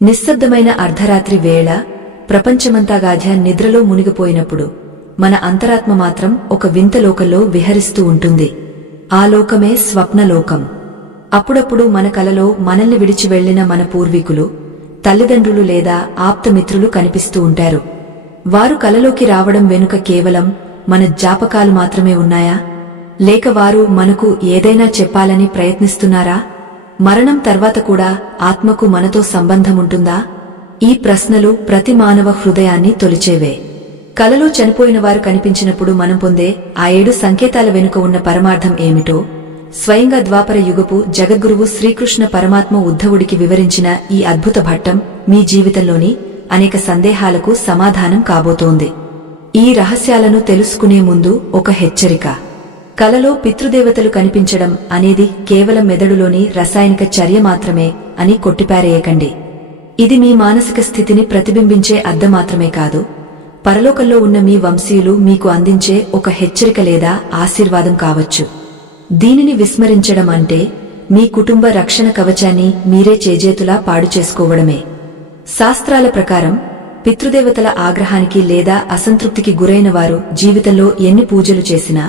నిశ్శబ్దమైన అర్ధరాత్రి వేళ ప్రపంచమంతా గాఢ నిద్రలో మునిగిపోయినప్పుడు మన అంతరాత్మ మాత్రం ఒక వింత లోకంలో విహరిస్తూ ఉంటుంది. ఆ లోకమే స్వప్నలోకం. అప్పుడప్పుడు మన కలలో మనల్ని విడిచి వెళ్లిన మన పూర్వీకులు, తల్లిదండ్రులు లేదా ఆప్తమిత్రులు కనిపిస్తూ ఉంటారు. వారు కలలోకి రావడం వెనుక కేవలం మన జ్ఞాపకాలు మాత్రమే ఉన్నాయా, లేక వారు మనకు ఏదైనా చెప్పాలని ప్రయత్నిస్తున్నారా? మరణం తర్వాత కూడా ఆత్మకు మనతో సంబంధముంటుందా? ఈ ప్రశ్నలు ప్రతి మానవ హృదయాన్ని తొలిచేవే. కలలో చనిపోయిన వారు కనిపించినప్పుడు మనం పొందే ఆ 7 సంకేతాల వెనుక ఉన్న పరమార్థం ఏమిటో స్వయంగా ద్వాపర యుగపు జగద్గురువు శ్రీకృష్ణ పరమాత్మ ఉద్ధవుడికి వివరించిన ఈ అద్భుత ఘట్టం మీ జీవితంలోని అనేక సందేహాలకు సమాధానం కాబోతోంది. ఈ రహస్యాలను తెలుసుకునే ముందు ఒక హెచ్చరిక. కలలో పితృదేవతలు కనిపించడం అనేది కేవలం మెదడులోని రసాయనిక చర్య మాత్రమే అని కొట్టిపారేయకండి. ఇది మీ మానసిక స్థితిని ప్రతిబింబించే అద్దం మాత్రమే కాదు, పరలోకంలో ఉన్న మీ వంశీయులు మీకు అందించే ఒక హెచ్చరిక లేదా ఆశీర్వాదం కావచ్చు. దీనిని విస్మరించడం అంటే మీ కుటుంబ రక్షణ కవచాన్ని మీరే చేజేతులా పాడు చేసుకోవడమే. శాస్త్రాల ప్రకారం పితృదేవతల ఆగ్రహానికి లేదా అసంతృప్తికి గురైన వారు జీవితంలో ఎన్ని పూజలు చేసినా,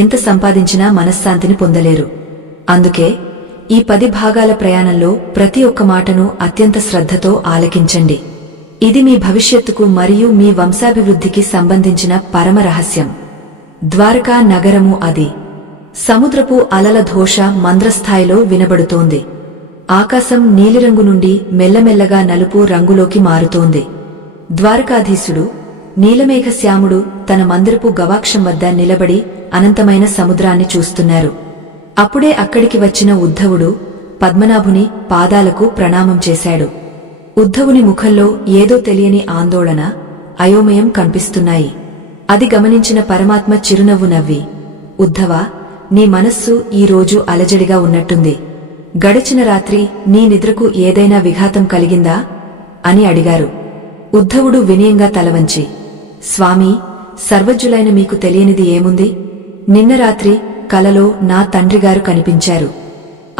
ఎంత సంపాదించినా మనశ్శాంతిని పొందలేరు. అందుకే ఈ 10 భాగాల ప్రయాణంలో ప్రతి ఒక్క మాటను అత్యంత శ్రద్ధతో ఆలకించండి. ఇది మీ భవిష్యత్తుకు మరియు మీ వంశాభివృద్ధికి సంబంధించిన పరమ రహస్యం. ద్వారకా నగరము అది. సముద్రపు అలల ఘోష మంద్రస్థాయిలో వినబడుతోంది. ఆకాశం నీలిరంగు నుండి మెల్లమెల్లగా నలుపు రంగులోకి మారుతోంది. ద్వారకాధీశుడు నీలమేఘశ్యాముడు తన మందిరపు గవాక్షం వద్ద నిలబడి అనంతమైన సముద్రాన్ని చూస్తున్నారు. అప్పుడే అక్కడికి వచ్చిన ఉద్ధవుడు పద్మనాభుని పాదాలకు ప్రణామం చేశాడు. ఉద్ధవుని ముఖంలో ఏదో తెలియని ఆందోళన, అయోమయం కనిపిస్తున్నాయి. అది గమనించిన పరమాత్మ చిరునవ్వు నవ్వి, ఉద్ధవా, నీ మనస్సు ఈ రోజు అలజడిగా ఉన్నట్టుంది. గడిచిన రాత్రి నీ నిద్రకు ఏదైనా విఘాతం కలిగిందా అని అడిగారు. ఉద్ధవుడు వినయంగా తలవంచి, స్వామీ, సర్వజ్ఞులైన మీకు తెలియనిది ఏముంది? నిన్న రాత్రి కలలో నా తండ్రిగారు కనిపించారు.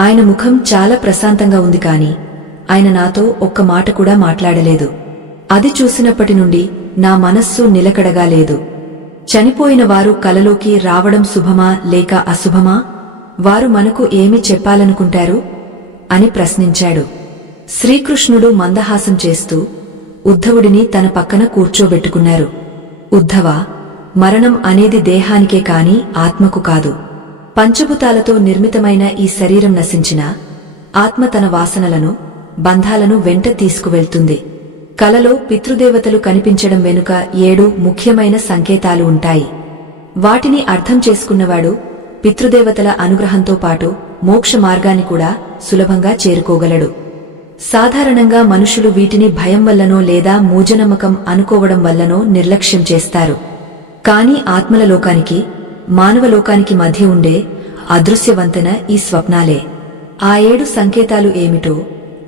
ఆయన ముఖం చాలా ప్రశాంతంగా ఉంది, కాని ఆయన నాతో ఒక్క మాట కూడా మాట్లాడలేదు. అది చూసినప్పటి నుండి నా మనస్సు నిలకడగా లేదు. చనిపోయిన వారు కలలోకి రావడం శుభమా లేక అశుభమా? వారు మనకు ఏమి చెప్పాలనుకుంటారు అని ప్రశ్నించాడు. శ్రీకృష్ణుడు మందహాసం చేస్తూ ఉద్ధవుడిని తన పక్కన కూర్చోబెట్టుకున్నారు. ఉద్ధవా, మరణం అనేది దేహానికే కాని ఆత్మకు కాదు. పంచభూతాలతో నిర్మితమైన ఈ శరీరం నశించినా ఆత్మ తన వాసనలను, బంధాలను వెంట తీసుకువెళ్తుంది. కలలో పితృదేవతలు కనిపించడం వెనుక 7 ముఖ్యమైన సంకేతాలు ఉంటాయి. వాటిని అర్థం చేసుకున్నవాడు పితృదేవతల అనుగ్రహంతో పాటు మోక్ష మార్గాన్ని కూడా సులభంగా చేరుకోగలడు. సాధారణంగా మనుషులు వీటిని భయం వల్లనో లేదా మూఢనమ్మకం అనుకోవడం వల్లనో నిర్లక్ష్యం చేస్తారు. కాని ఆత్మల లోకానికి, మానవ లోకానికి మధ్య ఉండే అదృశ్యవంతెన ఈ స్వప్నాలే. ఆ 7 సంకేతాలు ఏమిటో,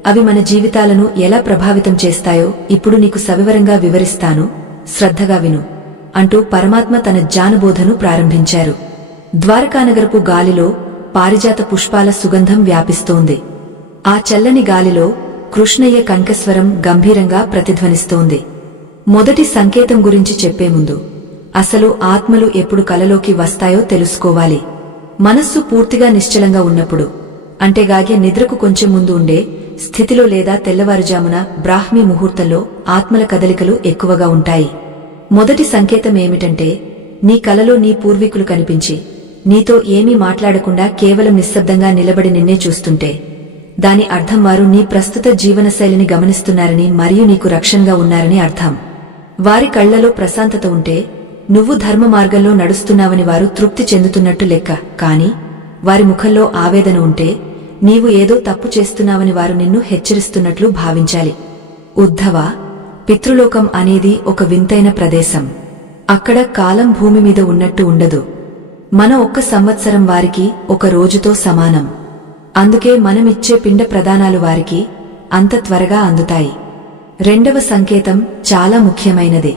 అవి మన జీవితాలను ఎలా ప్రభావితం చేస్తాయో ఇప్పుడు నీకు సవివరంగా వివరిస్తాను, శ్రద్ధగా విను అంటూ పరమాత్మ తన జ్ఞానబోధను ప్రారంభించారు. ద్వారకానగరపు గాలిలో పారిజాత పుష్పాల సుగంధం వ్యాపిస్తోంది. ఆ చల్లని గాలిలో కృష్ణయ్య కంఠస్వరం గంభీరంగా ప్రతిధ్వనిస్తోంది. మొదటి సంకేతం గురించి చెప్పే ముందు అసలు ఆత్మలు ఎప్పుడు కలలోకి వస్తాయో తెలుసుకోవాలి. మనస్సు పూర్తిగా నిశ్చలంగా ఉన్నప్పుడు, అంటేగాగే నిద్రకు కొంచెం ముందు ఉండే స్థితిలో లేదా తెల్లవారుజామున బ్రాహ్మీ ముహూర్తంలో ఆత్మల కదలికలు ఎక్కువగా ఉంటాయి. మొదటి సంకేతం ఏమిటంటే, నీ కలలో నీ పూర్వీకులు కనిపించి నీతో ఏమీ మాట్లాడకుండా కేవలం నిశ్శబ్దంగా నిలబడి నిన్నే చూస్తుంటే దాని అర్థం వారు నీ ప్రస్తుత జీవనశైలిని గమనిస్తున్నారని మరియు నీకు రక్షణగా ఉన్నారని అర్థం. వారి కళ్లలో ప్రశాంతత ఉంటే నువ్వు ధర్మ మార్గంలో నడుస్తున్నావని వారు తృప్తి చెందుతున్నట్టు లెక్క. కాని వారి ముఖంలో ఆవేదన ఉంటే నీవు ఏదో తప్పు చేస్తున్నావని వారు నిన్ను హెచ్చరిస్తున్నట్లు భావించాలి. ఉద్ధవా, పితృలోకం అనేది ఒక వింతైన ప్రదేశం. అక్కడ కాలం భూమి మీద ఉన్నట్టు ఉండదు. మన 1 సంవత్సరం వారికి 1 రోజుతో సమానం. అందుకే మనమిచ్చే పిండ ప్రదానాలు వారికి అంత త్వరగా అందుతాయి. రెండవ సంకేతం చాలా ముఖ్యమైనది.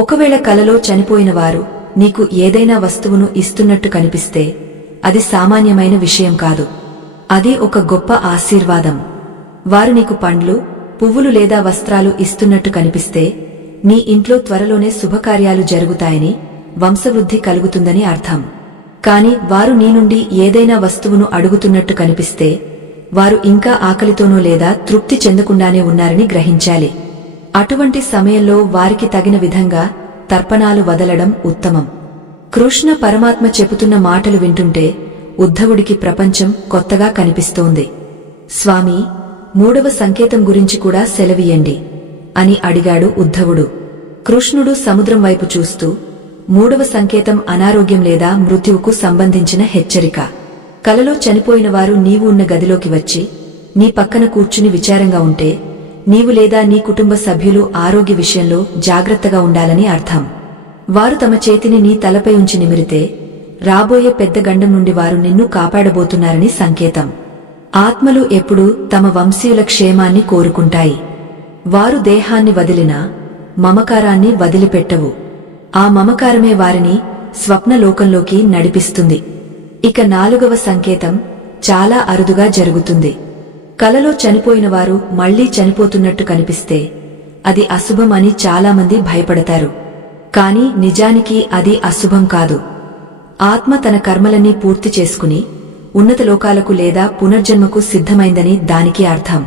ఒకవేళ కలలో చనిపోయిన వారు నీకు ఏదైనా వస్తువును ఇస్తున్నట్టు కనిపిస్తే అది సామాన్యమైన విషయం కాదు. అది ఒక గొప్ప ఆశీర్వాదం. వారు నీకు పండ్లు, పువ్వులు లేదా వస్త్రాలు ఇస్తున్నట్టు కనిపిస్తే నీ ఇంట్లో త్వరలోనే శుభకార్యాలు జరుగుతాయని, వంశవృద్ధి కలుగుతుందని అర్థం. కాని వారు నీ నుండి ఏదైనా వస్తువును అడుగుతున్నట్టు కనిపిస్తే వారు ఇంకా ఆకలితోనో లేదా తృప్తి చెందకుండానే ఉన్నారని గ్రహించాలి. అటువంటి సమయంలో వారికి తగిన విధంగా తర్పణాలు వదలడం ఉత్తమం. కృష్ణ పరమాత్మ చెబుతున్న మాటలు వింటుంటే ఉద్ధవుడికి ప్రపంచం కొత్తగా కనిపిస్తోంది. స్వామీ, 3వ సంకేతం గురించి కూడా సెలవియ్యండి అని అడిగాడు ఉద్ధవుడు. కృష్ణుడు సముద్రం వైపు చూస్తూ, 3వ సంకేతం అనారోగ్యం లేదా మృత్యువుకు సంబంధించిన హెచ్చరిక. కలలో చనిపోయిన వారు నీవు ఉన్న గదిలోకి వచ్చి నీ పక్కన కూర్చుని విచారంగా ఉంటే నీవు లేదా నీ కుటుంబ సభ్యులు ఆరోగ్య విషయంలో జాగ్రత్తగా ఉండాలని అర్థం. వారు తమ చేతిని నీ తలపై ఉంచి నిమిరితే రాబోయే పెద్ద గండం నుండి వారు నిన్ను కాపాడబోతున్నారని సంకేతం. ఆత్మలు ఎప్పుడూ తమ వంశీయుల క్షేమాన్ని కోరుకుంటాయి. వారు దేహాన్ని వదిలినా మమకారాన్ని వదిలిపెట్టవు. ఆ మమకారమే వారిని స్వప్నలోకంలోకి నడిపిస్తుంది. ఇక 4వ సంకేతం చాలా అరుదుగా జరుగుతుంది. కలలో చనిపోయిన వారు మళ్లీ చనిపోతున్నట్టు కనిపిస్తే అది అశుభం అని చాలామంది భయపడతారు. కాని నిజానికి అది అశుభం కాదు. ఆత్మ తన కర్మలన్నీ పూర్తి చేసుకుని ఉన్నత లోకాలకు లేదా పునర్జన్మకు సిద్ధమైందని దానికి అర్థం.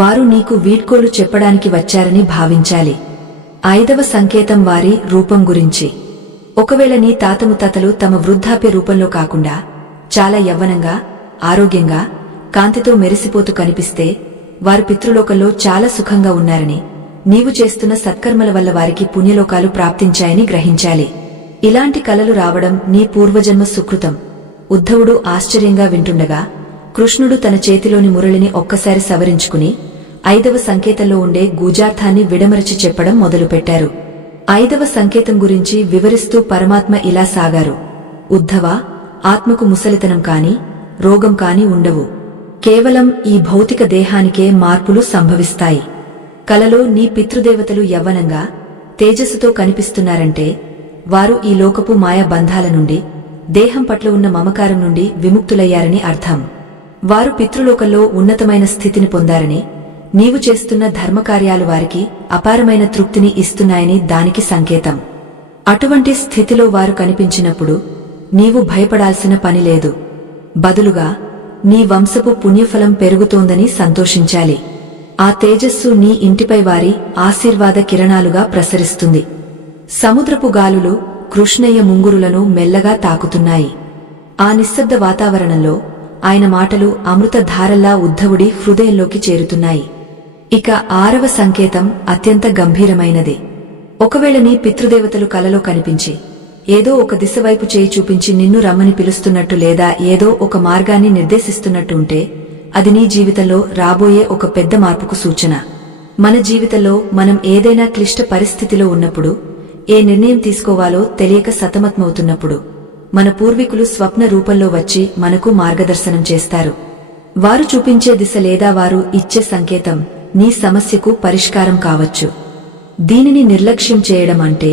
వారు నీకు వీడ్కోలు చెప్పడానికి వచ్చారని భావించాలి. 5వ సంకేతం వారి రూపం గురించి. ఒకవేళ నీ తాత ముత్తాతలు తమ వృద్ధాప్య రూపంలో కాకుండా చాలా యవ్వనంగా, ఆరోగ్యంగా, కాంతితో మెరిసిపోతూ కనిపిస్తే వారు పితృలోకంలో చాలా సుఖంగా ఉన్నారని, నీవు చేస్తున్న సత్కర్మల వల్ల వారికి పుణ్యలోకాలు ప్రాప్తించాయని గ్రహించాలి. ఇలాంటి కలలు రావడం నీ పూర్వజన్మ సుకృతం. ఉద్ధవుడు ఆశ్చర్యంగా వింటుండగా కృష్ణుడు తన చేతిలోని మురళిని ఒక్కసారి సవరించుకుని 5వ సంకేతంలో ఉండే గూజార్థాన్ని విడమరచి చెప్పడం మొదలుపెట్టారు. 5వ సంకేతం గురించి వివరిస్తూ పరమాత్మ ఇలా సాగారు. ఉద్ధవా, ఆత్మకు ముసలితనం కాని, రోగం కాని ఉండవు. కేవలం ఈ భౌతిక దేహానికే మార్పులు సంభవిస్తాయి. కలలో నీ పితృదేవతలు యవ్వనంగా, తేజస్సుతో కనిపిస్తున్నారంటే వారు ఈ లోకపు మాయా బంధాల నుండి, దేహం పట్ల ఉన్న మమకారం నుండి విముక్తులయ్యారని అర్థం. వారు పితృలోకంలో ఉన్నతమైన స్థితిని పొందారని, నీవు చేస్తున్న ధర్మకార్యాలు వారికి అపారమైన తృప్తిని ఇస్తున్నాయని దానికి సంకేతం. అటువంటి స్థితిలో వారు కనిపించినప్పుడు నీవు భయపడాల్సిన పనిలేదు. బదులుగా నీ వంశపు పుణ్యఫలం పెరుగుతోందని సంతోషించాలి. ఆ తేజస్సు నీ ఇంటిపై వారి ఆశీర్వాద కిరణాలుగా ప్రసరిస్తుంది. సముద్రపు గాలులు కృష్ణయ్య ముంగురులను మెల్లగా తాకుతున్నాయి. ఆ నిశ్శబ్ద వాతావరణంలో ఆయన మాటలు అమృతధారల్లా ఉద్ధవుడి హృదయంలోకి చేరుతున్నాయి. ఇక 6వ సంకేతం అత్యంత గంభీరమైనది. ఒకవేళ నీ పితృదేవతలు కలలో కనిపించి ఏదో ఒక దిశ వైపు చేయి చూపించి నిన్ను రమ్మని పిలుస్తున్నట్టు లేదా ఏదో ఒక మార్గాన్ని నిర్దేశిస్తున్నట్టు ఉంటే అది నీ జీవితంలో రాబోయే ఒక పెద్ద మార్పుకు సూచన. మన జీవితంలో మనం ఏదైనా క్లిష్ట పరిస్థితిలో ఉన్నప్పుడు, ఏ నిర్ణయం తీసుకోవాలో తెలియక సతమతమవుతున్నప్పుడు మన పూర్వీకులు స్వప్న రూపంలో వచ్చి మనకు మార్గదర్శనం చేస్తారు. వారు చూపించే దిశ లేదా వారు ఇచ్చే సంకేతం నీ సమస్యకు పరిష్కారం కావచ్చు. దీనిని నిర్లక్ష్యం చేయడం అంటే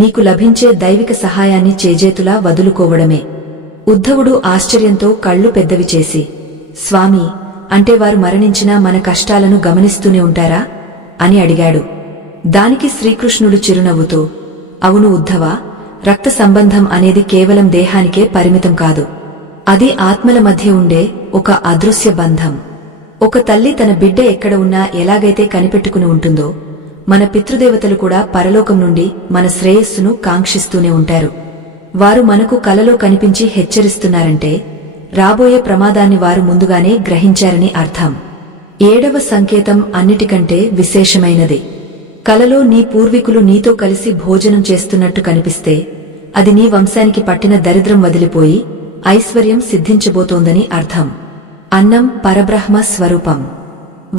నీకు లభించే దైవిక సహాయాన్ని చేజేతులా వదులుకోవడమే. ఉద్ధవుడు ఆశ్చర్యంతో కళ్ళు పెద్దవి చేసి, స్వామీ, అంటే వారు మరణించినా మన కష్టాలను గమనిస్తూనే ఉంటారా అని అడిగాడు. దానికి శ్రీకృష్ణుడు చిరునవ్వుతో, అవును ఉద్ధవా, రక్త సంబంధం అనేది కేవలం దేహానికే పరిమితం కాదు. అది ఆత్మల మధ్య ఉండే ఒక అదృశ్య బంధం. ఒక తల్లి తన బిడ్డ ఎక్కడ ఉన్నా ఎలాగైతే కనిపెట్టుకుని ఉంటుందో, మన పితృదేవతలు కూడా పరలోకం నుండి మన శ్రేయస్సును కాంక్షిస్తూనే ఉంటారు. వారు మనకు కలలో కనిపించి హెచ్చరిస్తున్నారంటే రాబోయే ప్రమాదాన్ని వారు ముందుగానే గ్రహించారని అర్థం. 7వ సంకేతం అన్నిటికంటే విశేషమైనది. కలలో నీ పూర్వీకులు నీతో కలిసి భోజనం చేస్తున్నట్టు కనిపిస్తే అది నీ వంశానికి పట్టిన దరిద్రం వదిలిపోయి ఐశ్వర్యం సిద్ధించబోతోందని అర్థం. అన్నం పరబ్రహ్మ స్వరూపం.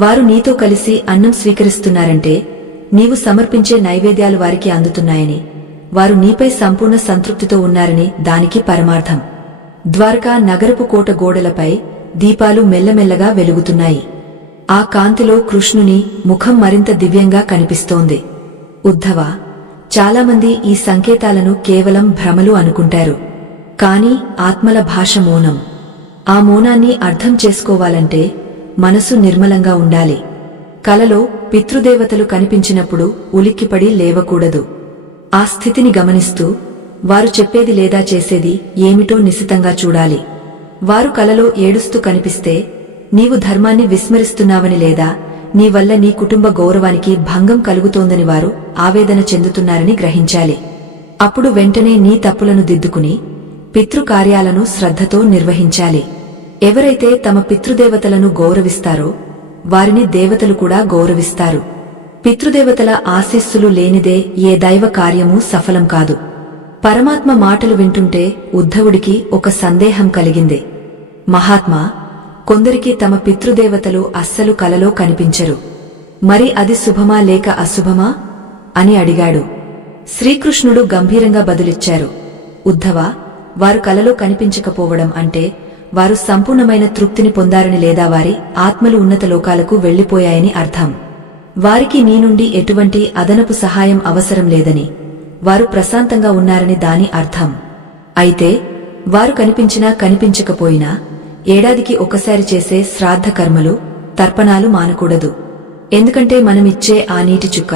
వారు నీతో కలిసి అన్నం స్వీకరిస్తున్నారంటే నీవు సమర్పించే నైవేద్యాలు వారికి అందుతున్నాయని, వారు నీపై సంపూర్ణ సంతృప్తితో ఉన్నారని దానికి పరమార్థం. ద్వారకా నగరపు కోట గోడలపై దీపాలు మెల్లమెల్లగా వెలుగుతున్నాయి. ఆ కాంతిలో కృష్ణుని ముఖం మరింత దివ్యంగా కనిపిస్తోంది. ఉద్ధవా, చాలామంది ఈ సంకేతాలను కేవలం భ్రమలు అనుకుంటారు. కాని ఆత్మల భాష మౌనం. ఆ మౌనాన్ని అర్థం చేసుకోవాలంటే మనసు నిర్మలంగా ఉండాలి. కలలో పితృదేవతలు కనిపించినప్పుడు ఉలిక్కిపడి లేవకూడదు. ఆ స్థితిని గమనిస్తూ వారు చెప్పేది లేదా చేసేది ఏమిటో నిశితంగా చూడాలి. వారు కలలో ఏడుస్తూ కనిపిస్తే నీవు ధర్మాన్ని విస్మరిస్తున్నావని లేదా నీ వల్ల నీ కుటుంబ గౌరవానికి భంగం కలుగుతోందని వారు ఆవేదన చెందుతున్నారని గ్రహించాలి. అప్పుడు వెంటనే నీ తప్పులను దిద్దుకుని పితృకార్యాలను శ్రద్ధతో నిర్వహించాలి. ఎవరైతే తమ పితృదేవతలను గౌరవిస్తారో వారిని దేవతలు కూడా గౌరవిస్తారు. పితృదేవతల ఆశీస్సులు లేనిదే ఏ దైవ కార్యమూ సఫలం కాదు. పరమాత్మ మాటలు వింటుంటే ఉద్ధవుడికి ఒక సందేహం కలిగింది. మహాత్మా, కొందరికి తమ పితృదేవతలు అస్సలు కలలో కనిపించరు. మరి అది శుభమా లేక అశుభమా అని అడిగాడు. శ్రీకృష్ణుడు గంభీరంగా బదులిచ్చారు. ఉద్ధవా, వారు కలలో కనిపించకపోవడం అంటే వారు సంపూర్ణమైన తృప్తిని పొందారని లేదా వారి ఆత్మలు ఉన్నత లోకాలకు వెళ్లిపోయాయని అర్థం. వారికి నీ నుండి ఎటువంటి అదనపు సహాయం అవసరం లేదని, వారు ప్రశాంతంగా ఉన్నారని దాని అర్థం. అయితే వారు కనిపించినా కనిపించకపోయినా ఏడాదికి ఒకసారి చేసే శ్రాద్ధ కర్మలు, తర్పణాలు మానకూడదు. ఎందుకంటే మనమిచ్చే ఆ నీటి చుక్క,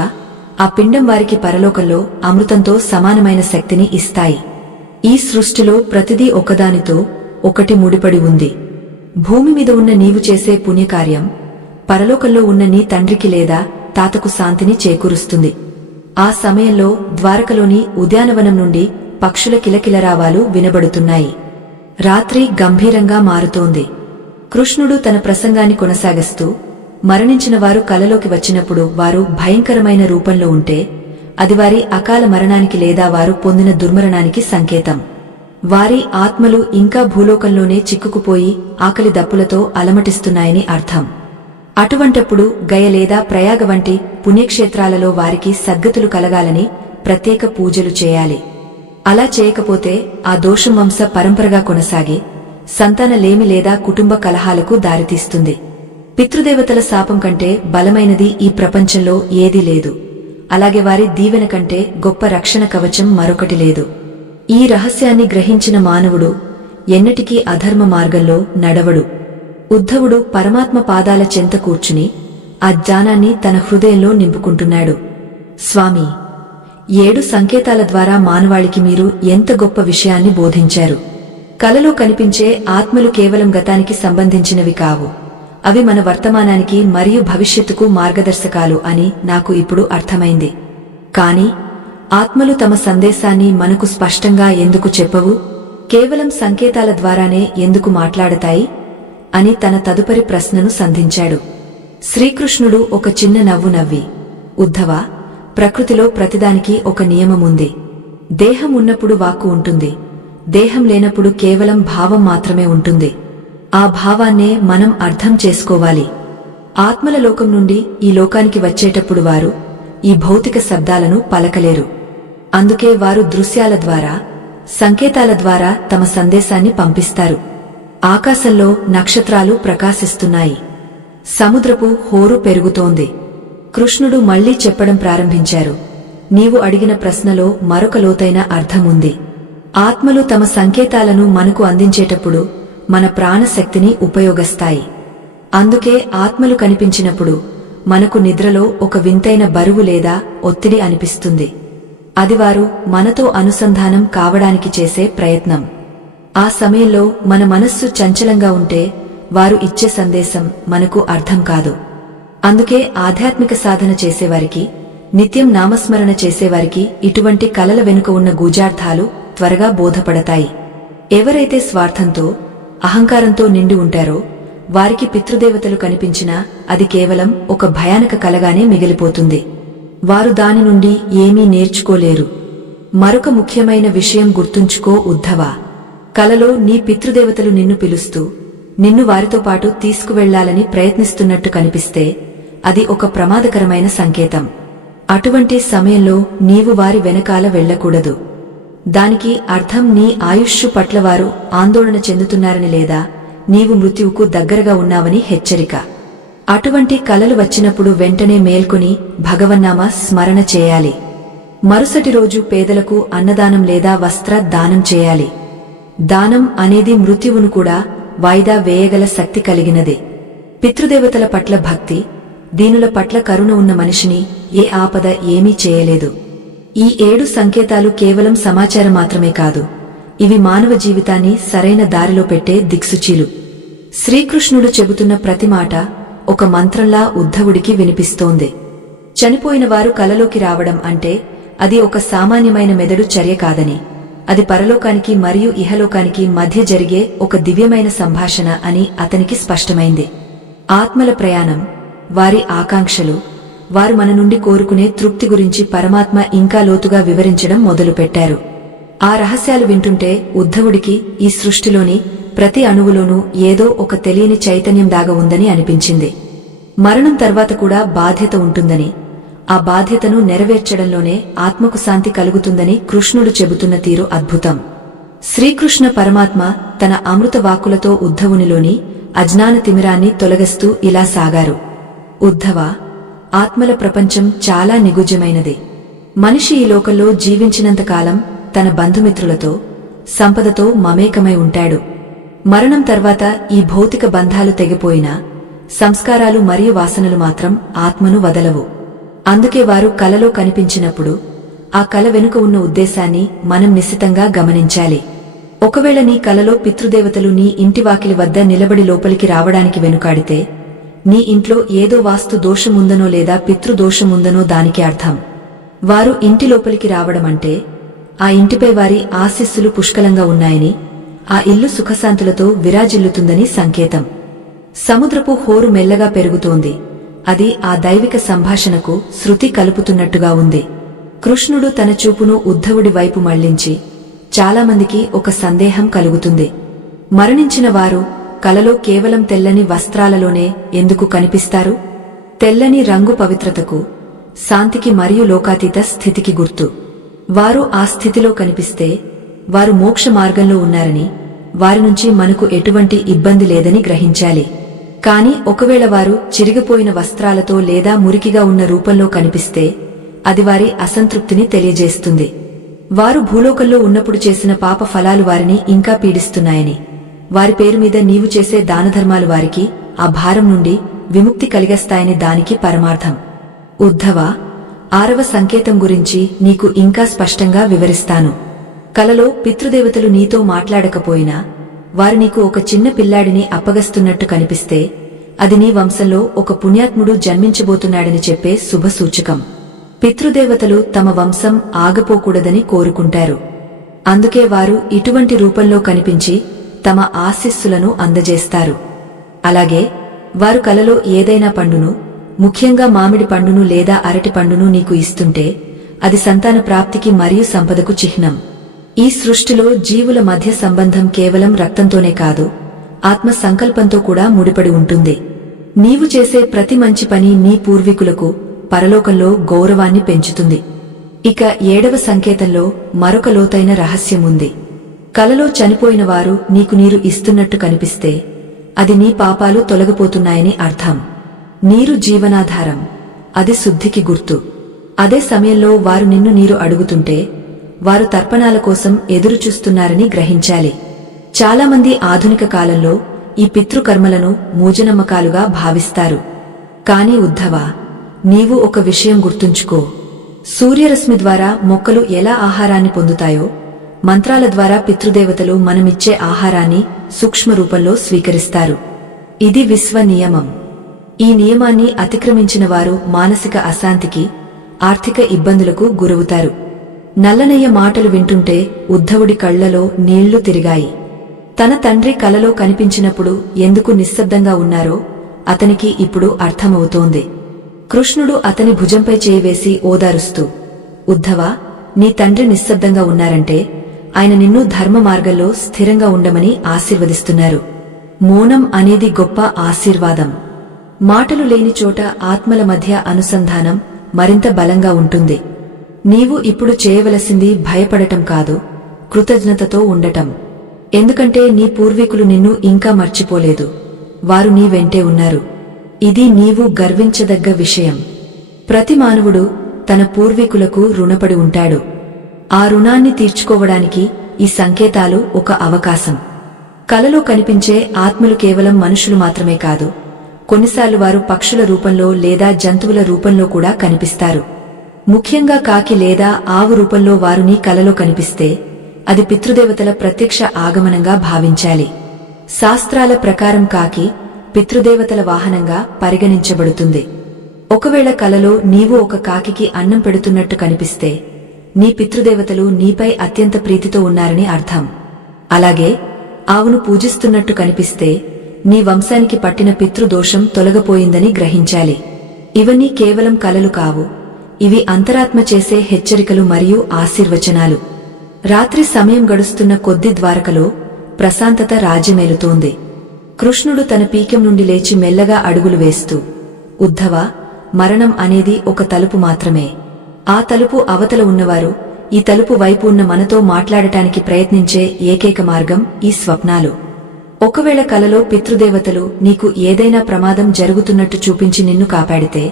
ఆ పిండం వారికి పరలోకంలో అమృతంతో సమానమైన శక్తిని ఇస్తాయి. ఈ సృష్టిలో ప్రతిదీ ఒకదానితో ఒకటి ముడిపడి ఉంది. భూమి మీద ఉన్న నీవు చేసే పుణ్యకార్యం పరలోకంలో ఉన్న నీ తండ్రికి లేదా తాతకు శాంతిని చేకూరుస్తుంది. ఆ సమయంలో ద్వారకలోని ఉద్యానవనం నుండి పక్షుల కిలకిలరావాలు వినబడుతున్నాయి. రాత్రి గంభీరంగా మారుతోంది. కృష్ణుడు తన ప్రసంగాన్ని కొనసాగిస్తూ, మరణించిన వారు కలలోకి వచ్చినప్పుడు వారు భయంకరమైన రూపంలో ఉంటే అది వారి అకాల మరణానికి లేదా వారు పొందిన దుర్మరణానికి సంకేతం. వారి ఆత్మలు ఇంకా భూలోకంలోనే చిక్కుకుపోయి ఆకలి దప్పులతో అలమటిస్తున్నాయని అర్థం. అటువంటప్పుడు గయ లేదా ప్రయాగ వంటి పుణ్యక్షేత్రాలలో వారికి సద్గతులు కలగాలని ప్రత్యేక పూజలు చేయాలి. అలా చేయకపోతే ఆ దోషం వంశ పరంపరగా కొనసాగి సంతానలేమి లేదా కుటుంబ కలహాలకు దారితీస్తుంది. పితృదేవతల శాపం కంటే బలమైనది ఈ ప్రపంచంలో ఏదీ లేదు. అలాగే వారి దీవెన కంటే గొప్ప రక్షణ కవచం మరొకటి లేదు. ఈ రహస్యాన్ని గ్రహించిన మానవుడు ఎన్నటికీ అధర్మ మార్గంలో నడవడు. ఉద్ధవుడు పరమాత్మ పాదాల చెంత కూర్చుని ఆ జ్ఞానాన్ని తన హృదయంలో నింపుకుంటున్నాడు. స్వామి, 7 సంకేతాల ద్వారా మానవాళికి మీరు ఎంత గొప్ప విషయాన్ని బోధించారు. కలలో కనిపించే ఆత్మలు కేవలం గతానికి సంబంధించినవి కావు. అవి మన వర్తమానానికి మరియు భవిష్యత్తుకు మార్గదర్శకాలు అని నాకు ఇప్పుడు అర్థమైంది. కాని ఆత్మలు తమ సందేశాన్ని మనకు స్పష్టంగా ఎందుకు చెప్పవు? కేవలం సంకేతాల ద్వారానే ఎందుకు మాట్లాడతాయి అని తన తదుపరి ప్రశ్నను సంధించాడు. శ్రీకృష్ణుడు ఒక చిన్న నవ్వు నవ్వి, ఉద్ధవా, ప్రకృతిలో ప్రతిదానికి ఒక నియమముంది. దేహం ఉన్నప్పుడు వాక్కు ఉంటుంది. దేహం లేనప్పుడు కేవలం భావం మాత్రమే ఉంటుంది. ఆ భావాన్నే మనం అర్థం చేసుకోవాలి. ఆత్మల లోకం నుండి ఈ లోకానికి వచ్చేటప్పుడు వారు ఈ భౌతిక శబ్దాలను పలకలేరు. అందుకే వారు దృశ్యాల ద్వారా, సంకేతాల ద్వారా తమ సందేశాన్ని పంపిస్తారు. ఆకాశంలో నక్షత్రాలు ప్రకాశిస్తున్నాయి. సముద్రపు హోరు పెరుగుతోంది. కృష్ణుడు మళ్లీ చెప్పడం ప్రారంభించారు. నీవు అడిగిన ప్రశ్నలో మరొక లోతైన అర్థముంది. ఆత్మలు తమ సంకేతాలను మనకు అందించేటప్పుడు మన ప్రాణశక్తిని ఉపయోగిస్తాయి. అందుకే ఆత్మలు కనిపించినప్పుడు మనకు నిద్రలో ఒక వింతైన బరువు లేదా ఒత్తిడి అనిపిస్తుంది. అది వారు మనతో అనుసంధానం కావడానికి చేసే ప్రయత్నం. ఆ సమయంలో మన మనస్సు చంచలంగా ఉంటే వారు ఇచ్చే సందేశం మనకు అర్థం కాదు. అందుకే ఆధ్యాత్మిక సాధన చేసేవారికి, నిత్యం నామస్మరణ చేసేవారికి ఇటువంటి కలల వెనుక ఉన్న గూఢార్థాలు త్వరగా బోధపడతాయి. ఎవరైతే స్వార్థంతో, అహంకారంతో నిండి ఉంటారో వారికి పితృదేవతలు కనిపించినా అది కేవలం ఒక భయానక కలగానే మిగిలిపోతుంది. వారు దాని నుండి ఏమీ నేర్చుకోలేరు. మరొక ముఖ్యమైన విషయం గుర్తుంచుకో ఉద్ధవా, కలలో నీ పితృదేవతలు నిన్ను పిలుస్తూ నిన్ను వారితో పాటు తీసుకువెళ్లాలని ప్రయత్నిస్తున్నట్టు కనిపిస్తే అది ఒక ప్రమాదకరమైన సంకేతం. అటువంటి సమయంలో నీవు వారి వెనకాల వెళ్లకూడదు. దానికి అర్థం నీ ఆయుష్షు పట్ల వారు ఆందోళన చెందుతున్నారని లేదా నీవు మృత్యువుకు దగ్గరగా ఉన్నావని హెచ్చరిక. అటువంటి కలలు వచ్చినప్పుడు వెంటనే మేల్కొని భగవన్నామ స్మరణ చేయాలి. మరుసటి రోజు పేదలకు అన్నదానం లేదా వస్త్ర దానం చేయాలి. దానం అనేది మృత్యువును కూడా వాయిదా వేయగల శక్తి కలిగినదే. పితృదేవతల పట్ల భక్తి, దీనుల పట్ల కరుణ ఉన్న మనిషిని ఏ ఆపద ఏమీ చేయలేదు. ఈ 7 సంకేతాలు కేవలం సమాచారం మాత్రమే కాదు, ఇవి మానవ జీవితాన్ని సరైన దారిలో పెట్టే దిక్సూచీలు. శ్రీకృష్ణుడు చెబుతున్న ప్రతి మాట ఒక మంత్రంలా ఉద్ధవుడికి వినిపిస్తోంది. చనిపోయిన వారు కలలోకి రావడం అంటే అది ఒక సామాన్యమైన మెదడు చర్య కాదని, అది పరలోకానికి మరియు ఇహలోకానికి మధ్య జరిగే ఒక దివ్యమైన సంభాషణ అని అతనికి స్పష్టమైంది. ఆత్మల ప్రయాణం, వారి ఆకాంక్షలు, వారు మన నుండి కోరుకునే తృప్తి గురించి పరమాత్మ ఇంకా లోతుగా వివరించడం మొదలుపెట్టారు. ఆ రహస్యాలు వింటుంటే ఉద్ధవుడికి ఈ సృష్టిలోని ప్రతి అణువులోనూ ఏదో ఒక తెలియని చైతన్యం దాగ ఉందని అనిపించింది. మరణం తర్వాత కూడా బాధ్యత ఉంటుందని, ఆ బాధ్యతను నెరవేర్చడంలోనే ఆత్మకు శాంతి కలుగుతుందని కృష్ణుడు చెబుతున్న తీరు అద్భుతం. శ్రీకృష్ణ పరమాత్మ తన అమృత వాక్కులతో ఉద్ధవునిలోని అజ్ఞాన తిమిరాన్ని తొలగిస్తూ ఇలా సాగారు. ఉద్ధవా, ఆత్మల ప్రపంచం చాలా నిగుజ్జమైనది. మనిషి ఈ లోకంలో జీవించినంతకాలం తన బంధుమిత్రులతో, సంపదతో మమేకమై ఉంటాడు. మరణం తర్వాత ఈ భౌతిక బంధాలు తెగిపోయినా సంస్కారాలు మరియు వాసనలు మాత్రం ఆత్మను వదలవు. అందుకే వారు కలలో కనిపించినప్పుడు ఆ కల వెనుక ఉన్న ఉద్దేశాన్ని మనం నిశితంగా గమనించాలి. ఒకవేళ నీ కలలో పితృదేవతలు నీ ఇంటి వాకిలి వద్ద నిలబడి లోపలికి రావడానికి వెనుకాడితే, నీ ఇంట్లో ఏదో వాస్తు దోషముందనో లేదా పితృదోషముందనో దానికి అర్థం. వారు ఇంటి లోపలికి రావడమంటే ఆ ఇంటిపై వారి ఆశీస్సులు పుష్కలంగా ఉన్నాయని, ఆ ఇల్లు సుఖశాంతులతో విరాజిల్లుతుందని సంకేతం. సముద్రపు హోరు మెల్లగా పెరుగుతోంది, అది ఆ దైవిక సంభాషణకు శృతి కలుపుతున్నట్టుగా ఉంది. కృష్ణుడు తన చూపును ఉద్ధవుడి వైపు మళ్లించి, చాలామందికి ఒక సందేహం కలుగుతుంది. మరణించిన వారు కలలో కేవలం తెల్లని వస్త్రాలలోనే ఎందుకు కనిపిస్తారు? తెల్లని రంగు పవిత్రతకు, శాంతికి మరియు లోకాతీత స్థితికి గుర్తు. వారు ఆ స్థితిలో కనిపిస్తే వారు మోక్ష మార్గంలో ఉన్నారని, వారి నుంచి మనకు ఎటువంటి ఇబ్బంది లేదని గ్రహించాలి. కాని ఒకవేళ వారు చిరిగిపోయిన వస్త్రాలతో లేదా మురికిగా ఉన్న రూపంలో కనిపిస్తే అది వారి అసంతృప్తిని తెలియజేస్తుంది. వారు భూలోకంలో ఉన్నప్పుడు చేసిన పాప ఫలాలు వారిని ఇంకా పీడిస్తున్నాయని, వారి పేరు మీద నీవు చేసే దానధర్మాలు వారికి ఆ భారం నుండి విముక్తి కలిగస్తాయని దానికి పరమార్థం. ఉద్ధవా, 6వ సంకేతం గురించి నీకు ఇంకా స్పష్టంగా వివరిస్తాను. కలలో పితృదేవతలు నీతో మాట్లాడకపోయినా వారు నీకు ఒక చిన్న పిల్లాడిని అప్పగస్తున్నట్టు కనిపిస్తే అది నీ వంశంలో ఒక పుణ్యాత్ముడు జన్మించబోతున్నాడని చెప్పే శుభసూచకం. పితృదేవతలు తమ వంశం ఆగపోకూడదని కోరుకుంటారు. అందుకే వారు ఇటువంటి రూపంలో కనిపించి తమ ఆశీస్సులను అందజేస్తారు. అలాగే వారు కలలో ఏదైనా పండును, ముఖ్యంగా మామిడి పండును లేదా అరటి పండును నీకు ఇస్తుంటే అది సంతాన ప్రాప్తికి మరియు సంపదకు చిహ్నం. ఈ సృష్టిలో జీవుల మధ్య సంబంధం కేవలం రక్తంతోనే కాదు, ఆత్మ సంకల్పంతో కూడా ముడిపడి ఉంటుంది. నీవు చేసే ప్రతి మంచి పని నీ పూర్వీకులకు పరలోకంలో గౌరవాన్ని పెంచుతుంది. ఇక 7వ సంకేతంలో మరొక లోతైన రహస్యముంది. కలలో చనిపోయిన వారు నీకు నీరు ఇస్తున్నట్టు కనిపిస్తే అది నీ పాపాలు తొలగిపోతున్నాయని అర్థం. నీరు జీవనాధారం, అది శుద్ధికి గుర్తు. అదే సమయంలో వారు నిన్ను నీరు అడుగుతుంటే వారు తర్పణాల కోసం ఎదురుచూస్తున్నారని గ్రహించాలి. చాలామంది ఆధునిక కాలంలో ఈ పితృకర్మలను మూజనమ్మకాలుగా భావిస్తారు. కాని ఉద్ధవా, నీవు ఒక విషయం గుర్తుంచుకో. సూర్యరశ్మి ద్వారా మొక్కలు ఎలా ఆహారాన్ని పొందుతాయో, మంత్రాల ద్వారా పితృదేవతలు మనమిచ్చే ఆహారాన్ని సూక్ష్మ రూపంలో స్వీకరిస్తారు. ఇది విశ్వ నియమం. ఈ నియమాన్ని అతిక్రమించిన వారు మానసిక అశాంతికి, ఆర్థిక ఇబ్బందులకు గురవుతారు. నల్లనయ్య మాటలు వింటుంటే ఉద్ధవుడి కళ్లలో నీళ్లు తిరిగాయి. తన తండ్రి కలలో కనిపించినప్పుడు ఎందుకు నిశ్శబ్దంగా ఉన్నారో అతనికి ఇప్పుడు అర్థమవుతోంది. కృష్ణుడు అతని భుజంపై చేయివేసి ఓదారుస్తూ, ఉద్ధవా, నీ తండ్రి నిశ్శబ్దంగా ఉన్నారంటే ఆయన నిన్ను ధర్మ మార్గంలో స్థిరంగా ఉండమని ఆశీర్వదిస్తున్నారు. మౌనం అనేది గొప్ప ఆశీర్వాదం. మాటలు లేని చోట ఆత్మల మధ్య అనుసంధానం మరింత బలంగా ఉంటుంది. నీవు ఇప్పుడు చేయవలసింది భయపడటం కాదు, కృతజ్ఞతతో ఉండటం. ఎందుకంటే నీ పూర్వీకులు నిన్ను ఇంకా మర్చిపోలేదు, వారు నీ వెంటే ఉన్నారు. ఇది నీవు గర్వించదగ్గ విషయం. ప్రతి మానవుడు తన పూర్వీకులకు రుణపడి ఉంటాడు. ఆ రుణాన్ని తీర్చుకోవడానికి ఈ సంకేతాలు ఒక అవకాశం. కలలో కనిపించే ఆత్మలు కేవలం మనుషులు మాత్రమే కాదు, కొన్నిసార్లు వారు పక్షుల రూపంలో లేదా జంతువుల రూపంలో కూడా కనిపిస్తారు. ముఖ్యంగా కాకి లేదా ఆవు రూపంలో వారు నీ కలలో కనిపిస్తే అది పితృదేవతల ప్రత్యక్ష ఆగమనంగా భావించాలి. శాస్త్రాల ప్రకారం కాకి పితృదేవతల వాహనంగా పరిగణించబడుతుంది. ఒకవేళ కలలో నీవు ఒక కాకికి అన్నం పెడుతున్నట్టు కనిపిస్తే నీ పితృదేవతలు నీపై అత్యంత ప్రీతితో ఉన్నారని అర్థం. అలాగే ఆవును పూజిస్తున్నట్టు కనిపిస్తే నీ వంశానికి పట్టిన పితృదోషం తొలగపోయిందని గ్రహించాలి. ఇవన్నీ కేవలం కలలు కావు, ఇవి అంతరాత్మ చేసే హెచ్చరికలు మరియు ఆశీర్వచనాలు. రాత్రి సమయం గడుస్తున్న కొద్ది ద్వారకలో ప్రశాంతత రాజ్యమేలుతోంది. కృష్ణుడు తన పీఠం నుండి లేచి మెల్లగా అడుగులు వేస్తూ, ఉద్ధవా, మరణం అనేది ఒక తలుపు మాత్రమే. ఆ తలుపు అవతల ఉన్నవారు ఈ తలుపు వైపు ఉన్న మనతో మాట్లాడటానికి ప్రయత్నించే ఏకైక మార్గం ఈ స్వప్నాలు. ఒకవేళ కలలో పితృదేవతలు నీకు ఏదైనా ప్రమాదం జరుగుతున్నట్టు చూపించి నిన్ను కాపాడితే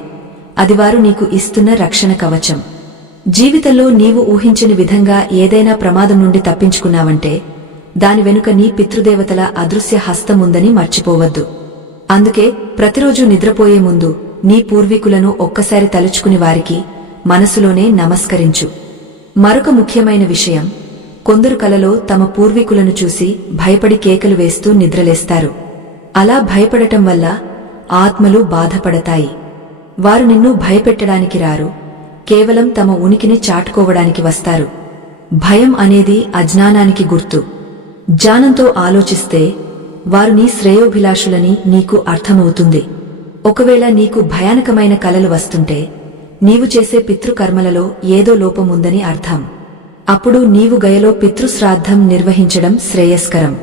అది వారు నీకు ఇస్తున్న రక్షణ కవచం. జీవితంలో నీవు ఊహించని విధంగా ఏదైనా ప్రమాదం నుండి తప్పించుకున్నావంటే దాని వెనుక నీ పితృదేవతల అదృశ్య హస్తముందని మర్చిపోవద్దు. అందుకే ప్రతిరోజు నిద్రపోయే ముందు నీ పూర్వీకులను ఒక్కసారి తలుచుకుని వారికి మనసులోనే నమస్కరించు. మరొక ముఖ్యమైన విషయం, కొందరు కలలో తమ పూర్వీకులను చూసి భయపడి కేకలు వేస్తూ నిద్రలేస్తారు. అలా భయపడటం వల్ల ఆత్మలు బాధపడతాయి. వారు నిన్ను భయపెట్టడానికి రారు, కేవలం తమ ఉనికిని చాటుకోవడానికి వస్తారు. భయం అనేది అజ్ఞానానికి గుర్తు. జ్ఞానంతో ఆలోచిస్తే వారు నీ శ్రేయోభిలాషులని నీకు అర్థమవుతుంది. ఒకవేళ నీకు భయానకమైన కలలు వస్తుంటే నీవు చేసే పితృకర్మలలో ఏదో లోపముందని అర్థం. అప్పుడు నీవు గయలో పితృశ్రాద్ధం నిర్వహించడం శ్రేయస్కరం.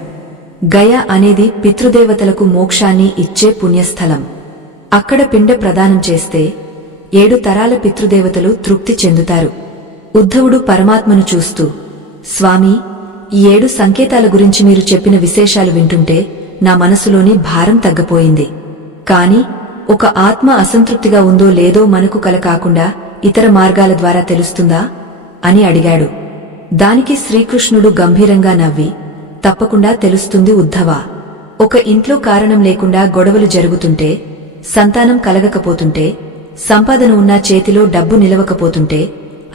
గయ అనేది పితృదేవతలకు మోక్షాన్ని ఇచ్చే పుణ్యస్థలం. అక్కడ పిండ ప్రదానం చేస్తే 7 తరాల పితృదేవతలు తృప్తి చెందుతారు. ఉద్ధవుడు పరమాత్మను చూస్తూ, స్వామీ, ఈ 7 సంకేతాల గురించి మీరు చెప్పిన విశేషాలు వింటుంటే నా మనసులోని భారం తగ్గపోయింది. కాని ఒక ఆత్మ అసంతృప్తిగా ఉందో లేదో మనకు కల కాకుండా ఇతర మార్గాల ద్వారా తెలుస్తుందా అని అడిగాడు. దానికి శ్రీకృష్ణుడు గంభీరంగా నవ్వి, తప్పకుండా తెలుస్తుంది ఉద్ధవా. ఒక ఇంట్లో కారణం లేకుండా గొడవలు జరుగుతుంటే, సంతానం కలగకపోతుంటే, సంపాదన ఉన్నా చేతిలో డబ్బు నిలవకపోతుంటే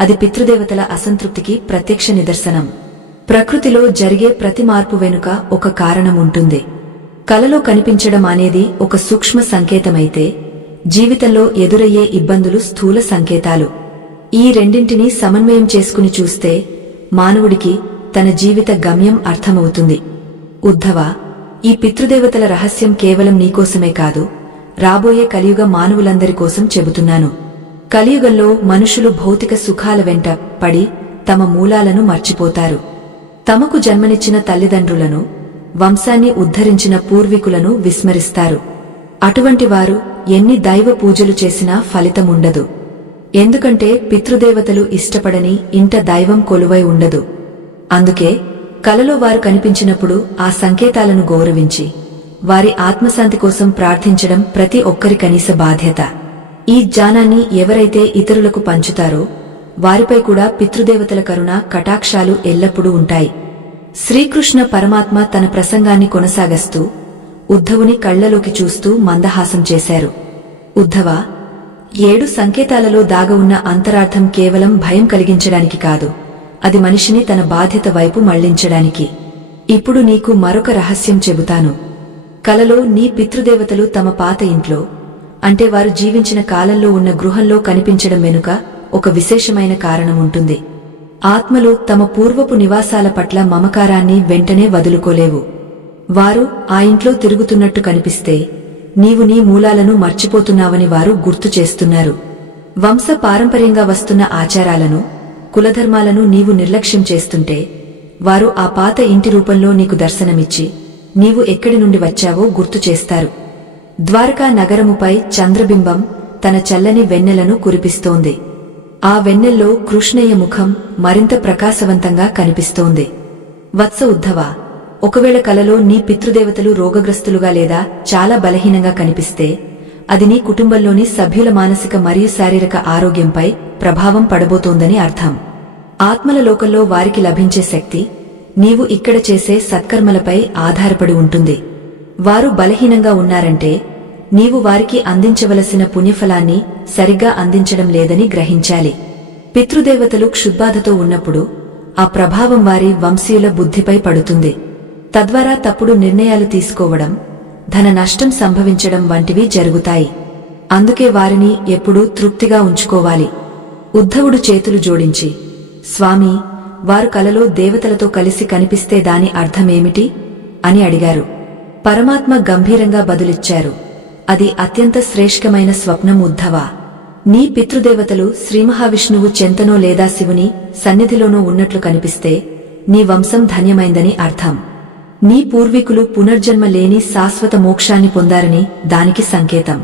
అది పితృదేవతల అసంతృప్తికి ప్రత్యక్ష నిదర్శనం. ప్రకృతిలో జరిగే ప్రతి మార్పు వెనుక ఒక కారణం ఉంటుంది. కలలో కనిపించడం అనేది ఒక సూక్ష్మ సంకేతమైతే జీవితంలో ఎదురయ్యే ఇబ్బందులు స్థూల సంకేతాలు. ఈ రెండింటినీ సమన్వయం చేసుకుని చూస్తే మానవుడికి తన జీవిత గమ్యం అర్థమవుతుంది. ఉద్ధవా, ఈ పితృదేవతల రహస్యం కేవలం నీకోసమే కాదు, రాబోయే కలియుగ మానవులందరి కోసం చెబుతున్నాను. కలియుగంలో మనుషులు భౌతిక సుఖాల వెంట పడి తమ మూలాలను మర్చిపోతారు. తమకు జన్మనిచ్చిన తల్లిదండ్రులను, వంశాన్ని ఉద్ధరించిన పూర్వీకులను విస్మరిస్తారు. అటువంటి వారు ఎన్ని దైవ పూజలు చేసినా ఫలితముండదు. ఎందుకంటే పితృదేవతలు ఇష్టపడని ఇంట దైవం కొలువై ఉండదు. అందుకే కలలో వారు కనిపించినప్పుడు ఆ సంకేతాలను గౌరవించి వారి ఆత్మశాంతి కోసం ప్రార్థించడం ప్రతి ఒక్కరి కనీస బాధ్యత. ఈ జ్ఞానాన్ని ఎవరైతే ఇతరులకు పంచుతారో వారిపై కూడా పితృదేవతల కరుణ కటాక్షాలు ఎల్లప్పుడూ ఉంటాయి. శ్రీకృష్ణ పరమాత్మ తన ప్రసంగాన్ని కొనసాగస్తూ ఉద్ధవుని కళ్లలోకి చూస్తూ మందహాసం చేశారు. ఉద్ధవా, 7 సంకేతాలలో దాగ ఉన్న అంతరార్థం కేవలం భయం కలిగించడానికి కాదు, అది మనిషిని తన బాధ్యత వైపు మళ్లించడానికి. ఇప్పుడు నీకు మరొక రహస్యం చెబుతాను. కలలో నీ పితృదేవతలు తమ పాత ఇంట్లో, అంటే వారు జీవించిన కాలంలో ఉన్న గృహంలో కనిపించడం వెనుక ఒక విశేషమైన కారణముంటుంది. ఆత్మలు తమ పూర్వపు నివాసాల పట్ల మమకారాన్ని వెంటనే వదులుకోలేవు. వారు ఆ ఇంట్లో తిరుగుతున్నట్టు కనిపిస్తే నీవు నీ మూలాలను మర్చిపోతున్నావని వారు గుర్తు చేస్తున్నారు. వంశ పారంపర్యంగా వస్తున్న ఆచారాలను, కులధర్మాలను నీవు నిర్లక్ష్యం చేస్తుంటే వారు ఆ పాత ఇంటి రూపంలో నీకు దర్శనమిచ్చి నీవు ఎక్కడి నుండి వచ్చావో గుర్తు చేస్తారు. ద్వారకా నగరముపై చంద్రబింబం తన చల్లని వెన్నెలను కురిపిస్తోంది. ఆ వెన్నెల్లో కృష్ణయ్య ముఖం మరింత ప్రకాశవంతంగా కనిపిస్తోంది. వత్స ఉద్ధవా, ఒకవేళ కలలో నీ పితృదేవతలు రోగగ్రస్తులుగా లేదా చాలా బలహీనంగా కనిపిస్తే అది నీ కుటుంబంలోని సభ్యుల మానసిక మరియు శారీరక ఆరోగ్యంపై ప్రభావం పడబోతోందని అర్థం. ఆత్మల లోకంలో వారికి లభించే శక్తి నీవు ఇక్కడ చేసే సత్కర్మలపై ఆధారపడి ఉంటుంది. వారు బలహీనంగా ఉన్నారంటే నీవు వారికి అందించవలసిన పుణ్యఫలాన్ని సరిగ్గా అందించడం లేదని గ్రహించాలి. పితృదేవతలు క్షుద్బాధతో ఉన్నప్పుడు ఆ ప్రభావం వారి వంశీయుల బుద్ధిపై పడుతుంది. తద్వారా తప్పుడు నిర్ణయాలు తీసుకోవడం, ధన నష్టం సంభవించడం వంటివి జరుగుతాయి. అందుకే వారిని ఎప్పుడూ తృప్తిగా ఉంచుకోవాలి. ఉద్ధవుడు చేతులు జోడించి, స్వామీ, వారు కలలో దేవతలతో కలిసి కనిపిస్తే దాని అర్థమేమిటి అని అడిగారు. పరమాత్మ గంభీరంగా బదులిచ్చారు, అది అత్యంత శ్రేష్ఠమైన స్వప్నం ఉద్ధవా. నీ పితృదేవతలు శ్రీమహావిష్ణువు చెంతనో లేదా శివుని సన్నిధిలోనో ఉన్నట్లు కనిపిస్తే నీ వంశం ధన్యమైందని అర్థం. నీ పూర్వీకులు పునర్జన్మ లేని శాశ్వత మోక్షాన్ని పొందారని దానికి సంకేతం.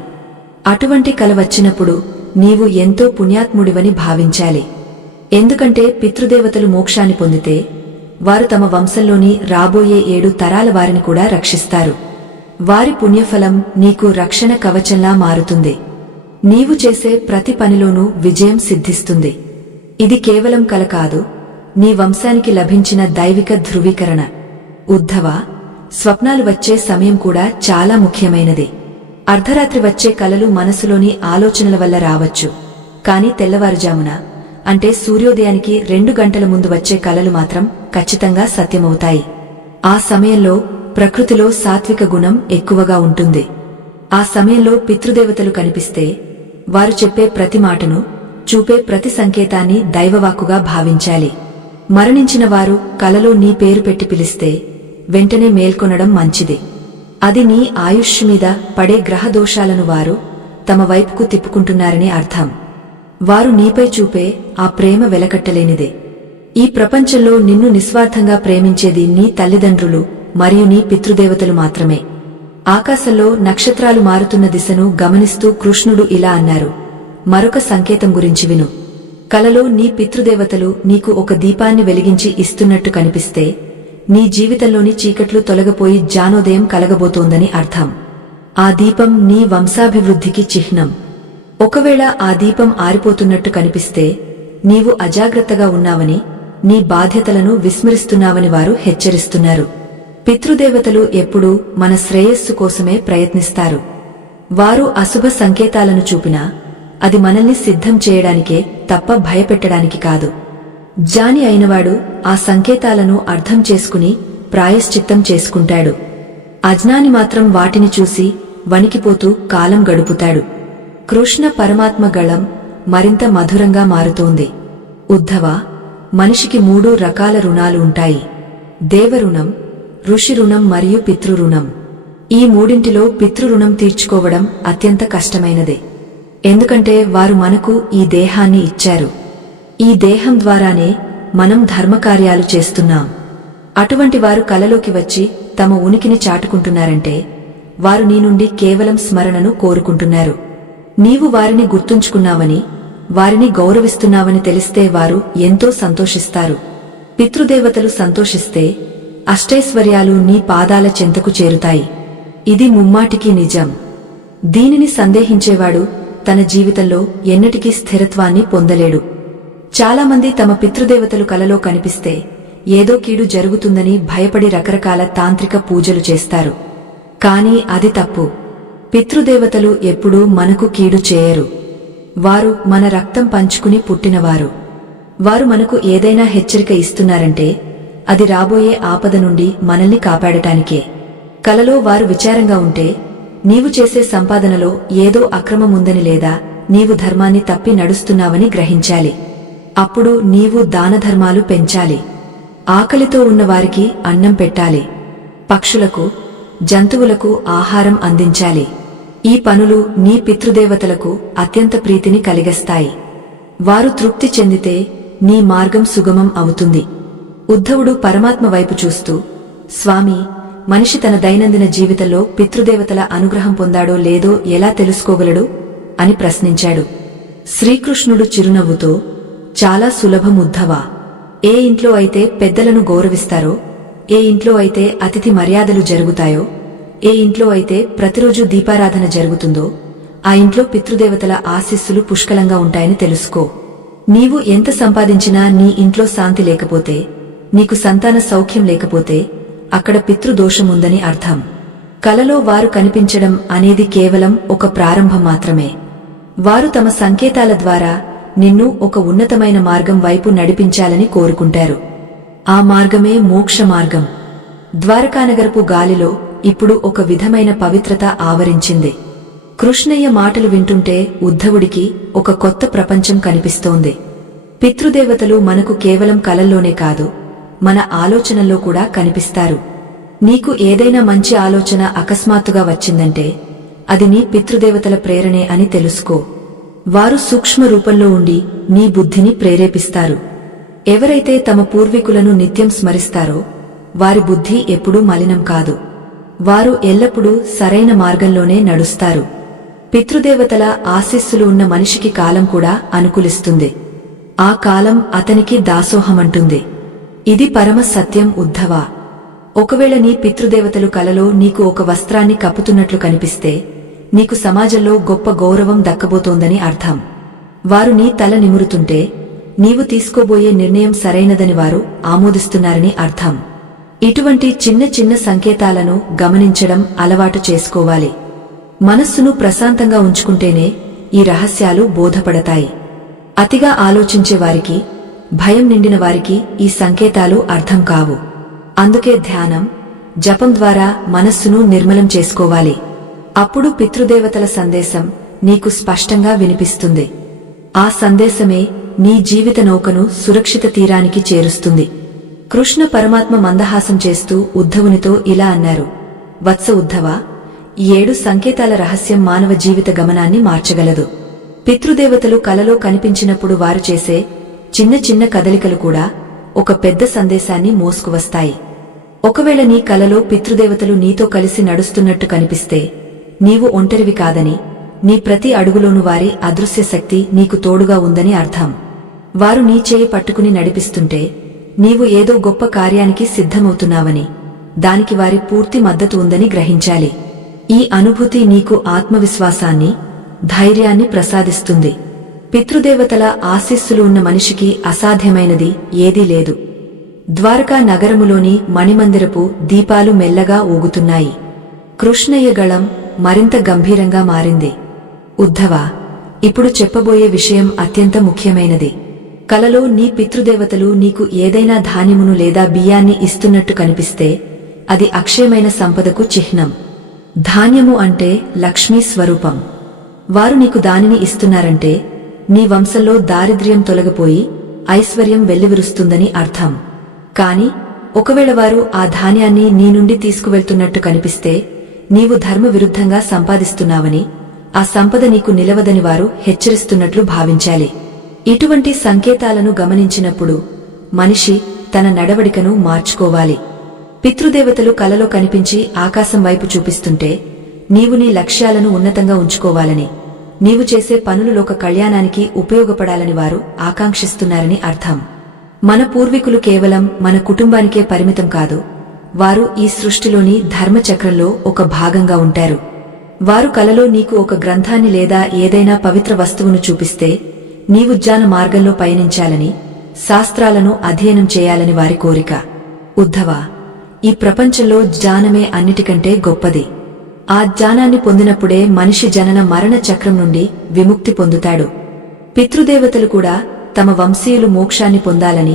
అటువంటి కల వచ్చినప్పుడు నీవు ఎంతో పుణ్యాత్ముడివని భావించాలి. ఎందుకంటే పితృదేవతలు మోక్షాన్ని పొందితే వారు తమ వంశంలోని రాబోయే 7 తరాల వారిని కూడా రక్షిస్తారు. వారి పుణ్యఫలం నీకు రక్షణ కవచంలా మారుతుంది. నీవు చేసే ప్రతి పనిలోనూ విజయం సిద్ధిస్తుంది. ఇది కేవలం కల కాదు, నీ వంశానికి లభించిన దైవిక ధృవీకరణ. ఉద్ధవా, స్వప్నాలు వచ్చే సమయం కూడా చాలా ముఖ్యమైనది. అర్ధరాత్రి వచ్చే కలలు మనసులోని ఆలోచనల వల్ల రావచ్చు. కాని తెల్లవారుజామున, అంటే సూర్యోదయానికి 2 గంటల ముందు వచ్చే కలలు మాత్రం ఖచ్చితంగా సత్యమవుతాయి. ఆ సమయంలో ప్రకృతిలో సాత్విక గుణం ఎక్కువగా ఉంటుంది. ఆ సమయంలో పితృదేవతలు కనిపిస్తే వారు చెప్పే ప్రతి మాటను, చూపే ప్రతి సంకేతాన్ని దైవవాక్కుగా భావించాలి. మరణించిన వారు కలలో నీ పేరు పెట్టి పిలిస్తే వెంటనే మేల్కొనడం మంచిది. అది నీ ఆయుష్ మీద పడే గ్రహదోషాలను వారు తమ వైపుకు తిప్పుకుంటున్నారని అర్థం. వారు నీపై చూపే ఆ ప్రేమ వెలకట్టలేనిదే. ఈ ప్రపంచంలో నిన్ను నిస్వార్థంగా ప్రేమించేది నీ తల్లిదండ్రులు మరియు నీ పితృదేవతలు మాత్రమే. ఆకాశంలో నక్షత్రాలు మారుతున్న దిశను గమనిస్తూ కృష్ణుడు ఇలా అన్నారు, మరొక సంకేతం గురించి విను. కలలో నీ పితృదేవతలు నీకు ఒక దీపాన్ని వెలిగించి ఇస్తున్నట్టు కనిపిస్తే నీ జీవితంలోని చీకట్లు తొలగిపోయి జ్ఞానోదయం కలగబోతోందని అర్థం. ఆ దీపం నీ వంశాభివృద్ధికి చిహ్నం. ఒకవేళ ఆ దీపం ఆరిపోతున్నట్టు కనిపిస్తే నీవు అజాగ్రత్తగా ఉన్నావని, నీ బాధ్యతలను విస్మరిస్తున్నావని వారు హెచ్చరిస్తున్నారు. పితృదేవతలు ఎప్పుడూ మన శ్రేయస్సు కోసమే ప్రయత్నిస్తారు. వారు అశుభ సంకేతాలను చూపినా అది మనల్ని సిద్ధం చేయడానికే తప్ప భయపెట్టడానికి కాదు. జ్ఞాని అయినవాడు ఆ సంకేతాలను అర్థం చేసుకుని ప్రాయశ్చిత్తం చేసుకుంటాడు. అజ్ఞాని మాత్రం వాటిని చూసి వణికిపోతూ కాలం గడుపుతాడు. కృష్ణ పరమాత్మ గళం మరింత మధురంగా మారుతోంది. ఉద్ధవా, మనిషికి 3 రకాల రుణాలు ఉంటాయి: దేవరుణం, ఋషి రుణం మరియు పితృరుణం. ఈ మూడింటిలో పితృరుణం తీర్చుకోవడం అత్యంత కష్టమైనదే. ఎందుకంటే వారు మనకు ఈ దేహాన్ని ఇచ్చారు. ఈ దేహం ద్వారానే మనం ధర్మకార్యాలు చేస్తున్నాం. అటువంటి వారు కలలోకి వచ్చి తమ ఉనికిని చాటుకుంటున్నారంటే వారు నీ నుండి కేవలం స్మరణను కోరుకుంటున్నారు. నీవు వారిని గుర్తుంచుకున్నావని, వారిని గౌరవిస్తున్నావని తెలిస్తే వారు ఎంతో సంతోషిస్తారు. పితృదేవతలు సంతోషిస్తే అష్టైశ్వర్యాలు నీ పాదాల చెంతకు చేరుతాయి. ఇది ముమ్మాటికి నిజం. దీనిని సందేహించేవాడు తన జీవితంలో ఎన్నటికీ స్థిరత్వాన్ని పొందలేడు. చాలామంది తమ పితృదేవతలు కలలో కనిపిస్తే ఏదో కీడు జరుగుతుందని భయపడి రకరకాల తాంత్రిక పూజలు చేస్తారు. కాని అది తప్పు. పితృదేవతలు ఎప్పుడూ మనకు కీడు చేయరు. వారు మన రక్తం పంచుకుని పుట్టినవారు. వారు మనకు ఏదైనా హెచ్చరిక ఇస్తున్నారంటే అది రాబోయే ఆపద నుండి మనల్ని కాపాడటానికే. కలలో వారు విచారంగా ఉంటే నీవు చేసే సంపాదనలో ఏదో అక్రమముందని లేదా నీవు ధర్మాన్ని తప్పి నడుస్తున్నావని గ్రహించాలి. అప్పుడు నీవు దానధర్మాలు పెంచాలి. ఆకలితో ఉన్నవారికి అన్నం పెట్టాలి. పక్షులకు, జంతువులకు ఆహారం అందించాలి. ఈ పనులు నీ పితృదేవతలకు అత్యంత ప్రీతిని కలిగిస్తాయి. వారు తృప్తి చెందితే నీ మార్గం సుగమం అవుతుంది. ఉద్ధవుడు పరమాత్మ వైపు చూస్తూ, స్వామీ, మనిషి తన దైనందిన జీవితంలో పితృదేవతల అనుగ్రహం పొందాడో లేదో ఎలా తెలుసుకోగలడు అని ప్రశ్నించాడు. శ్రీకృష్ణుడు చిరునవ్వుతో, చాలా సులభం ఉద్ధవా. ఏ ఇంట్లో అయితే పెద్దలను గౌరవిస్తారో, ఏ ఇంట్లో అయితే అతిథి మర్యాదలు జరుగుతాయో, ఏ ఇంట్లో అయితే ప్రతిరోజు దీపారాధన జరుగుతుందో ఆ ఇంట్లో పితృదేవతల ఆశీస్సులు పుష్కలంగా ఉంటాయని తెలుసుకో. నీవు ఎంత సంపాదించినా నీ ఇంట్లో శాంతి లేకపోతే, నీకు సంతాన సౌఖ్యం లేకపోతే అక్కడ పితృదోషముందని అర్థం. కలలో వారు కనిపించడం అనేది కేవలం ఒక ప్రారంభం మాత్రమే. వారు తమ సంకేతాల ద్వారా నిన్ను ఒక ఉన్నతమైన మార్గం వైపు నడిపించాలని కోరుకుంటారు. ఆ మార్గమే మోక్ష మార్గం. ద్వారకానగరపు గాలిలో ఇప్పుడు ఒక విధమైన పవిత్రత ఆవరించింది. కృష్ణయ్య మాటలు వింటుంటే ఉద్ధవుడికి ఒక కొత్త ప్రపంచం కనిపిస్తోంది. పితృదేవతలు మనకు కేవలం కలల్లోనే కాదు, మన ఆలోచనల్లో కూడా కనిపిస్తారు. నీకు ఏదైనా మంచి ఆలోచన అకస్మాత్తుగా వచ్చిందంటే అది నీ పితృదేవతల ప్రేరణే అని తెలుసుకో. వారు సూక్ష్మ రూపంలో ఉండి నీ బుద్ధిని ప్రేరేపిస్తారు. ఎవరైతే తమ పూర్వీకులను నిత్యం స్మరిస్తారో వారి బుద్ధి ఎప్పుడూ మలినం కాదు. వారు ఎల్లప్పుడూ సరైన మార్గంలోనే నడుస్తారు. పితృదేవతల ఆశీస్సులు ఉన్న మనిషికి కాలం కూడా అనుకూలిస్తుంది. ఆ కాలం అతనికి దాసోహమంటుంది. ఇది పరమ సత్యం ఉద్ధవా. ఒకవేళ నీ పితృదేవతలు కలలో నీకు ఒక వస్త్రాన్ని కప్పుతున్నట్లు కనిపిస్తే నీకు సమాజంలో గొప్ప గౌరవం దక్కబోతోందని అర్థం. వారు నీ తల నిమురుతుంటే నీవు తీసుకోబోయే నిర్ణయం సరైనదని వారు ఆమోదిస్తున్నారని అర్థం. ఇటువంటి చిన్న చిన్న సంకేతాలను గమనించడం అలవాటు చేసుకోవాలి. మనస్సును ప్రశాంతంగా ఉంచుకుంటేనే ఈ రహస్యాలు బోధపడతాయి. అతిగా ఆలోచించే వారికి, భయం నిండిన వారికి ఈ సంకేతాలు అర్థం కావు. అందుకే ధ్యానం, జపం ద్వారా మనస్సును నిర్మలం చేసుకోవాలి. అప్పుడు పితృదేవతల సందేశం నీకు స్పష్టంగా వినిపిస్తుంది. ఆ సందేశమే నీ జీవిత నౌకను సురక్షిత తీరానికి చేరుస్తుంది. కృష్ణ పరమాత్మ మందహాసం చేస్తూ ఉద్ధవునితో ఇలా అన్నారు: వత్స ఉద్ధవా, ఈ 7 సంకేతాల రహస్యం మానవ జీవిత గమనాన్ని మార్చగలదు. పితృదేవతలు కలలో కనిపించినప్పుడు వారు చేసే చిన్న చిన్న కదలికలు కూడా ఒక పెద్ద సందేశాన్ని మోసుకువస్తాయి. ఒకవేళ నీ కలలో పితృదేవతలు నీతో కలిసి నడుస్తున్నట్టు కనిపిస్తే నీవు ఒంటరివి కాదని, నీ ప్రతి అడుగులోనూ వారి అదృశ్య శక్తి నీకు తోడుగా ఉందని అర్థం. వారు నీ చేయి పట్టుకుని నడిపిస్తుంటే నీవు ఏదో గొప్ప కార్యానికి సిద్ధమవుతున్నావని, దానికి వారి పూర్తి మద్దతు ఉందని గ్రహించాలి. ఈ అనుభూతి నీకు ఆత్మవిశ్వాసాన్ని, ధైర్యాన్ని ప్రసాదిస్తుంది. పితృదేవతల ఆశీస్సులు ఉన్న మనిషికి అసాధ్యమైనది ఏదీ లేదు. ద్వారకా నగరములోని మణిమందిరపు దీపాలు మెల్లగా ఊగుతున్నాయి. కృష్ణయ్య గళం మరింత గంభీరంగా మారింది. ఉద్ధవా, ఇప్పుడు చెప్పబోయే విషయం అత్యంత ముఖ్యమైనది. కలలో నీ పితృదేవతలు నీకు ఏదైనా ధాన్యమును లేదా బియ్యాన్ని ఇస్తున్నట్టు కనిపిస్తే అది అక్షయమైన సంపదకు చిహ్నం. ధాన్యము అంటే లక్ష్మీ స్వరూపం. వారు నీకు దానిని ఇస్తున్నారంటే నీ వంశంలో దారిద్ర్యం తొలగిపోయి ఐశ్వర్యం వెల్లివిరుస్తుందని అర్థం. కాని ఒకవేళ వారు ఆ ధాన్యాన్ని నీ నుండి తీసుకువెళ్తున్నట్టు కనిపిస్తే నీవు ధర్మ విరుద్ధంగా సంపాదిస్తున్నావని, ఆ సంపద నీకు నిలవదని వారు హెచ్చరిస్తున్నట్లు భావించాలి. ఇటువంటి సంకేతాలను గమనించినప్పుడు మనిషి తన నడవడికను మార్చుకోవాలి. పితృదేవతలు కలలో కనిపించి ఆకాశం వైపు చూపిస్తుంటే నీవు నీ లక్ష్యాలను ఉన్నతంగా ఉంచుకోవాలని, నీవు చేసే పనులు లోక కళ్యాణానికి ఉపయోగపడాలని వారు ఆకాంక్షిస్తున్నారని అర్థం. మన పూర్వీకులు కేవలం మన కుటుంబానికే పరిమితం కాదు, వారు ఈ సృష్టిలోని ధర్మచక్రంలో ఒక భాగంగా ఉంటారు. వారు కలలో నీకు ఒక గ్రంథాన్ని లేదా ఏదైనా పవిత్ర వస్తువును చూపిస్తే నీవు జ్ఞాన మార్గంలో పయనించాలని, శాస్త్రాలను అధ్యయనం చేయాలని వారి కోరిక. ఉద్ధవా, ఈ ప్రపంచంలో జ్ఞానమే అన్నిటికంటే గొప్పది. ఆ జ్ఞానాన్ని పొందినప్పుడే మనిషి జనన మరణ చక్రం నుండి విముక్తి పొందుతాడు. పితృదేవతలు కూడా తమ వంశీయులు మోక్షాన్ని పొందాలని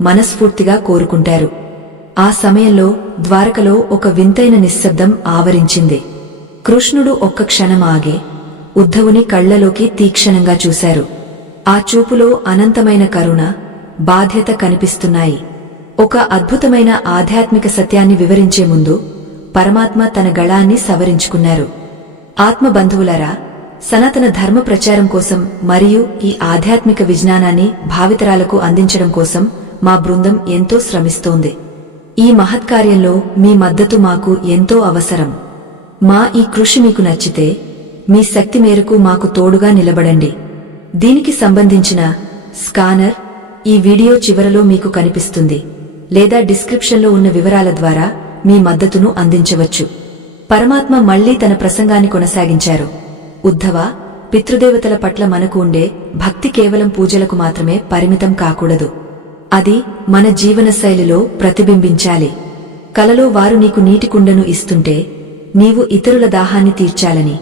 మనస్ఫూర్తిగా కోరుకుంటారు. ఆ సమయంలో ద్వారకలో ఒక వింతైన నిశ్శబ్దం ఆవరించింది. కృష్ణుడు ఒక్క క్షణం ఆగే ఉద్ధవుని కళ్లలోకి తీక్షణంగా చూశారు. ఆ చూపులో అనంతమైన కరుణ, బాధ్యత కనిపిస్తున్నాయి. ఒక అద్భుతమైన ఆధ్యాత్మిక సత్యాన్ని వివరించే ముందు పరమాత్మ తన గళాన్ని సవరించుకున్నారు. ఆత్మబంధువులారా, సనాతన ధర్మ ప్రచారం కోసం మరియు ఈ ఆధ్యాత్మిక విజ్ఞానాన్ని భావితరాలకు అందించడం కోసం మా బృందం ఎంతో శ్రమిస్తోంది. ఈ మహత్కార్యంలో మీ మద్దతు మాకు ఎంతో అవసరం. మా ఈ కృషి మీకు నచ్చితే మీ శక్తి మేరకు మాకు తోడుగా నిలబడండి. దీనికి సంబంధించిన స్కానర్ ఈ వీడియో చివరలో మీకు కనిపిస్తుంది, లేదా డిస్క్రిప్షన్లో ఉన్న వివరాల ద్వారా మీ మద్దతును అందించవచ్చు. పరమాత్మ మళ్లీ తన ప్రసంగాన్ని కొనసాగించారు. ఉద్ధవా, పితృదేవతల పట్ల మనకు ఉండే భక్తి కేవలం పూజలకు మాత్రమే పరిమితం కాకూడదు. అది మన జీవనశైలిలో ప్రతిబింబించాలి. కలలో వారు నీకు నీటి కుండను ఇస్తుంటే నీవు ఇతరుల దాహాన్ని తీర్చాలని,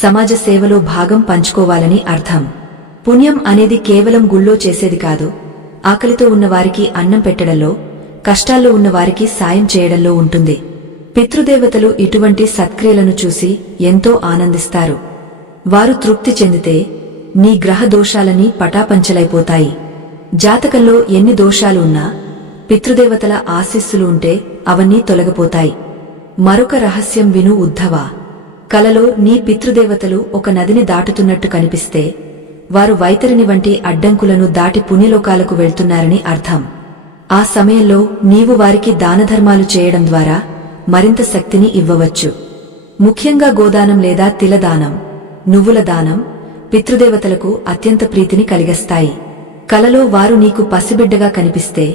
సమాజ సేవలో భాగం పంచుకోవాలని అర్థం. పుణ్యం అనేది కేవలం గుళ్ళో చేసేది కాదు, ఆకలితో ఉన్నవారికి అన్నం పెట్టడంలో, కష్టాల్లో ఉన్నవారికి సాయం చేయడంలో ఉంటుంది. పితృదేవతలు ఇటువంటి సత్క్రియలను చూసి ఎంతో ఆనందిస్తారు. వారు తృప్తి చెందితే నీ గ్రహ దోషాలన్నీ పటాపంచలైపోతాయి. జాతకంలో ఎన్ని దోషాలు ఉన్నా పితృదేవతల ఆశీస్సులు ఉంటే అవన్నీ తొలగిపోతాయి. మరొక రహస్యం విను ఉద్ధవా. కలలో నీ పితృదేవతలు ఒక నదిని దాటుతున్నట్టు కనిపిస్తే వారు వైతరిని వంటి అడ్డంకులను దాటి పుణ్యలోకాలకు వెళ్తున్నారని అర్థం. ఆ సమయంలో నీవు వారికి దానధర్మాలు చేయడం ద్వారా మరింత శక్తిని ఇవ్వవచ్చు. ముఖ్యంగా గోదానం లేదా తిలదానం, నువ్వుల దానం పితృదేవతలకు అత్యంత ప్రీతిని కలిగిస్తాయి. కలలో వారు నీకు పసిబిడ్డగా కనిపిస్తే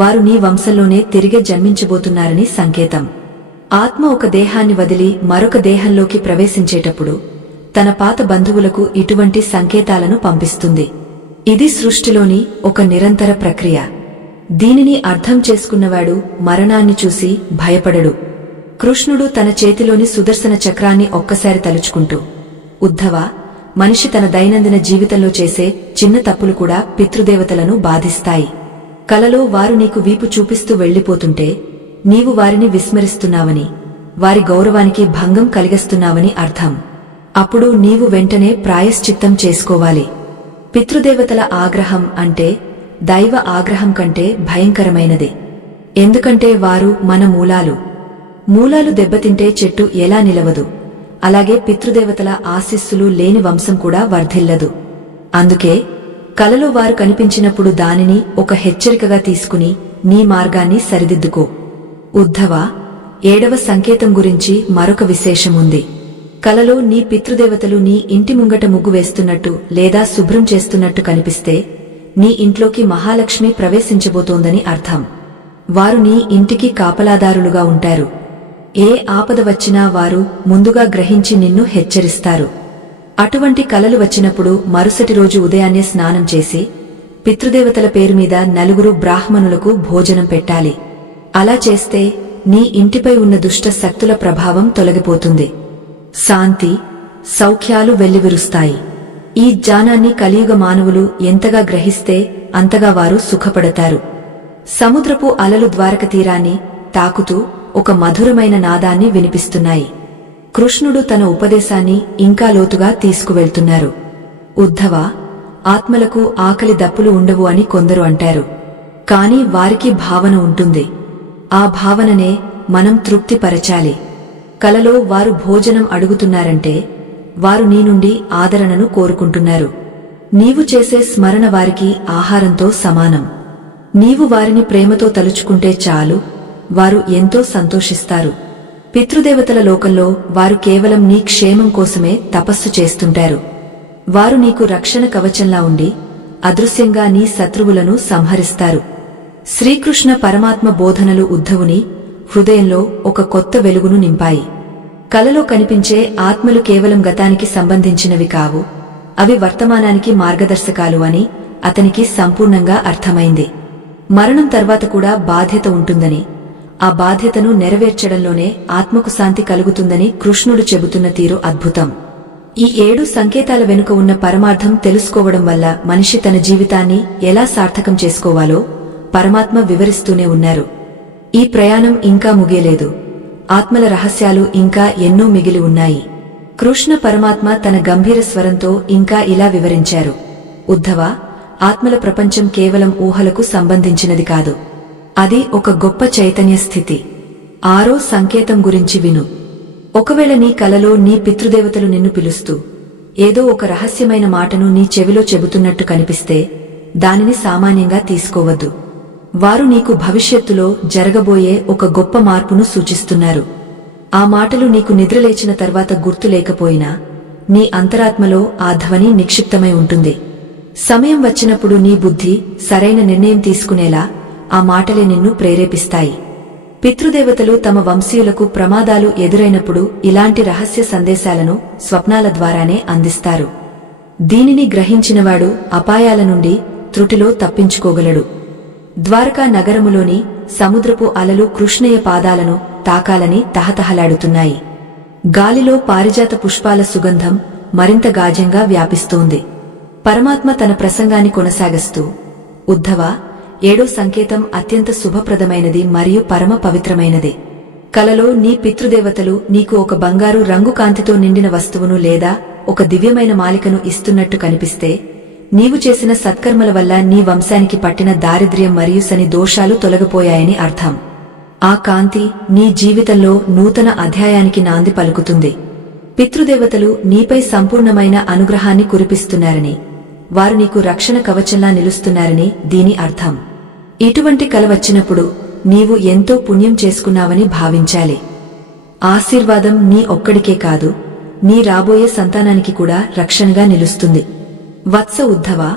వారు నీ వంశంలోనే తిరిగే జన్మించబోతున్నారని సంకేతం. ఆత్మ ఒక దేహాన్ని వదిలి మరొక దేహంలోకి ప్రవేశించేటప్పుడు తన పాత బంధువులకు ఇటువంటి సంకేతాలను పంపిస్తుంది. ఇది సృష్టిలోని ఒక నిరంతర ప్రక్రియ. దీనిని అర్థం చేసుకున్నవాడు మరణాన్ని చూసి భయపడడు. కృష్ణుడు తన చేతిలోని సుదర్శన చక్రాన్ని ఒక్కసారి తలుచుకుంటూ, ఉద్ధవా, మనిషి తన దైనందిన జీవితంలో చేసే చిన్న తప్పులు కూడా పితృదేవతలను బాధిస్తాయి. కలలో వారు నీకు వీపు చూపిస్తూ వెళ్లిపోతుంటే నీవు వారిని విస్మరిస్తున్నావని, వారి గౌరవానికి భంగం కలిగిస్తున్నావని అర్థం. అప్పుడు నీవు వెంటనే ప్రాయశ్చిత్తం చేసుకోవాలి. పితృదేవతల ఆగ్రహం అంటే దైవ ఆగ్రహం కంటే భయంకరమైనది. ఎందుకంటే వారు మన మూలాలు దెబ్బతింటే చెట్టు ఎలా నిలవదు, అలాగే పితృదేవతల ఆశీస్సులు లేని వంశం కూడా వర్ధిల్లదు. అందుకే కలలో వారు కనిపించినప్పుడు దానిని ఒక హెచ్చరికగా తీసుకుని నీ మార్గాన్ని సరిదిద్దుకో. ఉద్ధవా, 7వ సంకేతం గురించి మరొక విశేషముంది. కలలో నీ పితృదేవతలు నీ ఇంటి ముంగట ముగ్గు వేస్తున్నట్టు లేదా శుభ్రం చేస్తున్నట్టు కనిపిస్తే నీ ఇంట్లోకి మహాలక్ష్మి ప్రవేశించబోతోందని అర్థం. వారు నీ ఇంటికి కాపలాదారులుగా ఉంటారు. ఏ ఆపద వచ్చినా వారు ముందుగా గ్రహించి నిన్ను హెచ్చరిస్తారు. అటువంటి కలలు వచ్చినప్పుడు మరుసటి రోజు ఉదయాన్నే స్నానం చేసి పితృదేవతల పేరు మీద 4 బ్రాహ్మణులకు భోజనం పెట్టాలి. అలా చేస్తే నీ ఇంటిపై ఉన్న దుష్ట శక్తుల ప్రభావం తొలగిపోతుంది. శాంతి, సౌఖ్యాలు వెల్లివిరుస్తాయి. ఈ జ్ఞానాన్ని కలియుగ మానవులు ఎంతగా గ్రహిస్తే అంతగా వారు సుఖపడతారు. సముద్రపు అలలు ద్వారక తీరాన్ని తాకుతూ ఒక మధురమైన నాదాన్ని వినిపిస్తున్నాయి. కృష్ణుడు తన ఉపదేశాన్ని ఇంకా లోతుగా తీసుకువెళ్తున్నారు. ఉద్ధవా, ఆత్మలకు ఆకలి దప్పులు ఉండవు అని కొందరు అంటారు. కాని వారికి భావన ఉంటుంది. ఆ భావననే మనం తృప్తిపరచాలి. కలలో వారు భోజనం అడుగుతున్నారంటే వారు నీ నుండి ఆదరణను కోరుకుంటున్నారు. నీవు చేసే స్మరణ వారికి ఆహారంతో సమానం. నీవు వారిని ప్రేమతో తలుచుకుంటే చాలు, వారు ఎంతో సంతోషిస్తారు. పితృదేవతల లోకంలో వారు కేవలం నీ క్షేమం కోసమే తపస్సు చేస్తుంటారు. వారు నీకు రక్షణ కవచంలా ఉండి అదృశ్యంగా నీ శత్రువులను సంహరిస్తారు. శ్రీకృష్ణ పరమాత్మ బోధనలు ఉద్ధవుని హృదయంలో ఒక కొత్త వెలుగును నింపాయి. కలలో కనిపించే ఆత్మలు కేవలం గతానికి సంబంధించినవి కావు, అవి వర్తమానానికి మార్గదర్శకాలు అని అతనికి సంపూర్ణంగా అర్థమైంది. మరణం తర్వాత కూడా బాధ్యత ఉంటుందని, ఆ బాధ్యతను నెరవేర్చడంలోనే ఆత్మకు శాంతి కలుగుతుందని కృష్ణుడు చెబుతున్న తీరు అద్భుతం. ఈ 7 సంకేతాల వెనుక ఉన్న పరమార్థం తెలుసుకోవడం వల్ల మనిషి తన జీవితాన్ని ఎలా సార్థకం చేసుకోవాలో పరమాత్మ వివరిస్తూనే ఉన్నారు. ఈ ప్రయాణం ఇంకా ముగియలేదు. ఆత్మల రహస్యాలు ఇంకా ఎన్నో మిగిలి ఉన్నాయి. కృష్ణ పరమాత్మ తన గంభీర స్వరంతో ఇంకా ఇలా వివరించారు. ఉద్ధవా, ఆత్మల ప్రపంచం కేవలం ఊహలకు సంబంధించినది కాదు. అది ఒక గొప్ప చైతన్య స్థితి. 6వ సంకేతం గురించి విను. ఒకవేళ నీ కలలో నీ పితృదేవతలు నిన్ను పిలుస్తూ ఏదో ఒక రహస్యమైన మాటను నీ చెవిలో చెబుతున్నట్టు కనిపిస్తే దానిని సామాన్యంగా తీసుకోవద్దు. వారు నీకు భవిష్యత్తులో జరగబోయే ఒక గొప్ప మార్పును సూచిస్తున్నారు. ఆ మాటలు నీకు నిద్రలేచిన తర్వాత గుర్తు లేకపోయినా నీ అంతరాత్మలో ఆ ధ్వని నిక్షిప్తమై ఉంటుంది. సమయం వచ్చినప్పుడు నీ బుద్ధి సరైన నిర్ణయం తీసుకునేలా ఆ మాటలే నిన్ను ప్రేరేపిస్తాయి. పితృదేవతలు తమ వంశీయులకు ప్రమాదాలు ఎదురైనప్పుడు ఇలాంటి రహస్య సందేశాలను స్వప్నాల ద్వారానే అందిస్తారు. దీనిని గ్రహించినవాడు అపాయాల నుండి త్రుటిలో తప్పించుకోగలడు. ద్వారకా నగరములోని సముద్రపు అలలు కృష్ణయ్య పాదాలను తాకాలని తహతహలాడుతున్నాయి. గాలిలో పారిజాత పుష్పాల సుగంధం మరింత గాఢంగా వ్యాపిస్తోంది. పరమాత్మ తన ప్రసంగాన్ని కొనసాగిస్తూ, ఉద్ధవా, 7వ సంకేతం అత్యంత శుభప్రదమైనది మరియు పరమ పవిత్రమైనది. కలలో నీ పితృదేవతలు నీకు ఒక బంగారు రంగు కాంతితో నిండిన వస్తువును లేదా ఒక దివ్యమైన మాలికను ఇస్తున్నట్టు కనిపిస్తే, నీవు చేసిన సత్కర్మల వల్ల నీ వంశానికి పట్టిన దారిద్ర్యం మరియు శని దోషాలు తొలగిపోయాయని అర్థం. ఆ కాంతి నీ జీవితంలో నూతన అధ్యాయానికి నాంది పలుకుతుంది. పితృదేవతలు నీపై సంపూర్ణమైన అనుగ్రహాన్ని కురిపిస్తున్నారని, వారు నీకు రక్షణ కవచంలా నిలుస్తున్నారని దీని అర్థం. ఇటువంటి కల వచ్చినప్పుడు నీవు ఎంతో పుణ్యం చేసుకున్నావని భావించాలి. ఆశీర్వాదం నీ ఒక్కడికే కాదు, నీ రాబోయే సంతానానికి కూడా రక్షణగా నిలుస్తుంది. వత్స ఉద్ధవా,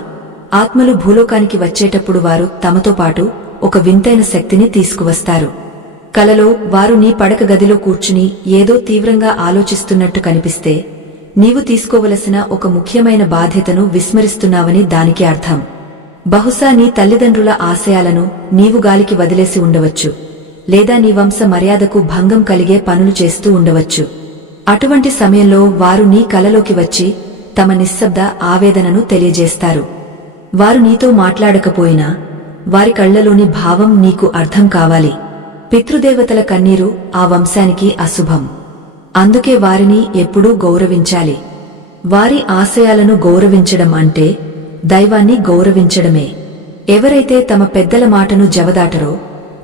ఆత్మలు భూలోకానికి వచ్చేటప్పుడు వారు తమతో పాటు ఒక వింతైన శక్తిని తీసుకువస్తారు. కలలో వారు నీ పడక గదిలో కూర్చుని ఏదో తీవ్రంగా ఆలోచిస్తున్నట్టు కనిపిస్తే, నీవు తీసుకోవలసిన ఒక ముఖ్యమైన బాధ్యతను విస్మరిస్తున్నావని దానికి అర్థం. బహుశా నీ తల్లిదండ్రుల ఆశయాలను నీవు గాలికి వదిలేసి ఉండవచ్చు, లేదా నీ వంశ మర్యాదకు భంగం కలిగే పనులు చేస్తూ ఉండవచ్చు. అటువంటి సమయంలో వారు నీ కలలోకి వచ్చి తమ నిశ్శబ్ద ఆవేదనను తెలియజేస్తారు. వారు నీతో మాట్లాడకపోయినా వారి కళ్లలోని భావం నీకు అర్థం కావాలి. పితృదేవతల కన్నీరు ఆ వంశానికి అశుభం. అందుకే వారిని ఎప్పుడూ గౌరవించాలి. వారి ఆశయాలను గౌరవించడం అంటే దైవాన్ని గౌరవించడమే. ఎవరైతే తమ పెద్దల మాటను జవదాటరో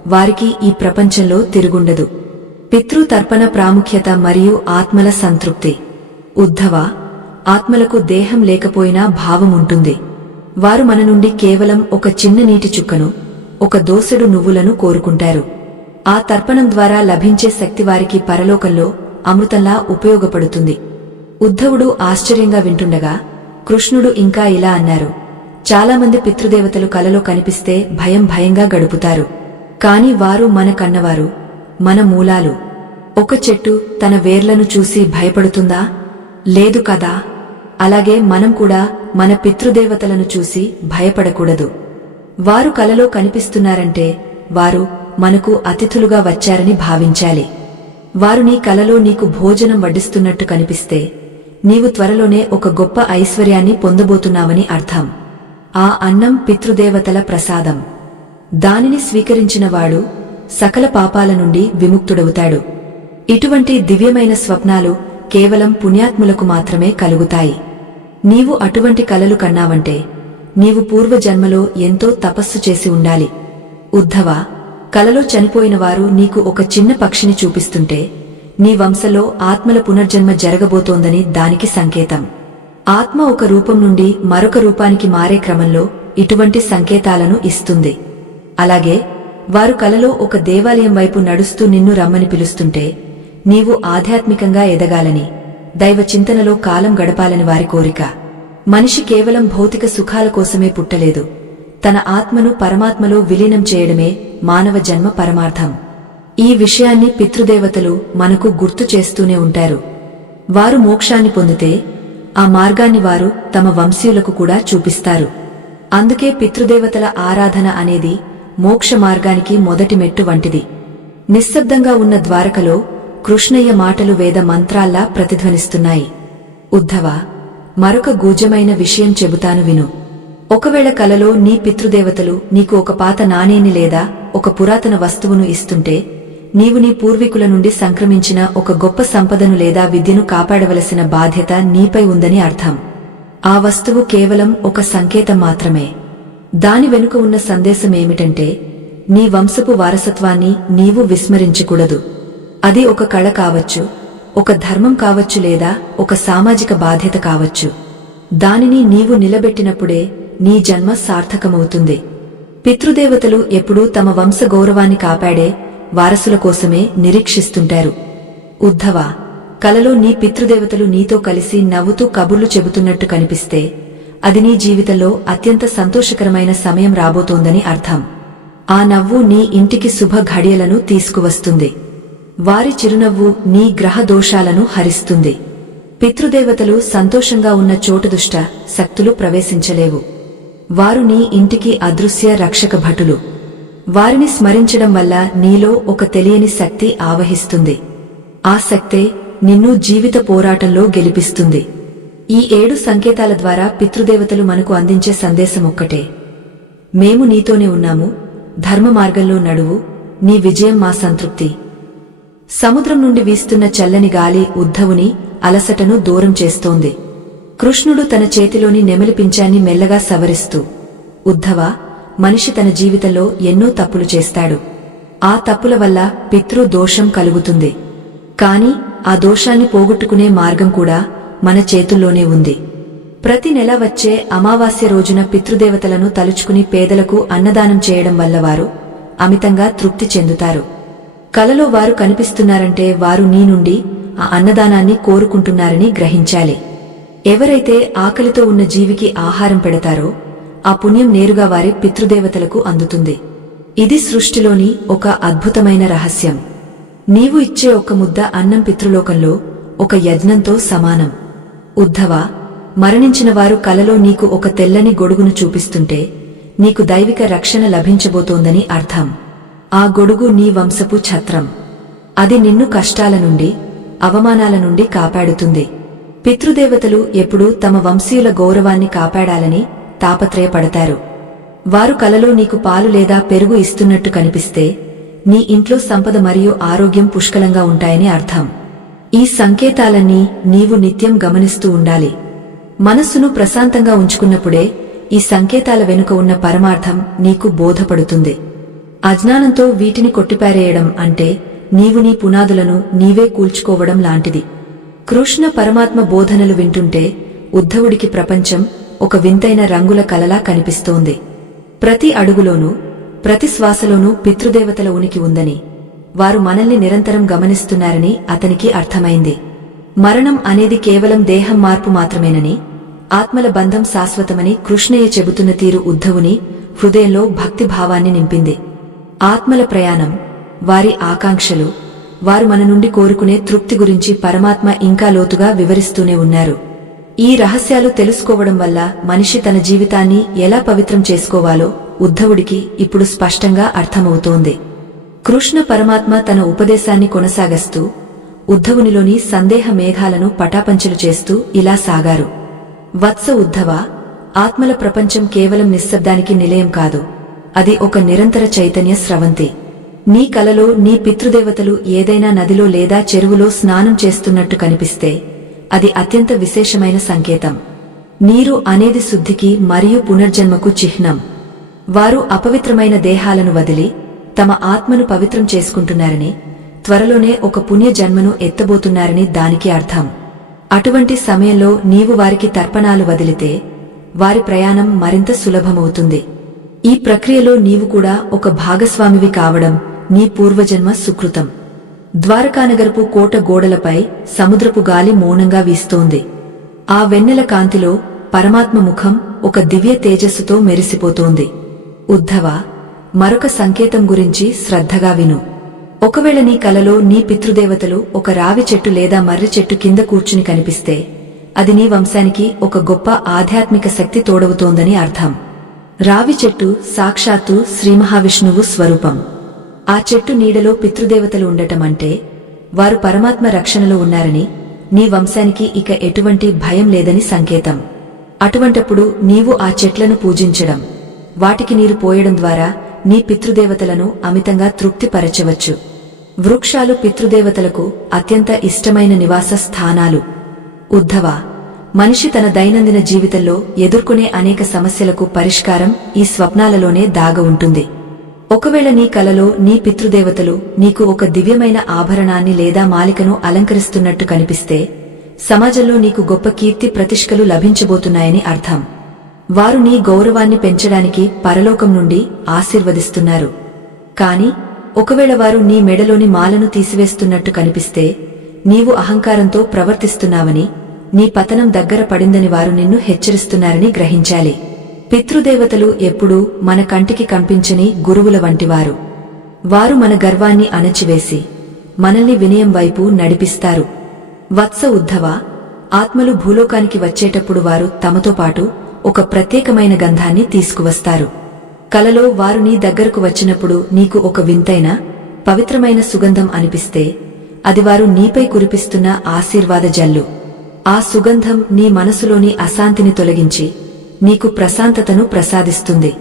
వారికి ఈ ప్రపంచంలో తిరుగుండదు. పితృతర్పణ ప్రాముఖ్యత మరియు ఆత్మల సంతృప్తి. ఉద్ధవా, ఆత్మలకు దేహం లేకపోయినా భావముంటుంది. వారు మన నుండి కేవలం ఒక చిన్న నీటి చుక్కను, ఒక దోసెడు నువ్వులను కోరుకుంటారు. ఆ తర్పణం ద్వారా లభించే శక్తి వారికి పరలోకంలో అమృతంలా ఉపయోగపడుతుంది. ఉద్ధవుడు ఆశ్చర్యంగా వింటుండగా కృష్ణుడు ఇంకా ఇలా అన్నారు, చాలామంది పితృదేవతలు కలలో కనిపిస్తే భయంగా గడుపుతారు. కాని వారు మన కన్నవారు, మన మూలాలు. ఒక చెట్టు తన వేర్లను చూసి భయపడుతుందా? లేదు కదా. అలాగే మనం కూడా మన పితృదేవతలను చూసి భయపడకూడదు. వారు కలలో కనిపిస్తున్నారంటే వారు మనకు అతిథులుగా వచ్చారని భావించాలి. వారు నీ కలలో నీకు భోజనం వడ్డిస్తున్నట్టు కనిపిస్తే నీవు త్వరలోనే ఒక గొప్ప ఐశ్వర్యాన్ని పొందబోతున్నావని అర్థం. ఆ అన్నం పితృదేవతల ప్రసాదం. దానిని స్వీకరించినవాడు సకల పాపాల నుండి విముక్తుడవుతాడు. ఇటువంటి దివ్యమైన స్వప్నాలు కేవలం పుణ్యాత్ములకు మాత్రమే కలుగుతాయి. నీవు అటువంటి కలలు కన్నావంటే నీవు పూర్వజన్మలో ఎంతో తపస్సు చేసి ఉండాలి. ఉద్ధవా, కలలో చనిపోయిన వారు నీకు ఒక చిన్న పక్షిని చూపిస్తుంటే నీ వంశలో ఆత్మల పునర్జన్మ జరగబోతోందని దానికి సంకేతం. ఆత్మ ఒక రూపం నుండి మరొక రూపానికి మారే క్రమంలో ఇటువంటి సంకేతాలను ఇస్తుంది. అలాగే వారు కలలో ఒక దేవాలయం వైపు నడుస్తూ నిన్ను రమ్మని పిలుస్తుంటే నీవు ఆధ్యాత్మికంగా ఎదగాలని, దైవ చింతనలో కాలం గడపాలని వారి కోరిక. మనిషి కేవలం భౌతిక సుఖాల కోసమే పుట్టలేదు. తన ఆత్మను పరమాత్మలో విలీనం చేయడమే మానవ జన్మ పరమార్థం. ఈ విషయాన్ని పితృదేవతలు మనకు గుర్తు చేస్తూనే ఉంటారు. వారు మోక్షాన్ని పొందితే ఆ మార్గాన్ని వారు తమ వంశీయులకు కూడా చూపిస్తారు. అందుకే పితృదేవతల ఆరాధన అనేది మోక్ష మార్గానికి మొదటి మెట్టు వంటిది. నిశ్శబ్దంగా ఉన్న ద్వారకలో కృష్ణయ్య మాటలు వేద మంత్రాల్లా ప్రతిధ్వనిస్తున్నాయి. ఉద్ధవా, మరొక గూజమైన విషయం చెబుతాను విను. ఒకవేళ కలలో నీ పితృదేవతలు నీకు ఒక పాత నాణేని లేదా ఒక పురాతన వస్తువును ఇస్తుంటే నీవు నీ పూర్వీకుల నుండి సంక్రమించిన ఒక గొప్ప సంపదను లేదా విద్యను కాపాడవలసిన బాధ్యత నీపై ఉందని అర్థం. ఆ వస్తువు కేవలం ఒక సంకేతం మాత్రమే. దాని వెనుక ఉన్న సందేశమేమిటంటే నీ వంశపు వారసత్వాన్ని నీవు విస్మరించకూడదు. అది ఒక కళ కావచ్చు, ఒక ధర్మం కావచ్చు, లేదా ఒక సామాజిక బాధ్యత కావచ్చు. దానిని నీవు నిలబెట్టినప్పుడే నీ జన్మ సార్థకమవుతుంది. పితృదేవతలు ఎప్పుడూ తమ వంశ గౌరవాన్ని కాపాడే వారసుల కోసమే నిరీక్షిస్తుంటారు. ఉద్ధవా, కలలో నీ పితృదేవతలు నీతో కలిసి నవ్వుతూ కబుర్లు చెబుతున్నట్టు కనిపిస్తే అది నీ జీవితంలో అత్యంత సంతోషకరమైన సమయం రాబోతోందని అర్థం. ఆ నవ్వు నీ ఇంటికి శుభ ఘడియలను తీసుకువస్తుంది. వారి చిరునవ్వు నీ గ్రహ దోషాలను హరిస్తుంది. పితృదేవతలు సంతోషంగా ఉన్న చోటు దుష్ట శక్తులు ప్రవేశించలేవు. వారు నీ ఇంటికి అదృశ్య రక్షక భటులు. వారిని స్మరించడం వల్ల నీలో ఒక తెలియని శక్తి ఆవహిస్తుంది. ఆ శక్తే నిన్ను జీవిత పోరాటంలో గెలిపిస్తుంది. ఈ 7 సంకేతాల ద్వారా పితృదేవతలు మనకు అందించే సందేశం ఒక్కటే: మేము నీతోనే ఉన్నాము, ధర్మ మార్గంలో నడువు, నీ విజయం మా సంతృప్తి. సముద్రం నుండి వీస్తున్న చల్లని గాలి ఉద్ధవుని అలసటను దూరం చేస్తోంది. కృష్ణుడు తన చేతిలోని నెమలి పించాన్ని మెల్లగా సవరిస్తూ, ఉద్ధవా, మనిషి తన జీవితంలో ఎన్నో తప్పులు చేస్తాడు. ఆ తప్పుల వల్ల పితృ దోషం కలుగుతుంది. కాని ఆ దోషాన్ని పోగొట్టుకునే మార్గం కూడా మన చేతుల్లోనే ఉంది. ప్రతి నెల వచ్చే అమావాస్య రోజున పితృదేవతలను తలుచుకుని పేదలకు అన్నదానం చేయడం వల్ల వారు అమితంగా తృప్తి చెందుతారు. కలలో వారు కనిపిస్తున్నారంటే వారు నీ నుండి ఆ అన్నదానాన్ని కోరుకుంటున్నారని గ్రహించాలి. ఎవరైతే ఆకలితో ఉన్న జీవికి ఆహారం పెడతారో ఆ పుణ్యం నేరుగా వారి పితృదేవతలకు అందుతుంది. ఇది సృష్టిలోని ఒక అద్భుతమైన రహస్యం. నీవు ఇచ్చే ఒక ముద్ద అన్నం పితృలోకంలో ఒక యజ్ఞంతో సమానం. ఉద్ధవా, మరణించిన వారు కలలో నీకు ఒక తెల్లని గొడుగును చూపిస్తుంటే నీకు దైవిక రక్షణ లభించబోతోందని అర్థం. ఆ గొడుగు నీ వంశపు ఛత్రం. అది నిన్ను కష్టాల నుండి, అవమానాల నుండి కాపాడుతుంది. పితృదేవతలు ఎప్పుడూ తమ వంశీయుల గౌరవాన్ని కాపాడాలని తాపత్రయపడతారు. వారు కలలో నీకు పాలు లేదా పెరుగు ఇస్తున్నట్టు కనిపిస్తే నీ ఇంట్లో సంపద మరియు ఆరోగ్యం పుష్కలంగా ఉంటాయని అర్థం. ఈ సంకేతాలన్నీ నీవు నిత్యం గమనిస్తూ ఉండాలి. మనస్సును ప్రశాంతంగా ఉంచుకున్నప్పుడే ఈ సంకేతాల వెనుక ఉన్న పరమార్థం నీకు బోధపడుతుంది. అజ్ఞానంతో వీటిని కొట్టిపారేయడం అంటే నీవు నీ పునాదులను నీవే కూల్చుకోవడం లాంటిది. కృష్ణ పరమాత్మ బోధనలు వింటుంటే ఉద్ధవుడికి ప్రపంచం ఒక వింతైన రంగుల కలలా కనిపిస్తోంది. ప్రతి అడుగులోనూ, ప్రతి శ్వాసలోనూ పితృదేవతల ఉనికి ఉందని, వారు మనల్ని నిరంతరం గమనిస్తున్నారని అతనికి అర్థమైంది. మరణం అనేది కేవలం దేహం మార్పు మాత్రమేనని, ఆత్మల బంధం శాశ్వతమని కృష్ణయ్య చెబుతున్న తీరు ఉద్ధవుని హృదయంలో భక్తిభావాన్ని నింపింది. ఆత్మల ప్రయాణం, వారి ఆకాంక్షలు, వారు మన నుండి కోరుకునే తృప్తి గురించి పరమాత్మ ఇంకా లోతుగా వివరిస్తూనే ఉన్నారు. ఈ రహస్యాలు తెలుసుకోవడం వల్ల మనిషి తన జీవితాన్ని ఎలా పవిత్రం చేసుకోవాలో ఉద్ధవుడికి ఇప్పుడు స్పష్టంగా అర్థమవుతోంది. కృష్ణ పరమాత్మ తన ఉపదేశాన్ని కొనసాగస్తూ ఉద్ధవునిలోని సందేహ మేఘాలను పటాపంచలు చేస్తూ ఇలా సాగారు. వత్స ఉద్ధవ, ఆత్మల ప్రపంచం కేవలం నిశ్శబ్దానికి నిలయం కాదు, అది ఒక నిరంతర చైతన్య స్రవంతి. నీ కలలో నీ పితృదేవతలు ఏదైనా నదిలో లేదా చెరువులో స్నానం చేస్తున్నట్టు కనిపిస్తే అది అత్యంత విశేషమైన సంకేతం. నీరు అనేది శుద్ధికి మరియు పునర్జన్మకు చిహ్నం. వారు అపవిత్రమైన దేహాలను వదిలి తమ ఆత్మను పవిత్రం చేసుకుంటున్నారని, త్వరలోనే ఒక పుణ్య జన్మను ఎత్తబోతున్నారని దానికి అర్థం. అటువంటి సమయంలో నీవు వారికి తర్పణాలు వదిలితే వారి ప్రయాణం మరింత సులభమవుతుంది. ఈ ప్రక్రియలో నీవు కూడా ఒక భాగస్వామివి కావడం నీ పూర్వజన్మ సుకృతం. ద్వారకానగరపు కోట గోడలపై సముద్రపు గాలి మౌనంగా వీస్తోంది. ఆ వెన్నెల కాంతిలో పరమాత్మ ముఖం ఒక దివ్య తేజస్సుతో మెరిసిపోతోంది. ఉద్ధవా, మరొక సంకేతం గురించి శ్రద్ధగా విను. ఒకవేళ నీ కలలో నీ పితృదేవతలు ఒక రావి చెట్టు లేదా మర్రి చెట్టు కింద కూర్చుని కనిపిస్తే అది నీ వంశానికి ఒక గొప్ప ఆధ్యాత్మిక శక్తి తోడవుతోందని అర్థం. రావి చెట్టు సాక్షాత్తు శ్రీమహావిష్ణువు స్వరూపం. ఆ చెట్టు నీడలో పితృదేవతలు ఉండటం అంటే వారు పరమాత్మ రక్షణలో ఉన్నారని, నీ వంశానికి ఇక ఎటువంటి భయం లేదని సంకేతం. అటువంటప్పుడు నీవు ఆ చెట్లను పూజించడం, వాటికి నీరు పోయడం ద్వారా నీ పితృదేవతలను అమితంగా తృప్తిపరచవచ్చు. వృక్షాలు పితృదేవతలకు అత్యంత ఇష్టమైన నివాస స్థానాలు. ఉద్ధవా, మనిషి తన దైనందిన జీవితంలో ఎదుర్కొనే అనేక సమస్యలకు పరిష్కారం ఈ స్వప్నాలలోనే దాగ ఉంటుంది. ఒకవేళ నీ కలలో నీ పితృదేవతలు నీకు ఒక దివ్యమైన ఆభరణాన్ని లేదా మాలికను అలంకరిస్తున్నట్టు కనిపిస్తే సమాజంలో నీకు గొప్ప కీర్తి ప్రతిష్ఠలు లభించబోతున్నాయని అర్థం. వారు నీ గౌరవాన్ని పెంచడానికి పరలోకం నుండి ఆశీర్వదిస్తున్నారు. కాని ఒకవేళ వారు నీ మెడలోని మాలను తీసివేస్తున్నట్టు కనిపిస్తే నీవు అహంకారంతో ప్రవర్తిస్తున్నావని, నీ పతనం దగ్గర పడిందని వారు నిన్ను హెచ్చరిస్తున్నారని గ్రహించాలి. పితృదేవతలు ఎప్పుడూ మన కంటికి కనిపించని గురువుల వంటివారు. వారు మన గర్వాన్ని అణచివేసి మనల్ని వినయం వైపు నడిపిస్తారు. వత్స ఉద్ధవ, ఆత్మలు భూలోకానికి వచ్చేటప్పుడు వారు తమతో పాటు ఒక ప్రత్యేకమైన గంధాన్ని తీసుకువస్తారు. కలలో వారు నీ దగ్గరకు వచ్చినప్పుడు నీకు ఒక వింతైన పవిత్రమైన సుగంధం అనిపిస్తే అది వారు నీపై కురిపిస్తున్న ఆశీర్వాద జల్లు. ఆ సుగంధం నీ మనసులోని అశాంతిని తొలగించి నీకు ప్రశాంతతను ప్రసాదిస్తుంది.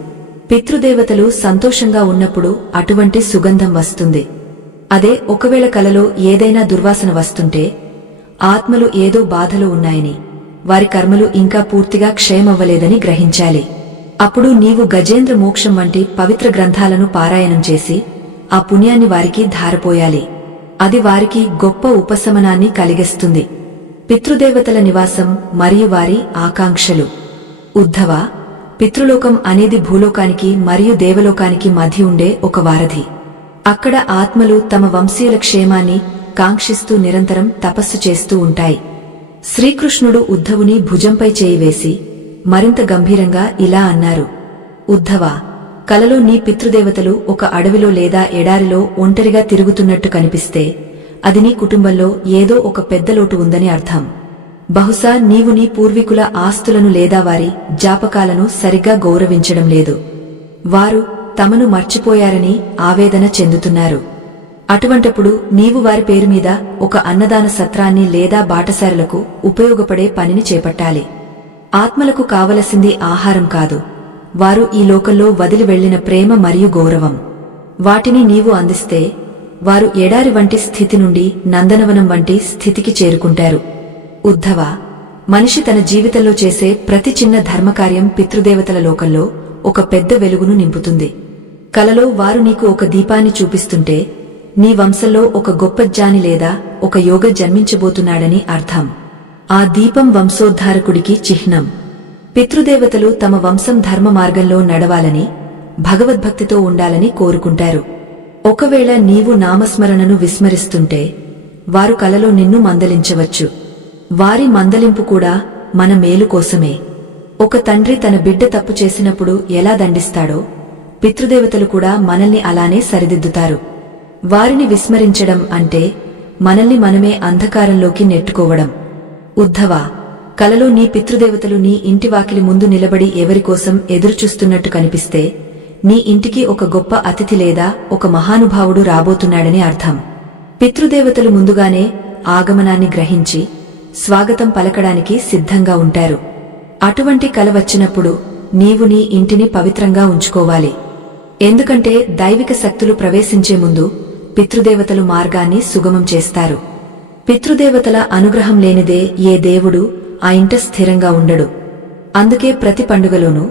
పితృదేవతలు సంతోషంగా ఉన్నప్పుడు అటువంటి సుగంధం వస్తుంది. అదే ఒకవేళ కలలో ఏదైనా దుర్వాసన వస్తుంటే ఆత్మలు ఏదో బాధలో ఉన్నాయని, వారి కర్మలు ఇంకా పూర్తిగా క్షయమవ్వలేదని గ్రహించాలి. అప్పుడు నీవు గజేంద్ర మోక్షం వంటి పవిత్ర గ్రంథాలను పారాయణం చేసి ఆ పుణ్యాన్ని వారికి ధారపోయాలి. అది వారికి గొప్ప ఉపశమనాన్ని కలిగిస్తుంది. పితృదేవతల నివాసం మరియు వారి ఆకాంక్షలు. ఉద్ధవ, పితృలోకం అనేది భూలోకానికి మరియు దేవలోకానికి మధ్య ఉండే ఒక వారధి. అక్కడ ఆత్మలు తమ వంశీయుల క్షేమాన్ని కాంక్షిస్తూ నిరంతరం తపస్సు చేస్తూ ఉంటాయి. శ్రీకృష్ణుడు ఉద్ధవుని భుజంపై చేయి వేసి మరింత గంభీరంగా ఇలా అన్నారు: ఉద్ధవ, కలలో నీ పితృదేవతలు ఒక అడవిలో లేదా ఎడారిలో ఒంటరిగా తిరుగుతున్నట్టు కనిపిస్తే అది నీ కుటుంబంలో ఏదో ఒక పెద్ద లోటు ఉందని అర్థం. బహుశా నీవు నీ పూర్వీకుల ఆస్తులను లేదా వారి జ్ఞాపకాలను సరిగ్గా గౌరవించడం లేదు. వారు తమను మర్చిపోయారని ఆవేదన చెందుతున్నారు. అటువంటప్పుడు నీవు వారి పేరు మీద ఒక అన్నదాన సత్రాన్ని లేదా బాటసారులకు ఉపయోగపడే పనిని చేపట్టాలి. ఆత్మలకు కావలసింది ఆహారం కాదు, వారు ఈ లోకంలో వదిలి వెళ్లిన ప్రేమ మరియు గౌరవం. వాటిని నీవు అందిస్తే వారు ఎడారి వంటి స్థితి నుండి నందనవనం వంటి స్థితికి చేరుకుంటారు. ఉద్ధవ, మనిషి తన జీవితంలో చేసే ప్రతి చిన్న ధర్మకార్యం పితృదేవతల లోకంలో ఒక పెద్ద వెలుగును నింపుతుంది. కలలో వారు నీకు ఒక దీపాన్ని చూపిస్తుంటే నీ వంశంలో ఒక గొప్ప జ్ఞాని లేదా ఒక యోగ జన్మించబోతున్నాడని అర్థం. ఆ దీపం వంశోద్ధారకుడికి చిహ్నం. పితృదేవతలు తమ వంశం ధర్మ మార్గంలో నడవాలని, భగవద్భక్తితో ఉండాలని కోరుకుంటారు. ఒకవేళ నీవు నామస్మరణను విస్మరిస్తుంటే వారు కలలో నిన్ను మందలించవచ్చు. వారి మందలింపు కూడా మన మేలు కోసమే. ఒక తండ్రి తన బిడ్డ తప్పు చేసినప్పుడు ఎలా దండిస్తాడో పితృదేవతలు కూడా మనల్ని అలానే సరిదిద్దుతారు. వారిని విస్మరించడం అంటే మనల్ని మనమే అంధకారంలోకి నెట్టుకోవడం. ఉద్ధవ, కలలో నీ పితృదేవతలు నీ ఇంటి వాకిలి ముందు నిలబడి ఎవరికోసం ఎదురుచూస్తున్నట్టు కనిపిస్తే నీ ఇంటికి ఒక గొప్ప అతిథి లేదా ఒక మహానుభావుడు రాబోతున్నాడని అర్థం. పితృదేవతలు ముందుగానే ఆగమనాన్ని గ్రహించి స్వాగతం పలకడానికి సిద్ధంగా ఉంటారు. అటువంటి కల వచ్చినప్పుడు నీవు నీ ఇంటిని పవిత్రంగా ఉంచుకోవాలి. ఎందుకంటే దైవిక శక్తులు ప్రవేశించే ముందు పితృదేవతలు మార్గాన్ని సుగమం చేస్తారు. పితృదేవతల అనుగ్రహం లేనిదే ఏ దేవుడు ఆ ఇంట స్థిరంగా ఉండడు. అందుకే ప్రతి పండుగలోనూ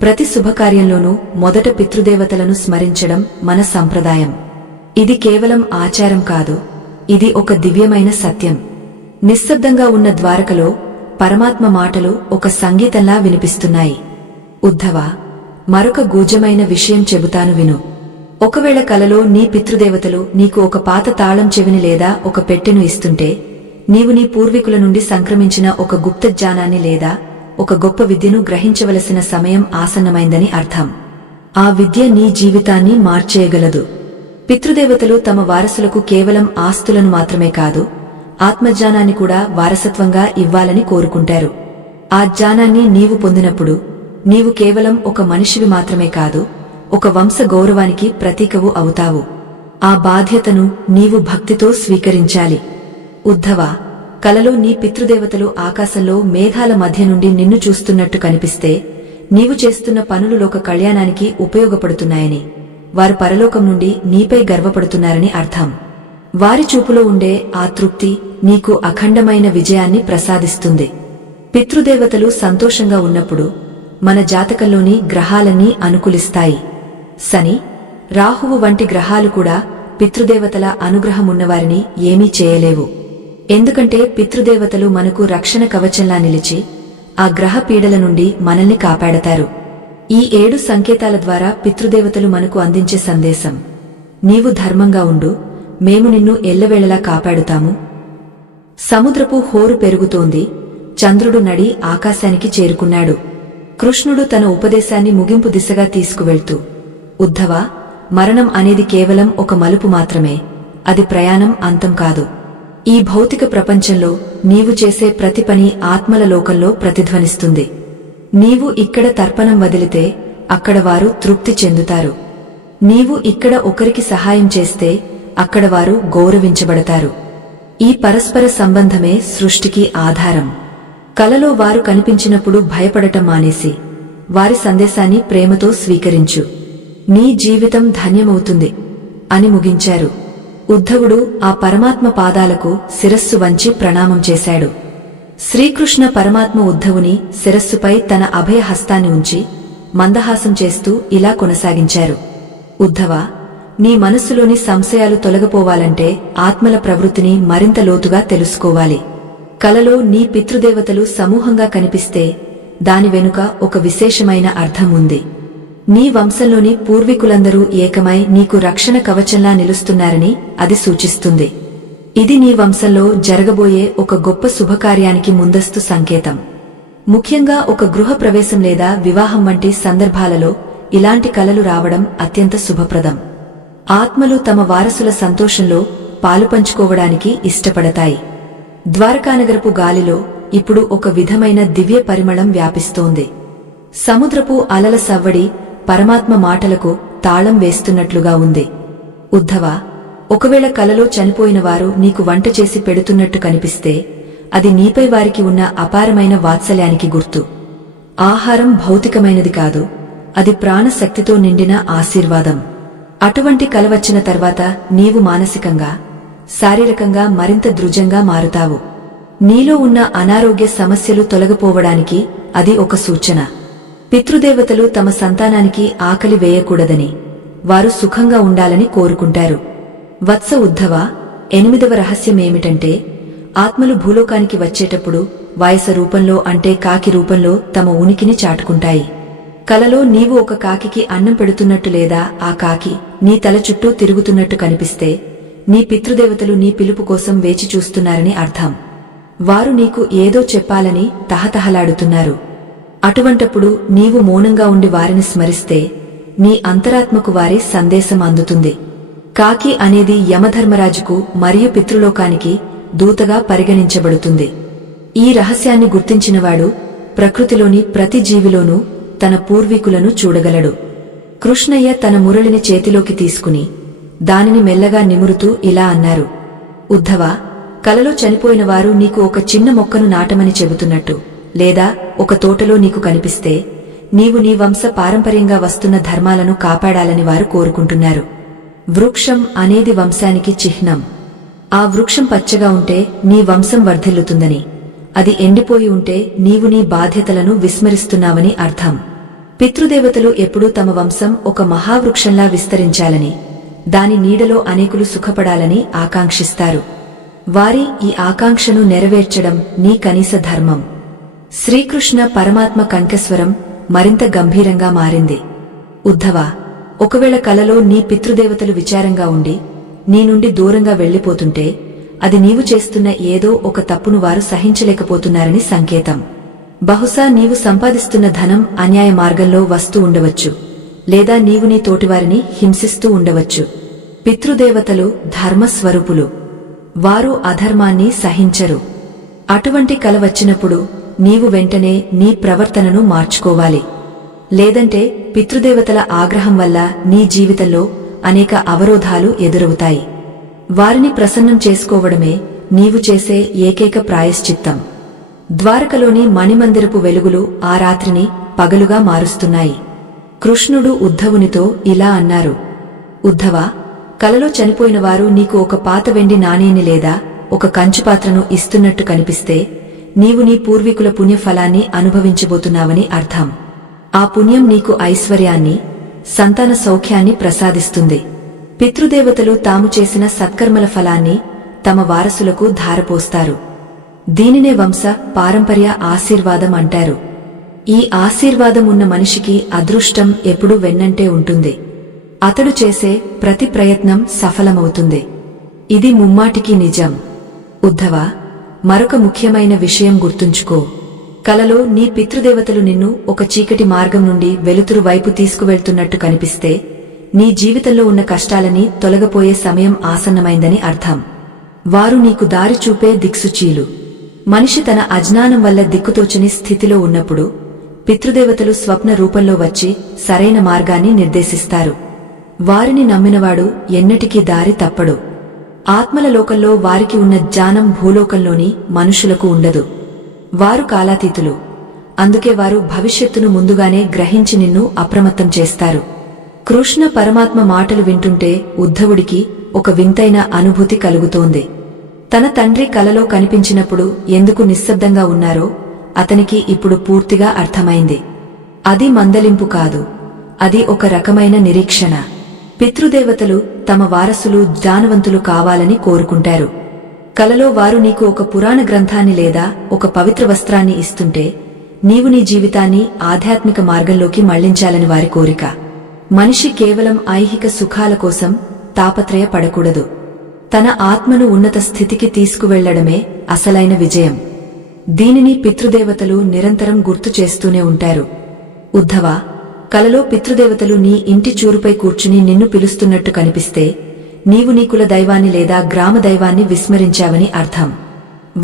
ప్రతి శుభకార్యంలోనూ మొదట పితృదేవతలను స్మరించడం మన సంప్రదాయం. ఇది కేవలం ఆచారం కాదు, ఇది ఒక దివ్యమైన సత్యం. నిశ్శబ్దంగా ఉన్న ద్వారకలో పరమాత్మ మాటలు ఒక సంగీతంలా వినిపిస్తున్నాయి. ఉద్ధవ, మరొక గూఢమైన విషయం చెబుతాను విను. ఒకవేళ కలలో నీ పితృదేవతలు నీకు ఒక పాత తాళం చెవిని లేదా ఒక పెట్టెను ఇస్తుంటే నీవు నీ పూర్వీకుల నుండి సంక్రమించిన ఒక గుప్త జ్ఞానాన్ని లేదా ఒక గొప్ప విద్యను గ్రహించవలసిన సమయం ఆసన్నమైందని అర్థం. ఆ విద్య నీ జీవితాన్ని మార్చేయగలదు. పితృదేవతలు తమ వారసులకు కేవలం ఆస్తులను మాత్రమే కాదు, ఆత్మజ్ఞానాన్ని కూడా వారసత్వంగా ఇవ్వాలని కోరుకుంటారు. ఆ జ్ఞానాన్ని నీవు పొందినప్పుడు నీవు కేవలం ఒక మనిషివి మాత్రమే కాదు, ఒక వంశ గౌరవానికి ప్రతీకవు అవుతావు. ఆ బాధ్యతను నీవు భక్తితో స్వీకరించాలి. ఉద్ధవ, కలలో నీ పితృదేవతలు ఆకాశంలో మేఘాల మధ్య నుండి నిన్ను చూస్తున్నట్టు కనిపిస్తే నీవు చేస్తున్న పనులు లోక కళ్యాణానికి ఉపయోగపడుతున్నాయని, వారు పరలోకం నుండి నీపై గర్వపడుతున్నారని అర్థం. వారి చూపులో ఉండే ఆ తృప్తి నీకు అఖండమైన విజయాన్ని ప్రసాదిస్తుంది. పితృదేవతలు సంతోషంగా ఉన్నప్పుడు మన జాతకంలోని గ్రహాలన్నీ అనుకూలిస్తాయి. శని, రాహువు వంటి గ్రహాలు కూడా పితృదేవతల అనుగ్రహమున్నవారిని ఏమీ చేయలేవు. ఎందుకంటే పితృదేవతలు మనకు రక్షణ కవచంలా నిలిచి ఆ గ్రహ పీడల నుండి మనల్ని కాపాడతారు. ఈ 7 సంకేతాల ద్వారా పితృదేవతలు మనకు అందించే సందేశం: నీవు ధర్మంగా ఉండు, మేము నిన్ను ఎల్లవేళలా కాపాడుతాము. సముద్రపు హోరు పెరుగుతోంది, చంద్రుడు నడి ఆకాశానికి చేరుకున్నాడు. కృష్ణుడు తన ఉపదేశాన్ని ముగింపు దిశగా తీసుకువెళ్తూ, ఉద్ధవ, మరణం అనేది కేవలం ఒక మలుపు మాత్రమే, అది ప్రయాణం అంతం కాదు. ఈ భౌతిక ప్రపంచంలో నీవు చేసే ప్రతి పని ఆత్మల లోకంలో ప్రతిధ్వనిస్తుంది. నీవు ఇక్కడ తర్పణం వదిలితే అక్కడ వారు తృప్తి చెందుతారు. నీవు ఇక్కడ ఒకరికి సహాయం చేస్తే అక్కడ వారు గౌరవించబడతారు. ఈ పరస్పర సంబంధమే సృష్టికి ఆధారం. కలలో వారు కనిపించినప్పుడు భయపడటం మానేసి వారి సందేశాన్ని ప్రేమతో స్వీకరించు. నీ జీవితం ధన్యమవుతుంది అని ముగించారు. ఉద్ధవుడు ఆ పరమాత్మ పాదాలకు శిరస్సు వంచి ప్రణామం చేశాడు. శ్రీకృష్ణ పరమాత్మ ఉద్ధవుని శిరస్సుపై తన అభయ హస్తాన్ని ఉంచి మందహాసం చేస్తూ ఇలా కొనసాగించారు. ఉద్ధవా, నీ మనస్సులోని సంశయాలు తొలగిపోవాలంటే ఆత్మల ప్రవృత్తిని మరింత లోతుగా తెలుసుకోవాలి. కలలో నీ పితృదేవతలు సమూహంగా కనిపిస్తే దాని వెనుక ఒక విశేషమైన అర్థం ఉంది. నీ వంశంలోని పూర్వీకులందరూ ఏకమై నీకు రక్షణ కవచంలా నిలుస్తున్నారని అది సూచిస్తుంది. ఇది నీ వంశంలో జరగబోయే ఒక గొప్ప శుభకార్యానికి ముందస్తు సంకేతం. ముఖ్యంగా ఒక గృహ ప్రవేశం లేదా వివాహం వంటి సందర్భాలలో ఇలాంటి కలలు రావడం అత్యంత శుభప్రదం. ఆత్మలు తమ వారసుల సంతోషంలో పాలుపంచుకోవడానికి ఇష్టపడతాయి. ద్వారకానగరపు గాలిలో ఇప్పుడు ఒక విధమైన దివ్య పరిమళం వ్యాపిస్తోంది. సముద్రపు అలల సవ్వడి పరమాత్మ మాటలకు తాళం వేస్తున్నట్లుగా ఉంది. ఉద్ధవా, ఒకవేళ కలలో చనిపోయిన వారు నీకు వంట చేసి పెడుతున్నట్టు కనిపిస్తే అది నీపై వారికి ఉన్న అపారమైన వాత్సల్యానికి గుర్తు. ఆహారం భౌతికమైనది కాదు, అది ప్రాణశక్తితో నిండిన ఆశీర్వాదం. అటువంటి కల వచ్చిన తర్వాత నీవు మానసికంగా, శారీరకంగా మరింత దృఢంగా మారుతావు. నీలో ఉన్న అనారోగ్య సమస్యలు తొలగిపోవడానికి అది ఒక సూచన. పితృదేవతలు తమ సంతానానికి ఆకలి వేయకూడదని, వారు సుఖంగా ఉండాలని కోరుకుంటారు. వత్స ఉద్ధవ, 8వ రహస్యమేమిటంటే ఆత్మలు భూలోకానికి వచ్చేటప్పుడు వాయస రూపంలో అంటే కాకి రూపంలో తమ ఉనికిని చాటుకుంటాయి. కలలో నీవు ఒక కాకికి అన్నం పెడుతున్నట్టు లేదా ఆ కాకి నీ తల చుట్టూ తిరుగుతున్నట్టు కనిపిస్తే నీ పితృదేవతలు నీ పిలుపు కోసం వేచి చూస్తున్నారని అర్థం. వారు నీకు ఏదో చెప్పాలని తహతహలాడుతున్నారు. అటువంటప్పుడు నీవు మౌనంగా ఉండి వారిని స్మరిస్తే నీ అంతరాత్మకు వారి సందేశం అందుతుంది. కాకి అనేది యమధర్మరాజుకు మరియు పితృలోకానికి దూతగా పరిగణించబడుతుంది. ఈ రహస్యాన్ని గుర్తించినవాడు ప్రకృతిలోని ప్రతి జీవిలోనూ తన పూర్వీకులను చూడగలడు. కృష్ణయ్య తన మురళిని చేతిలోకి తీసుకుని దానిని మెల్లగా నిమురుతూ ఇలా అన్నారు. ఉద్ధవా, కలలో చనిపోయిన వారు నీకు ఒక చిన్న మొక్కను నాటమని చెబుతున్నట్టు లేదా ఒక తోటలో నీకు కనిపిస్తే నీవు నీ వంశ పారంపర్యంగా వస్తున్న ధర్మాలను కాపాడాలని వారు కోరుకుంటున్నారు. వృక్షం అనేది వంశానికి చిహ్నం. ఆ వృక్షం పచ్చగా ఉంటే నీ వంశం వర్ధిల్లుతుందని, అది ఎండిపోయి ఉంటే నీవు నీ బాధ్యతలను విస్మరిస్తున్నావని అర్థం. పితృదేవతలు ఎప్పుడూ తమ వంశం ఒక మహావృక్షంలా విస్తరించాలని, దాని నీడలో అనేకులు సుఖపడాలని ఆకాంక్షిస్తారు. వారి ఈ ఆకాంక్షను నెరవేర్చడం నీ కనీస ధర్మం. శ్రీకృష్ణ పరమాత్మ కంఠస్వరం మరింత గంభీరంగా మారింది. ఉద్ధవా, ఒకవేళ కలలో నీ పితృదేవతలు విచారంగా ఉండి నీ నుండి దూరంగా వెళ్లిపోతుంటే అది నీవు చేస్తున్న ఏదో ఒక తప్పును వారు సహించలేకపోతున్నారని సంకేతం. బహుశా నీవు సంపాదిస్తున్న ధనం అన్యాయ మార్గంలో వస్తూ ఉండవచ్చు, లేదా నీవు నీ తోటివారిని హింసిస్తూ ఉండవచ్చు. పితృదేవతలు ధర్మస్వరూపులు. వారు అధర్మాన్ని సహించరు. అటువంటి కల వచ్చినప్పుడు నీవు వెంటనే నీ ప్రవర్తనను మార్చుకోవాలి. లేదంటే పితృదేవతల ఆగ్రహం వల్ల నీ జీవితంలో అనేక అవరోధాలు ఎదురవుతాయి. వారిని ప్రసన్నం చేసుకోవడమే నీవు చేసే ఏకైక ప్రాయశ్చిత్తం. ద్వారకలోని మణిమందిరపు వెలుగులు ఆ రాత్రిని పగలుగా మారుస్తున్నాయి. కృష్ణుడు ఉద్ధవునితో ఇలా అన్నారు. ఉద్ధవా, కలలో చనిపోయిన వారు నీకు ఒక పాత వెండి నాణేని లేదా ఒక కంచుపాత్రను ఇస్తున్నట్టు కనిపిస్తే నీవు నీ పూర్వీకుల పుణ్యఫలాన్ని అనుభవించబోతున్నావని అర్థం. ఆ పుణ్యం నీకు ఐశ్వర్యాన్ని, సంతాన సౌఖ్యాన్ని ప్రసాదిస్తుంది. పితృదేవతలు తాము చేసిన సత్కర్మల ఫలాన్ని తమ వారసులకు ధారపోస్తారు. దీనినే వంశ పారంపర్య ఆశీర్వాదం అంటారు. ఈ ఆశీర్వాదం ఉన్న మనిషికి అదృష్టం ఎప్పుడూ వెన్నంటే ఉంటుంది. అతడు చేసే ప్రతి ప్రయత్నం సఫలమవుతుంది. ఇది ముమ్మాటికి నిజం. ఉద్ధవా, మరొక ముఖ్యమైన విషయం గుర్తుంచుకో. కలలో నీ పితృదేవతలు నిన్ను ఒక చీకటి మార్గం నుండి వెలుతురు వైపు తీసుకువెళ్తున్నట్టు కనిపిస్తే నీ జీవితంలో ఉన్న కష్టాలని తొలగపోయే సమయం ఆసన్నమైందని అర్థం. వారు నీకు దారి చూపే దిక్సూచీలు. మనిషి తన అజ్ఞానం వల్ల దిక్కుతోచని స్థితిలో ఉన్నప్పుడు పితృదేవతలు స్వప్న రూపంలో వచ్చి సరైన మార్గాన్ని నిర్దేశిస్తారు. వారిని నమ్మినవాడు ఎన్నటికీ దారి తప్పడు. ఆత్మల లోకంలో వారికి ఉన్న జ్ఞానం భూలోకంలోని మనుషులకు ఉండదు. వారు కాలాతీతులు. అందుకే వారు భవిష్యత్తును ముందుగానే గ్రహించి నిన్ను అప్రమత్తం చేస్తారు. కృష్ణ పరమాత్మ మాటలు వింటుంటే ఉద్ధవుడికి ఒక వింతైన అనుభూతి కలుగుతోంది. తన తండ్రి కలలో కనిపించినప్పుడు ఎందుకు నిశ్శబ్దంగా ఉన్నారో అతనికి ఇప్పుడు పూర్తిగా అర్థమైంది. అది మందలింపు కాదు, అది ఒక రకమైన నిరీక్షణ. పితృదేవతలు తమ వారసులు జ్ఞానవంతులు కావాలని కోరుకుంటారు. కలలో వారు నీకు ఒక పురాణ గ్రంథాన్ని లేదా ఒక పవిత్ర వస్త్రాన్ని ఇస్తుంటే నీవు నీ జీవితాన్ని ఆధ్యాత్మిక మార్గంలోకి మళ్లించాలని వారి కోరిక. మనిషి కేవలం ఐహిక సుఖాల కోసం తాపత్రయపడకూడదు. తన ఆత్మను ఉన్నత స్థితికి తీసుకువెళ్లడమే అసలైన విజయం. దీనిని పితృదేవతలు నిరంతరం గుర్తు చేస్తూనే ఉంటారు. ఉద్ధవా, కలలో పితృదేవతలు నీ ఇంటి చూరుపై కూర్చుని నిన్ను పిలుస్తున్నట్టు కనిపిస్తే నీవు నీ కుల దైవాన్ని లేదా గ్రామ దైవాన్ని విస్మరించావని అర్థం.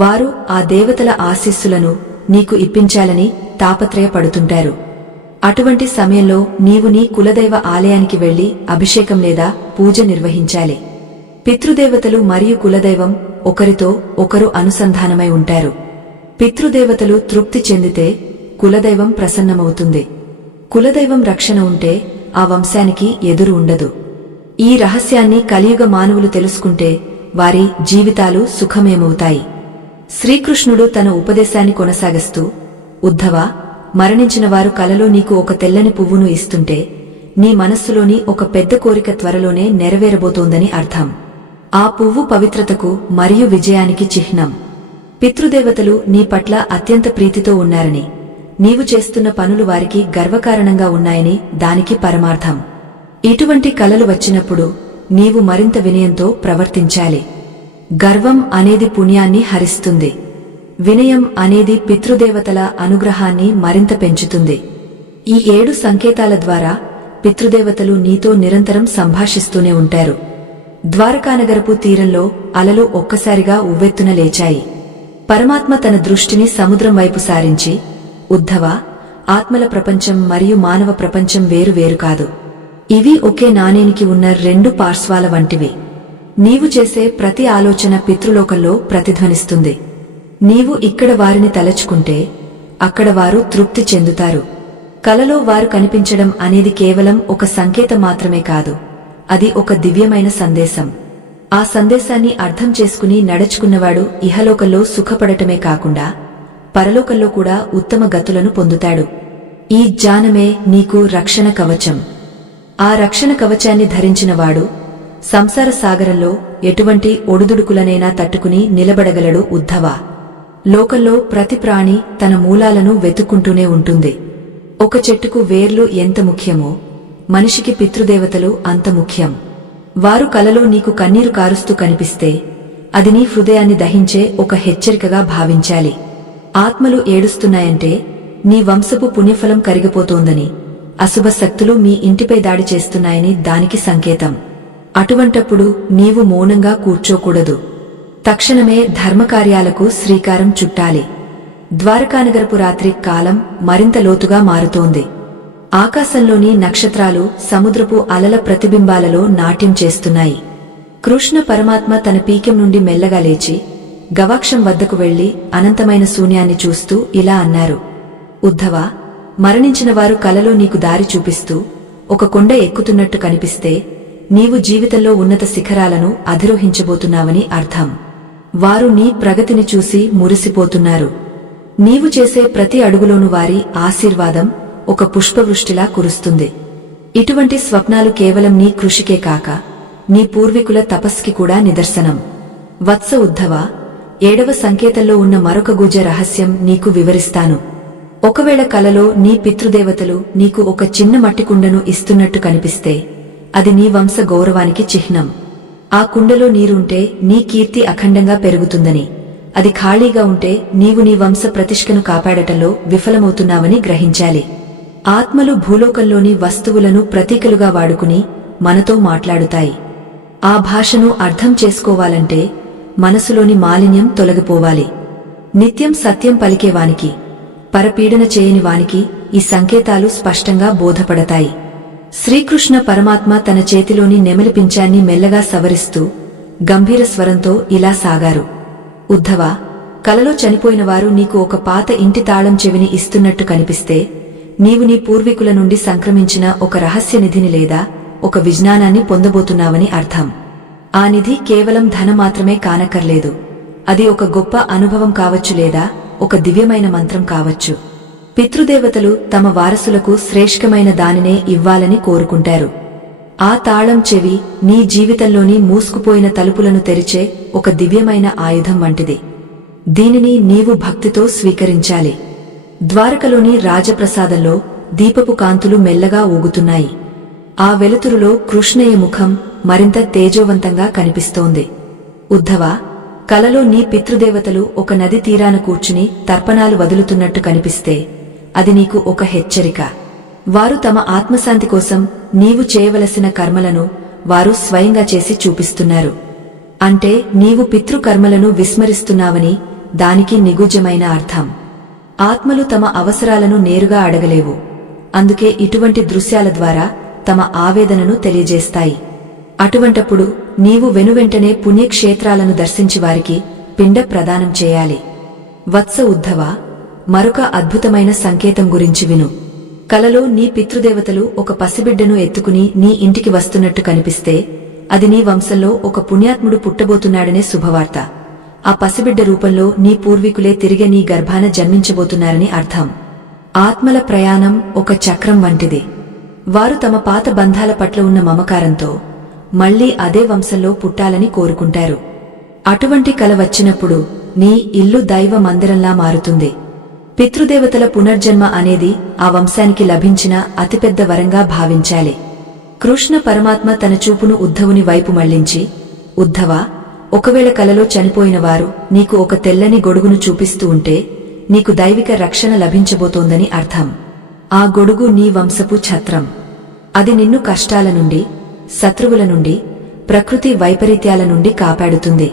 వారు ఆ దేవతల ఆశీస్సులను నీకు ఇప్పించాలని తాపత్రయపడుతుంటారు. అటువంటి సమయంలో నీవు నీ కులదైవ ఆలయానికి వెళ్లి అభిషేకం లేదా పూజ నిర్వహించాలి. పితృదేవతలు మరియు కులదైవం ఒకరితో ఒకరు అనుసంధానమై ఉంటారు. పితృదేవతలు తృప్తి చెందితే కులదైవం ప్రసన్నమవుతుంది. కులదైవం రక్షణ ఉంటే ఆ వంశానికి ఎదురు ఉండదు. ఈ రహస్యాన్ని కలియుగ మానవులు తెలుసుకుంటే వారి జీవితాలు సుఖమేమవుతాయి. శ్రీకృష్ణుడు తన ఉపదేశాన్ని కొనసాగిస్తూ, ఉద్ధవా, మరణించిన వారు కలలో నీకు ఒక తెల్లని పువ్వును ఇస్తుంటే నీ మనస్సులోని ఒక పెద్ద కోరిక త్వరలోనే నెరవేరబోతోందని అర్థం. ఆ పువ్వు పవిత్రతకు మరియు విజయానికి చిహ్నం. పితృదేవతలు నీ పట్ల అత్యంత ప్రీతితో ఉన్నారని, నీవు చేస్తున్న పనులు వారికి గర్వకారణంగా ఉన్నాయని దానికి పరమార్థం. ఇటువంటి కలలు వచ్చినప్పుడు నీవు మరింత వినయంతో ప్రవర్తించాలి. గర్వం అనేది పుణ్యాన్ని హరిస్తుంది. వినయం అనేది పితృదేవతల అనుగ్రహాన్ని మరింత పెంచుతుంది. ఈ 7 సంకేతాల ద్వారా పితృదేవతలు నీతో నిరంతరం సంభాషిస్తూనే ఉంటారు. ద్వారకానగరపు తీరంలో అలలు ఒక్కసారిగా ఉవ్వెత్తున లేచాయి. పరమాత్మ తన దృష్టిని సముద్రం వైపు సారించి, ఉద్ధవా, ఆత్మల ప్రపంచం మరియు మానవ ప్రపంచం వేరు కాదు. ఇవి ఒకే నాణేనికి ఉన్న 2 పార్శ్వాల వంటివి. నీవు చేసే ప్రతి ఆలోచన పితృలోకంలో ప్రతిధ్వనిస్తుంది. నీవు ఇక్కడ వారిని తలచుకుంటే అక్కడ వారు తృప్తి చెందుతారు. కలలో వారు కనిపించడం అనేది కేవలం ఒక సంకేతం మాత్రమే కాదు, అది ఒక దివ్యమైన సందేశం. ఆ సందేశాన్ని అర్థం చేసుకుని నడుచుకున్నవాడు ఇహలోకంలో సుఖపడటమే కాకుండా పరలోకంలో కూడా ఉత్తమ గతులను పొందుతాడు. ఈ జ్ఞానమే నీకు రక్షణ కవచం. ఆ రక్షణ కవచాన్ని ధరించినవాడు సంసార సాగరంలో ఎటువంటి ఒడుదుడుకులనైనా తట్టుకుని నిలబడగలడు. ఉద్ధవా, లోకంలో ప్రతి ప్రాణి తన మూలాలను వెతుక్కుంటూనే ఉంటుంది. ఒక చెట్టుకు వేర్లు ఎంత ముఖ్యమో మనిషికి పితృదేవతలు అంత ముఖ్యం. వారు కలలో నీకు కన్నీరు కారుస్తూ కనిపిస్తే అది నీ హృదయాన్ని దహించే ఒక హెచ్చరికగా భావించాలి. ఆత్మలు ఏడుస్తున్నాయంటే నీ వంశపు పుణ్యఫలం కరిగిపోతోందని, అశుభ శక్తులు మీ ఇంటిపై దాడి చేస్తున్నాయని దానికి సంకేతం. అటువంటప్పుడు నీవు మౌనంగా కూర్చోకూడదు. తక్షణమే ధర్మకార్యాలకు శ్రీకారం చుట్టాలి. ద్వారకానగరపు రాత్రి కాలం మరింత లోతుగా మారుతోంది. ఆకాశంలోని నక్షత్రాలు సముద్రపు అలల ప్రతిబింబాలలో నాట్యం చేస్తున్నాయి. కృష్ణ పరమాత్మ తన పీకెం నుండి మెల్లగా లేచి గవాక్షం వద్దకు వెళ్లి అనంతమైన శూన్యాన్ని చూస్తూ ఇలా అన్నారు, ఉద్ధవా, మరణించిన వారు కలలో నీకు దారి చూపిస్తూ ఒక కొండ ఎక్కుతున్నట్టు కనిపిస్తే నీవు జీవితంలో ఉన్నత శిఖరాలను అధిరోహించబోతున్నావని అర్థం. వారు నీ ప్రగతిని చూసి మురిసిపోతున్నారు. నీవు చేసే ప్రతి అడుగులోనూ వారి ఆశీర్వాదం ఒక పుష్పవృష్టిలా కురుస్తుంది. ఇటువంటి స్వప్నాలు కేవలం నీ కృషికే కాక నీ పూర్వీకుల తపస్కి కూడా నిదర్శనం. వత్స ఉద్ధవా, 7వ సంకేతంలో ఉన్న మరొక గుజ రహస్యం నీకు వివరిస్తాను. ఒకవేళ కలలో నీ పితృదేవతలు నీకు ఒక చిన్న మట్టికుండను ఇస్తున్నట్టు కనిపిస్తే అది నీ వంశ గౌరవానికి చిహ్నం. ఆ కుండలో నీరుంటే నీ కీర్తి అఖండంగా పెరుగుతుందని, అది ఖాళీగా ఉంటే నీవు నీ వంశ ప్రతిష్ఠను కాపాడటంలో విఫలమవుతున్నావని గ్రహించాలి. ఆత్మలు భూలోకంలోని వస్తువులను ప్రతీకలుగా వాడుకుని మనతో మాట్లాడుతాయి. ఆ భాషను అర్థం చేసుకోవాలంటే మనసులోని మాలిన్యం తొలగిపోవాలి. నిత్యం సత్యం పలికేవానికి, పరపీడన చేయని వానికి ఈ సంకేతాలు స్పష్టంగా బోధపడతాయి. శ్రీకృష్ణ పరమాత్మ తన చేతిలోని నెమలి పించాన్ని మెల్లగా సవరిస్తూ గంభీర స్వరంతో ఇలా సాగారు. ఉద్ధవ, కలలో చనిపోయిన వారు నీకు ఒక పాత ఇంటి తాళం చెవిని ఇస్తున్నట్టు కనిపిస్తే నీవు నీ పూర్వీకుల నుండి సంక్రమించిన ఒక రహస్య నిధిని లేదా ఒక విజ్ఞానాన్ని పొందబోతున్నావని అర్థం. ఆ నిధి కేవలం ధనం మాత్రమే కానక్కర్లేదు. అది ఒక గొప్ప అనుభవం కావచ్చు లేదా ఒక దివ్యమైన మంత్రం కావచ్చు. పితృదేవతలు తమ వారసులకు శ్రేష్ఠమైన దానినే ఇవ్వాలని కోరుకుంటారు. ఆ తాళం చెవి నీ జీవితంలోని మూసుకుపోయిన తలుపులను తెరిచే ఒక దివ్యమైన ఆయుధం వంటిది. దీనిని నీవు భక్తితో స్వీకరించాలి. ద్వారకలోని రాజప్రసాదంలో దీపపు కాంతులు మెల్లగా ఊగుతున్నాయి. ఆ వెలుతురులో కృష్ణయ్య ముఖం మరింత తేజోవంతంగా కనిపిస్తోంది. ఉద్ధవ, కలలో నీ పితృదేవతలు ఒక నది తీరాన కూర్చుని తర్పణాలు వదులుతున్నట్టు కనిపిస్తే అది నీకు ఒక హెచ్చరిక. వారు తమ ఆత్మశాంతి కోసం నీవు చేయవలసిన కర్మలను వారు స్వయంగా చేసి చూపిస్తున్నారు. అంటే నీవు పితృకర్మలను విస్మరిస్తున్నావని దానికి నిగూఢమైన అర్థం. ఆత్మలు తమ అవసరాలను నేరుగా అడగలేవు. అందుకే ఇటువంటి దృశ్యాల ద్వారా తమ ఆవేదనను తెలియజేస్తాయి. అటువంటప్పుడు నీవు వెనువెంటనే పుణ్యక్షేత్రాలను దర్శించి వారికి పిండ ప్రదానం చేయాలి. వత్స ఉద్ధవ, మరొక అద్భుతమైన సంకేతం గురించి విను. కలలో నీ పితృదేవతలు ఒక పసిబిడ్డను ఎత్తుకుని నీ ఇంటికి వస్తున్నట్టు కనిపిస్తే అది నీ వంశంలో ఒక పుణ్యాత్ముడు పుట్టబోతున్నాడనే శుభవార్త. ఆ పసిబిడ్డ రూపంలో నీ పూర్వీకులే తిరిగి నీ గర్భాన జన్మించబోతున్నారని అర్థం. ఆత్మల ప్రయాణం ఒక చక్రం వంటిది. వారు తమ పాత బంధాల పట్ల ఉన్న మమకారంతో మళ్లీ అదే వంశంలో పుట్టాలని కోరుకుంటారు. అటువంటి కల వచ్చినప్పుడు నీ ఇల్లు దైవ మందిరంలా మారుతుంది. పితృదేవతల పునర్జన్మ అనేది ఆ వంశానికి లభించిన అతిపెద్ద వరంగా భావించాలి. కృష్ణ పరమాత్మ తన చూపును ఉద్ధవుని వైపు మళ్లించి, ఉద్ధవ, ఒకవేళ కలలో చనిపోయిన వారు నీకు ఒక తెల్లని గొడుగును చూపిస్తూ ఉంటే నీకు దైవిక రక్షణ లభించబోతోందని అర్థం. ఆ గొడుగు నీ వంశపు ఛత్రం. అది నిన్ను కష్టాల నుండి, శత్రువుల నుండి, ప్రకృతి వైపరీత్యాల నుండి కాపాడుతుంది.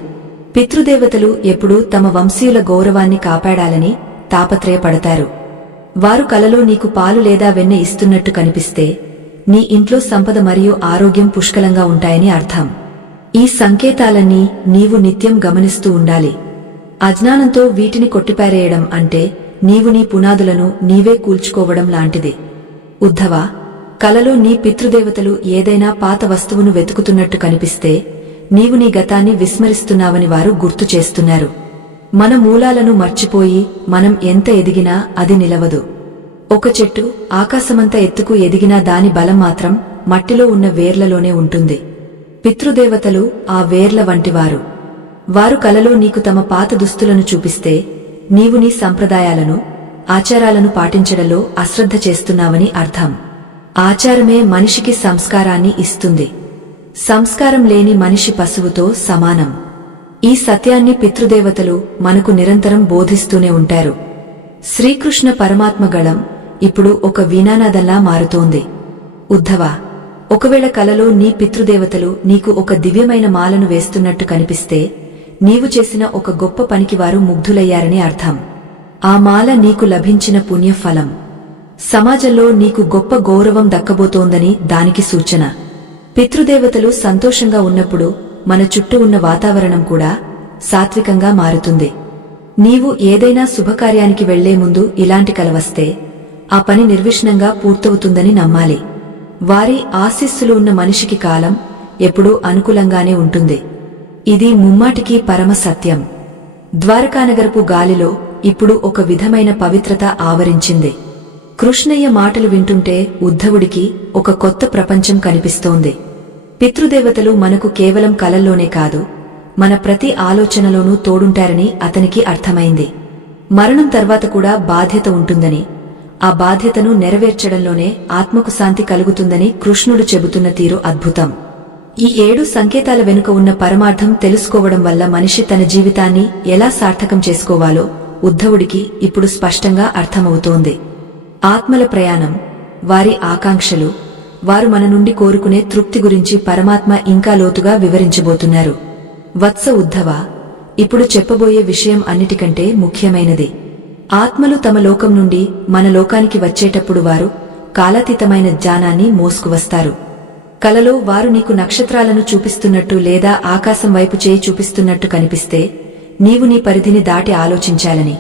పితృదేవతలు ఎప్పుడూ తమ వంశీయుల గౌరవాన్ని కాపాడాలని తాపత్రయపడతారు. వారు కలలో నీకు పాలు లేదా వెన్నె ఇస్తున్నట్టు కనిపిస్తే నీ ఇంట్లో సంపద మరియు ఆరోగ్యం పుష్కలంగా ఉంటాయని అర్థం. ఈ సంకేతాలన్నీ నీవు నిత్యం గమనిస్తూ ఉండాలి. అజ్ఞానంతో వీటిని కొట్టిపారేయడం అంటే నీవు నీ పునాదులను నీవే కూల్చుకోవడం లాంటిది. ఉద్ధవ, కలలో నీ పితృదేవతలు ఏదైనా పాత వస్తువును వెతుకుతున్నట్టు కనిపిస్తే నీవు నీ గతాన్ని విస్మరిస్తున్నావని వారు గుర్తు చేస్తున్నారు. మన మూలాలను మర్చిపోయి మనం ఎంత ఎదిగినా అది నిలవదు. ఒక చెట్టు ఆకాశమంత ఎత్తుకు ఎదిగినా దాని బలం మాత్రం మట్టిలో ఉన్న వేర్లలోనే ఉంటుంది. పితృదేవతలు ఆ వేర్ల వంటివారు. వారు కలలో నీకు తమ పాత దుస్తులను చూపిస్తే నీవు నీ సంప్రదాయాలను, ఆచారాలను పాటించడంలో అశ్రద్ధ చేస్తున్నావని అర్థం. ఆచారమే మనిషికి సంస్కారాన్ని ఇస్తుంది. సంస్కారం లేని మనిషి పశువుతో సమానం. ఈ సత్యాన్ని పితృదేవతలు మనకు నిరంతరం బోధిస్తూనే ఉంటారు. శ్రీకృష్ణ పరమాత్మ గళం ఇప్పుడు ఒక వీణానాదంలా మారుతోంది. ఉద్ధవ, ఒకవేళ కలలో నీ పితృదేవతలు నీకు ఒక దివ్యమైన మాలను వేస్తున్నట్టు కనిపిస్తే నీవు చేసిన ఒక గొప్ప పనికి వారు ముగ్ధులయ్యారని అర్థం. ఆ మాల నీకు లభించిన పుణ్యఫలం. సమాజంలో నీకు గొప్ప గౌరవం దక్కబోతోందని దానికి సూచన. పితృదేవతలు సంతోషంగా ఉన్నప్పుడు మన చుట్టూ ఉన్న వాతావరణం కూడా సాత్వికంగా మారుతుంది. నీవు ఏదైనా శుభకార్యానికి వెళ్లే ముందు ఇలాంటి కల వస్తే ఆ పని నిర్విఘ్నంగా పూర్తవుతుందని నమ్మాలి. వారి ఆశీస్సులు ఉన్న మనిషికి కాలం ఎప్పుడూ అనుకూలంగానే ఉంటుంది. ఇది ముమ్మాటికి పరమ సత్యం. ద్వారకానగరపు గాలిలో ఇప్పుడు ఒక విధమైన పవిత్రత ఆవరించింది. కృష్ణయ్య మాటలు వింటుంటే ఉద్ధవుడికి ఒక కొత్త ప్రపంచం కనిపిస్తోంది. పితృదేవతలు మనకు కేవలం కలల్లోనే కాదు, మన ప్రతి ఆలోచనలోనూ తోడుంటారని అతనికి అర్థమైంది. మరణం తర్వాత కూడా బాధ్యత ఉంటుందని, ఆ బాధ్యతను నెరవేర్చడంలోనే ఆత్మకు శాంతి కలుగుతుందని కృష్ణుడు చెబుతున్న తీరు అద్భుతం. ఈ 7 సంకేతాల వెనుక ఉన్న పరమార్థం తెలుసుకోవడం వల్ల మనిషి తన జీవితాన్ని ఎలా సార్థకం చేసుకోవాలో ఉద్ధవుడికి ఇప్పుడు స్పష్టంగా అర్థమవుతోంది. ఆత్మల ప్రయాణం, వారి ఆకాంక్షలు, వారు మన నుండి కోరుకునే తృప్తి గురించి పరమాత్మ ఇంకా లోతుగా వివరించబోతున్నారు. వత్స ఉద్ధవ, ఇప్పుడు చెప్పబోయే విషయం అన్నిటికంటే ముఖ్యమైనది. ఆత్మలు తమ లోకం నుండి మన లోకానికి వచ్చేటప్పుడు వారు కాలాతీతమైన జ్ఞానాన్ని మోసుకువస్తారు. కలలో వారు నీకు నక్షత్రాలను చూపిస్తున్నట్టు లేదా ఆకాశం వైపు చేయి చూపిస్తున్నట్టు కనిపిస్తే నీవు నీ పరిధిని దాటి ఆలోచించాలని,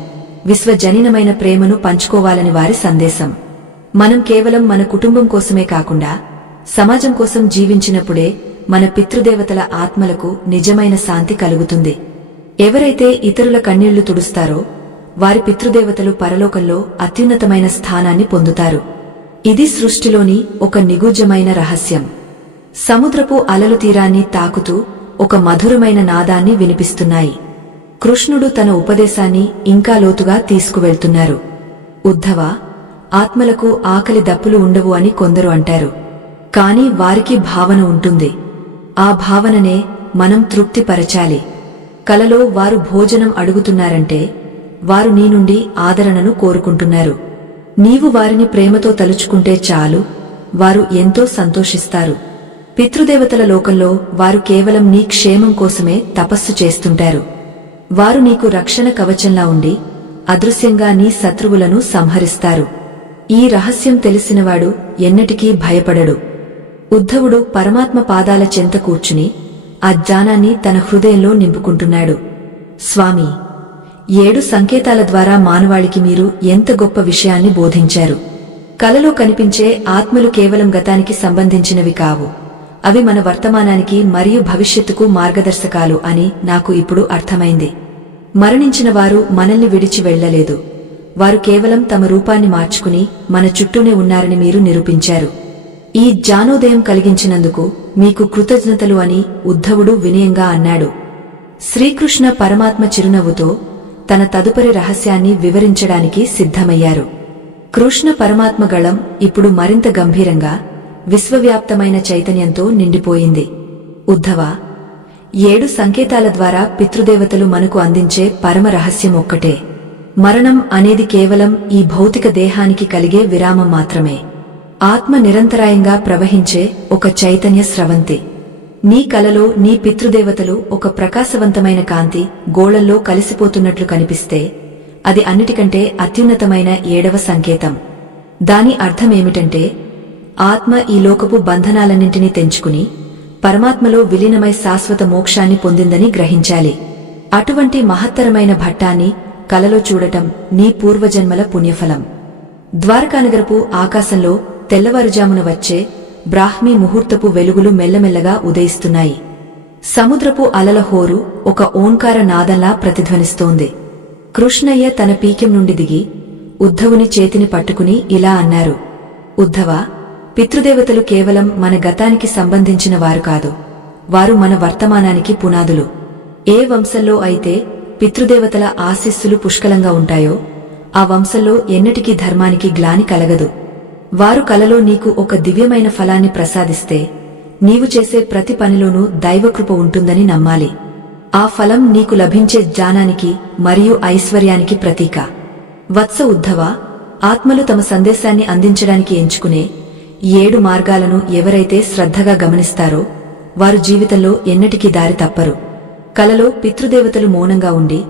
విశ్వజనీనమైన ప్రేమను పంచుకోవాలని వారి సందేశం. మనం కేవలం మన కుటుంబం కోసమే కాకుండా సమాజం కోసం జీవించినప్పుడే మన పితృదేవతల ఆత్మలకు నిజమైన శాంతి కలుగుతుంది. ఎవరైతే ఇతరుల కన్నీళ్లు తుడుస్తారో వారి పితృదేవతలు పరలోకంలో అత్యున్నతమైన స్థానాన్ని పొందుతారు. ఇది సృష్టిలోని ఒక నిగూఢమైన రహస్యం. సముద్రపు అలలు తీరాన్ని తాకుతూ ఒక మధురమైన నాదాన్ని వినిపిస్తున్నాయి. కృష్ణుడు తన ఉపదేశాన్ని ఇంకా లోతుగా తీసుకువెళ్తున్నారు. ఉద్ధవ, ఆత్మలకు ఆకలి దప్పులు ఉండవు అని కొందరు అంటారు. కాని వారికి భావన ఉంటుంది. ఆ భావననే మనం తృప్తిపరచాలి. కలలో వారు భోజనం అడుగుతున్నారంటే వారు నీ నుండి ఆదరణను కోరుకుంటున్నారు. నీవు వారిని ప్రేమతో తలుచుకుంటే చాలు, వారు ఎంతో సంతోషిస్తారు. పితృదేవతల లోకంలో వారు కేవలం నీ క్షేమం కోసమే తపస్సు చేస్తుంటారు. వారు నీకు రక్షణ కవచంలా ఉండి అదృశ్యంగా నీ శత్రువులను సంహరిస్తారు. ఈ రహస్యం తెలిసినవాడు ఎన్నటికీ భయపడడు. ఉద్ధవుడు పరమాత్మ పాదాల చెంత కూర్చుని ఆ జ్ఞానాన్ని తన హృదయంలో నింపుకుంటున్నాడు. స్వామి, 7 సంకేతాల ద్వారా మానవాళికి మీరు ఎంత గొప్ప విషయాన్ని బోధించారు. కలలో కనిపించే ఆత్మలు కేవలం గతానికి సంబంధించినవి కావు, అవి మన వర్తమానానికి మరియు భవిష్యత్తుకు మార్గదర్శకాలు అని నాకు ఇప్పుడు అర్థమైంది. మరణించిన వారు మనల్ని విడిచి వెళ్లలేదు. వారు కేవలం తమ రూపాన్ని మార్చుకుని మన చుట్టూనే ఉన్నారని మీరు నిరూపించారు. ఈ జ్ఞానోదయం కలిగించినందుకు మీకు కృతజ్ఞతలు అని ఉద్ధవుడు వినయంగా అన్నాడు. శ్రీకృష్ణ పరమాత్మ చిరునవ్వుతో తన తదుపరి రహస్యాన్ని వివరించడానికి సిద్ధమయ్యారు. కృష్ణ పరమాత్మ గళం ఇప్పుడు మరింత గంభీరంగా, విశ్వవ్యాప్తమైన చైతన్యంతో నిండిపోయింది. ఉద్ధవ, 7 సంకేతాల ద్వారా పితృదేవతలు మనకు అందించే పరమ రహస్యం ఒక్కటే. మరణం అనేది కేవలం ఈ భౌతిక దేహానికి కలిగే విరామం మాత్రమే. ఆత్మ నిరంతరాయంగా ప్రవహించే ఒక చైతన్య స్రవంతి. నీ కలలో నీ పితృదేవతలు ఒక ప్రకాశవంతమైన కాంతి గోళంలో కలిసిపోతున్నట్లు కనిపిస్తే అది అన్నిటికంటే అత్యున్నతమైన 7వ సంకేతం. దాని అర్థమేమిటంటే ఆత్మ ఈ లోకపు బంధనాలన్నింటినీ తెంచుకుని పరమాత్మలో విలీనమై శాశ్వత మోక్షాన్ని పొందిందని గ్రహించాలి. అటువంటి మహత్తరమైన భట్టాన్ని కలలో చూడటం నీ పూర్వజన్మల పుణ్యఫలం. ద్వారకానగరపు ఆకాశంలో తెల్లవారుజామున వచ్చే బ్రాహ్మీ ముహూర్తపు వెలుగులు మెల్లమెల్లగా ఉదయిస్తున్నాయి. సముద్రపు అలల హోరు ఒక ఓంకార నాదంలా ప్రతిధ్వనిస్తోంది. కృష్ణయ్య తన పీకెం నుండి దిగి ఉద్ధవుని చేతిని పట్టుకుని ఇలా అన్నారు. ఉద్ధవ, పితృదేవతలు కేవలం మన గతానికి సంబంధించిన వారు కాదు, వారు మన వర్తమానానికి పునాదులు. ఏ వంశంలో అయితే పితృదేవతల ఆశీస్సులు పుష్కలంగా ఉంటాయో ఆ వంశంలో ఎన్నటికీ ధర్మానికి గ్లాని కలగదు. వారు కలలో నీకు ఒక దివ్యమైన ఫలాన్ని ప్రసాదిస్తే నీవు చేసే ప్రతి పనిలోనూ దైవకృప ఉంటుందని నమ్మాలి. ఆ ఫలం నీకు లభించే జ్ఞానానికి మరియు ఐశ్వర్యానికి ప్రతీక. వత్స ఉద్ధవ, ఆత్మలు తమ సందేశాన్ని అందించడానికి ఎంచుకునే 7 మార్గాలను ఎవరైతే శ్రద్ధగా గమనిస్తారో వారు జీవితంలో ఎన్నటికీ దారి తప్పరు. కలలో పితృదేవతలు మౌనంగా ఉండి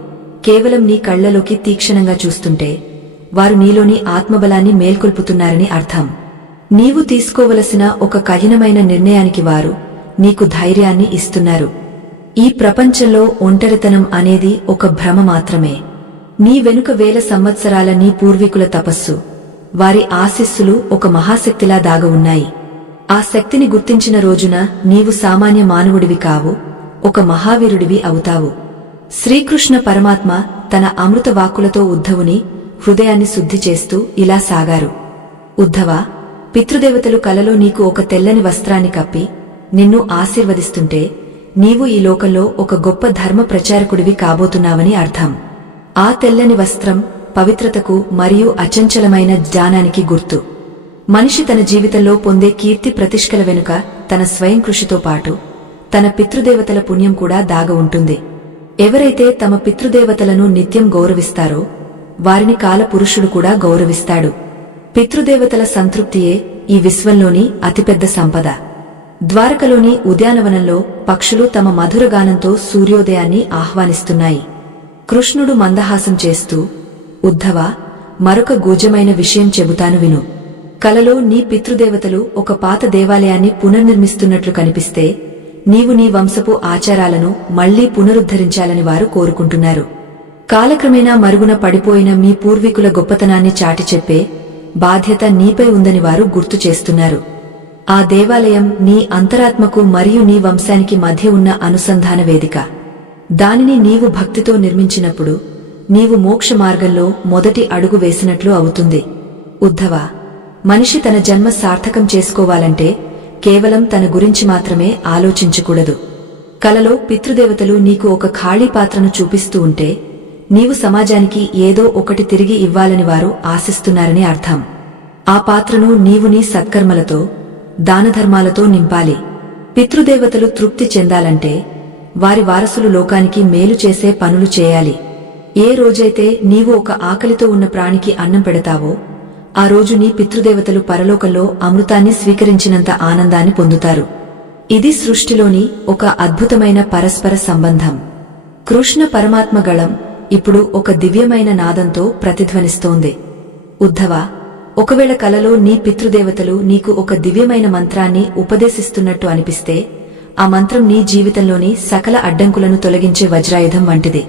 కేవలం నీ కళ్లలోకి తీక్షణంగా చూస్తుంటే వారు నీలోని ఆత్మబలాన్ని మేల్కొల్పుతున్నారని అర్థం. నీవు తీసుకోవలసిన ఒక కఠినమైన నిర్ణయానికి వారు నీకు ధైర్యాన్ని ఇస్తున్నారు. ఈ ప్రపంచంలో ఒంటరితనం అనేది ఒక భ్రమ మాత్రమే. నీ వెనుక వేల సంవత్సరాల నీ పూర్వీకుల తపస్సు, వారి ఆశీస్సులు ఒక మహాశక్తిలా దాగ ఉన్నాయి. ఆ శక్తిని గుర్తించిన రోజున నీవు సామాన్య మానవుడివి కావు, ఒక మహావీరుడివి అవుతావు. శ్రీకృష్ణ పరమాత్మ తన అమృత వాక్కులతో ఉద్ధవుని హృదయాన్ని శుద్ధి చేస్తూ ఇలా సాగారు. ఉద్ధవ, పితృదేవతలు కలలో నీకు ఒక తెల్లని వస్త్రాన్ని కప్పి నిన్ను ఆశీర్వదిస్తుంటే నీవు ఈ లోకంలో ఒక గొప్ప ధర్మ ప్రచారకుడివి కాబోతున్నావని అర్థం. ఆ తెల్లని వస్త్రం పవిత్రతకు మరియు అచంచలమైన జ్ఞానానికి గుర్తు. మనిషి తన జీవితంలో పొందే కీర్తి ప్రతిష్కల వెనుక తన స్వయం కృషితో పాటు తన పితృదేవతల పుణ్యం కూడా దాగ ఉంటుంది. ఎవరైతే తమ పితృదేవతలను నిత్యం గౌరవిస్తారో వారిని కాలపురుషుడు కూడా గౌరవిస్తాడు. పితృదేవతల సంతృప్తియే ఈ విశ్వంలోని అతిపెద్ద సంపద. ద్వారకలోని ఉద్యానవనంలో పక్షులు తమ మధురగానంతో సూర్యోదయాన్ని ఆహ్వానిస్తున్నాయి. కృష్ణుడు మందహాసం చేస్తూ, ఉద్ధవ, మరొక గూజమైన విషయం చెబుతాను విను. కలలో నీ పితృదేవతలు ఒక పాత దేవాలయాన్ని పునర్నిర్మిస్తున్నట్లు కనిపిస్తే నీవు నీ వంశపు ఆచారాలను మళ్లీ పునరుద్ధరించాలని వారు కోరుకుంటున్నారు. కాలక్రమేణా మరుగున పడిపోయిన మీ పూర్వీకుల గొప్పతనాన్ని చాటి చెప్పే బాధ్యత నీపై ఉందని వారు గుర్తు చేస్తున్నారు. ఆ దేవాలయం నీ అంతరాత్మకు మరియు నీ వంశానికి మధ్య ఉన్న అనుసంధాన వేదిక. దానిని నీవు భక్తితో నిర్మించినప్పుడు నీవు మోక్ష మార్గంలో మొదటి అడుగు వేసినట్లు అవుతుంది. ఉద్ధవ, మనిషి తన జన్మ సార్థకం చేసుకోవాలంటే కేవలం తన గురించి మాత్రమే ఆలోచించకూడదు. కలలో పితృదేవతలు నీకు ఒక ఖాళీ పాత్రను చూపిస్తూ ఉంటే నీవు సమాజానికి ఏదో ఒకటి తిరిగి ఇవ్వాలని వారు ఆశిస్తున్నారని అర్థం. ఆ పాత్రను నీవు నీ సత్కర్మలతో, దానధర్మాలతో నింపాలి. పితృదేవతలు తృప్తి చెందాలంటే వారి వారసులు లోకానికి మేలు చేసే పనులు చేయాలి. ఏ రోజైతే నీవు ఒక ఆకలితో ఉన్న ప్రాణికి అన్నం పెడతావో ఆ రోజు నీ పితృదేవతలు పరలోకంలో అమృతాన్ని స్వీకరించినంత ఆనందాన్ని పొందుతారు. ఇది సృష్టిలోని ఒక అద్భుతమైన పరస్పర సంబంధం. కృష్ణ పరమాత్మ గళం ఇప్పుడు ఒక దివ్యమైన నాదంతో ప్రతిధ్వనిస్తోంది. ఉద్ధవ, ఒకవేళ కలలో నీ పితృదేవతలు నీకు ఒక దివ్యమైన మంత్రాన్ని ఉపదేశిస్తున్నట్టు అనిపిస్తే ఆ మంత్రం నీ జీవితంలోని సకల అడ్డంకులను తొలగించే వజ్రాయుధం వంటిది.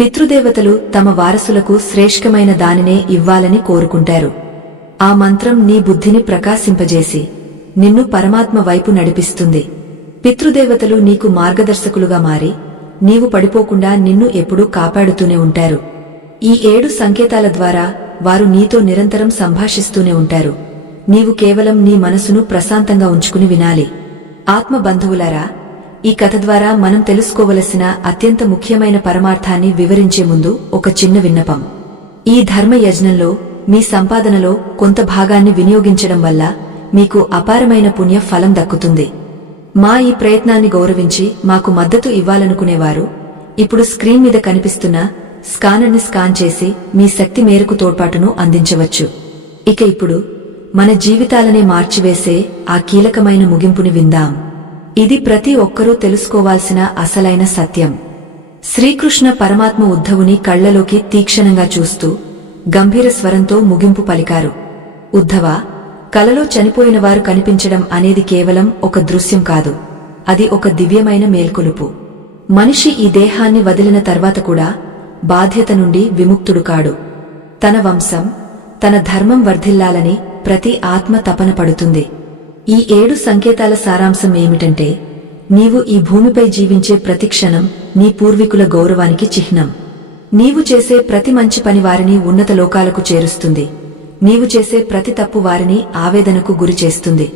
పితృదేవతలు తమ వారసులకు శ్రేష్ఠమైన దానినే ఇవ్వాలని కోరుకుంటారు. ఆ మంత్రం నీ బుద్ధిని ప్రకాశింపజేసి నిన్ను పరమాత్మ వైపు నడిపిస్తుంది. పితృదేవతలు నీకు మార్గదర్శకులుగా మారి నీవు పడిపోకుండా నిన్ను ఎప్పుడూ కాపాడుతూనే ఉంటారు. ఈ 7 సంకేతాల ద్వారా వారు నీతో నిరంతరం సంభాషిస్తూనే ఉంటారు. నీవు కేవలం నీ మనసును ప్రశాంతంగా ఉంచుకుని వినాలి. ఆత్మ బంధువులారా, ఈ కథ ద్వారా మనం తెలుసుకోవలసిన అత్యంత ముఖ్యమైన పరమార్థాన్ని వివరించే ముందు ఒక చిన్న విన్నపం. ఈ ధర్మ యజ్ఞంలో మీ సంపాదనలో కొంత భాగాన్ని వినియోగించడం వల్ల మీకు అపారమైన పుణ్య ఫలం దక్కుతుంది. మా ఈ ప్రయత్నాన్ని గౌరవించి మాకు మద్దతు ఇవ్వాలనుకునేవారు ఇప్పుడు స్క్రీన్ మీద కనిపిస్తున్న స్కానర్ని స్కాన్ చేసి మీ శక్తి మేరకు తోడ్పాటును అందించవచ్చు. ఇక ఇప్పుడు మన జీవితాలనే మార్చివేసే ఆ కీలకమైన ముగింపుని విందాం. ఇది ప్రతి ఒక్కరూ తెలుసుకోవాల్సిన అసలైన సత్యం. శ్రీకృష్ణ పరమాత్మ ఉద్ధవుని కళ్లలోకి తీక్షణంగా చూస్తూ గంభీర స్వరంతో ముగింపు పలికారు. ఉద్ధవ, కలలో చనిపోయిన వారు కనిపించడం అనేది కేవలం ఒక దృశ్యం కాదు, అది ఒక దివ్యమైన మేల్కొలుపు. మనిషి ఈ దేహాన్ని వదిలిన తర్వాత కూడా బాధ్యత నుండి విముక్తుడు కాడు. తన వంశం, తన ధర్మం వర్ధిల్లాలని ప్రతి ఆత్మ తపన పడుతుంది. ఈ 7 సంకేతాల సారాంశం ఏమిటంటే, నీవు ఈ భూమిపై జీవించే ప్రతి క్షణం నీ పూర్వీకుల గౌరవానికి చిహ్నం. నీవు చేసే ప్రతి మంచి పని వారిని ఉన్నత లోకాలకు చేరుస్తుంది. నీవు చేసే ప్రతి తప్పు వారిని ఆవేదనకు గురిచేస్తుంది.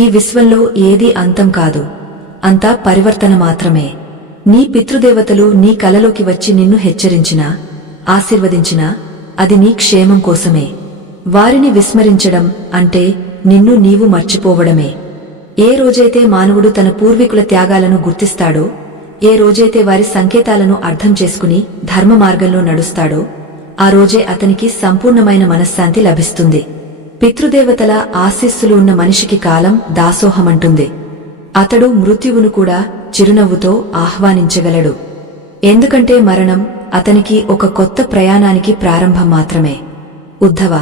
ఈ విశ్వంలో ఏదీ అంతం కాదు, అంతా పరివర్తన మాత్రమే. నీ పితృదేవతలు నీ కలలోకి వచ్చి నిన్ను హెచ్చరించినా, ఆశీర్వదించినా అది నీ క్షేమం కోసమే. వారిని విస్మరించడం అంటే నిన్ను నీవు మర్చిపోవడమే. ఏ రోజైతే మానవుడు తన పూర్వీకుల త్యాగాలను గుర్తిస్తాడో, ఏ రోజైతే వారి సంకేతాలను అర్థం చేసుకుని ధర్మ మార్గంలో నడుస్తాడో ఆ రోజే అతనికి సంపూర్ణమైన మనశ్శాంతి లభిస్తుంది. పితృదేవతల ఆశీస్సులు ఉన్న మనిషికి కాలం దాసోహమంటుంది. అతడు మృత్యువును కూడా చిరునవ్వుతో ఆహ్వానించగలడు. ఎందుకంటే మరణం అతనికి ఒక కొత్త ప్రయాణానికి ప్రారంభం మాత్రమే. ఉద్ధవ,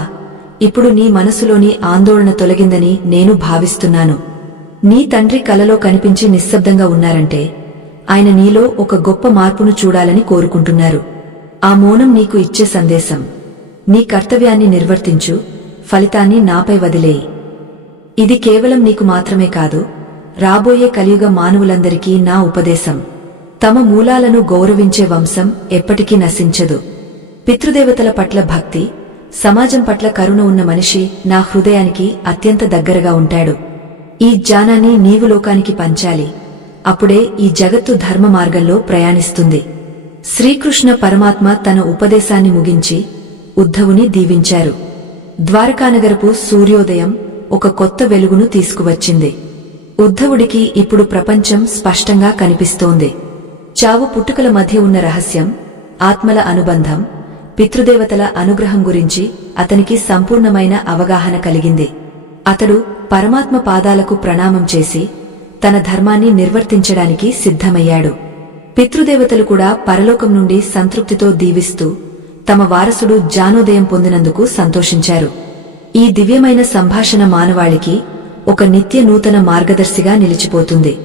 ఇప్పుడు నీ మనసులోని ఆందోళన తొలగిందని నేను భావిస్తున్నాను. నీ తండ్రి కలలో కనిపించి నిశ్శబ్దంగా ఉన్నారంటే ఆయన నీలో ఒక గొప్ప మార్పును చూడాలని కోరుకుంటున్నారు. ఆ మౌనం నీకు ఇచ్చే సందేశం. నీ కర్తవ్యాన్ని నిర్వర్తించు, ఫలితాన్ని నాపై వదిలేయి. ఇది కేవలం నీకు మాత్రమే కాదు, రాబోయే కలియుగ మానవులందరికీ నా ఉపదేశం. తమ మూలాలను గౌరవించే వంశం ఎప్పటికీ నశించదు. పితృదేవతల పట్ల భక్తి, సమాజం పట్ల కరుణ ఉన్న మనిషి నా హృదయానికి అత్యంత దగ్గరగా ఉంటాడు. ఈ జ్ఞానాన్ని నీవు లోకానికి పంచాలి. అప్పుడే ఈ జగత్తు ధర్మ మార్గంలో ప్రయాణిస్తుంది. శ్రీకృష్ణ పరమాత్మ తన ఉపదేశాన్ని ముగించి ఉద్ధవుని దీవించారు. ద్వారకానగరపు సూర్యోదయం ఒక కొత్త వెలుగును తీసుకువచ్చింది. ఉద్ధవుడికి ఇప్పుడు ప్రపంచం స్పష్టంగా కనిపిస్తోంది. చావు పుట్టుకల మధ్య ఉన్న రహస్యం, ఆత్మల అనుబంధం, పితృదేవతల అనుగ్రహం గురించి అతనికి సంపూర్ణమైన అవగాహన కలిగింది. అతడు పరమాత్మ పాదాలకు ప్రణామం చేసి తన ధర్మాన్ని నిర్వర్తించడానికి సిద్ధమయ్యాడు. పితృదేవతలు కూడా పరలోకం నుండి సంతృప్తితో దీవిస్తూ తమ వారసుడు జ్ఞానోదయం పొందినందుకు సంతోషించారు. ఈ దివ్యమైన సంభాషణ మానవాళికి ఒక నిత్య నూతన మార్గదర్శిగా నిలిచిపోతుంది.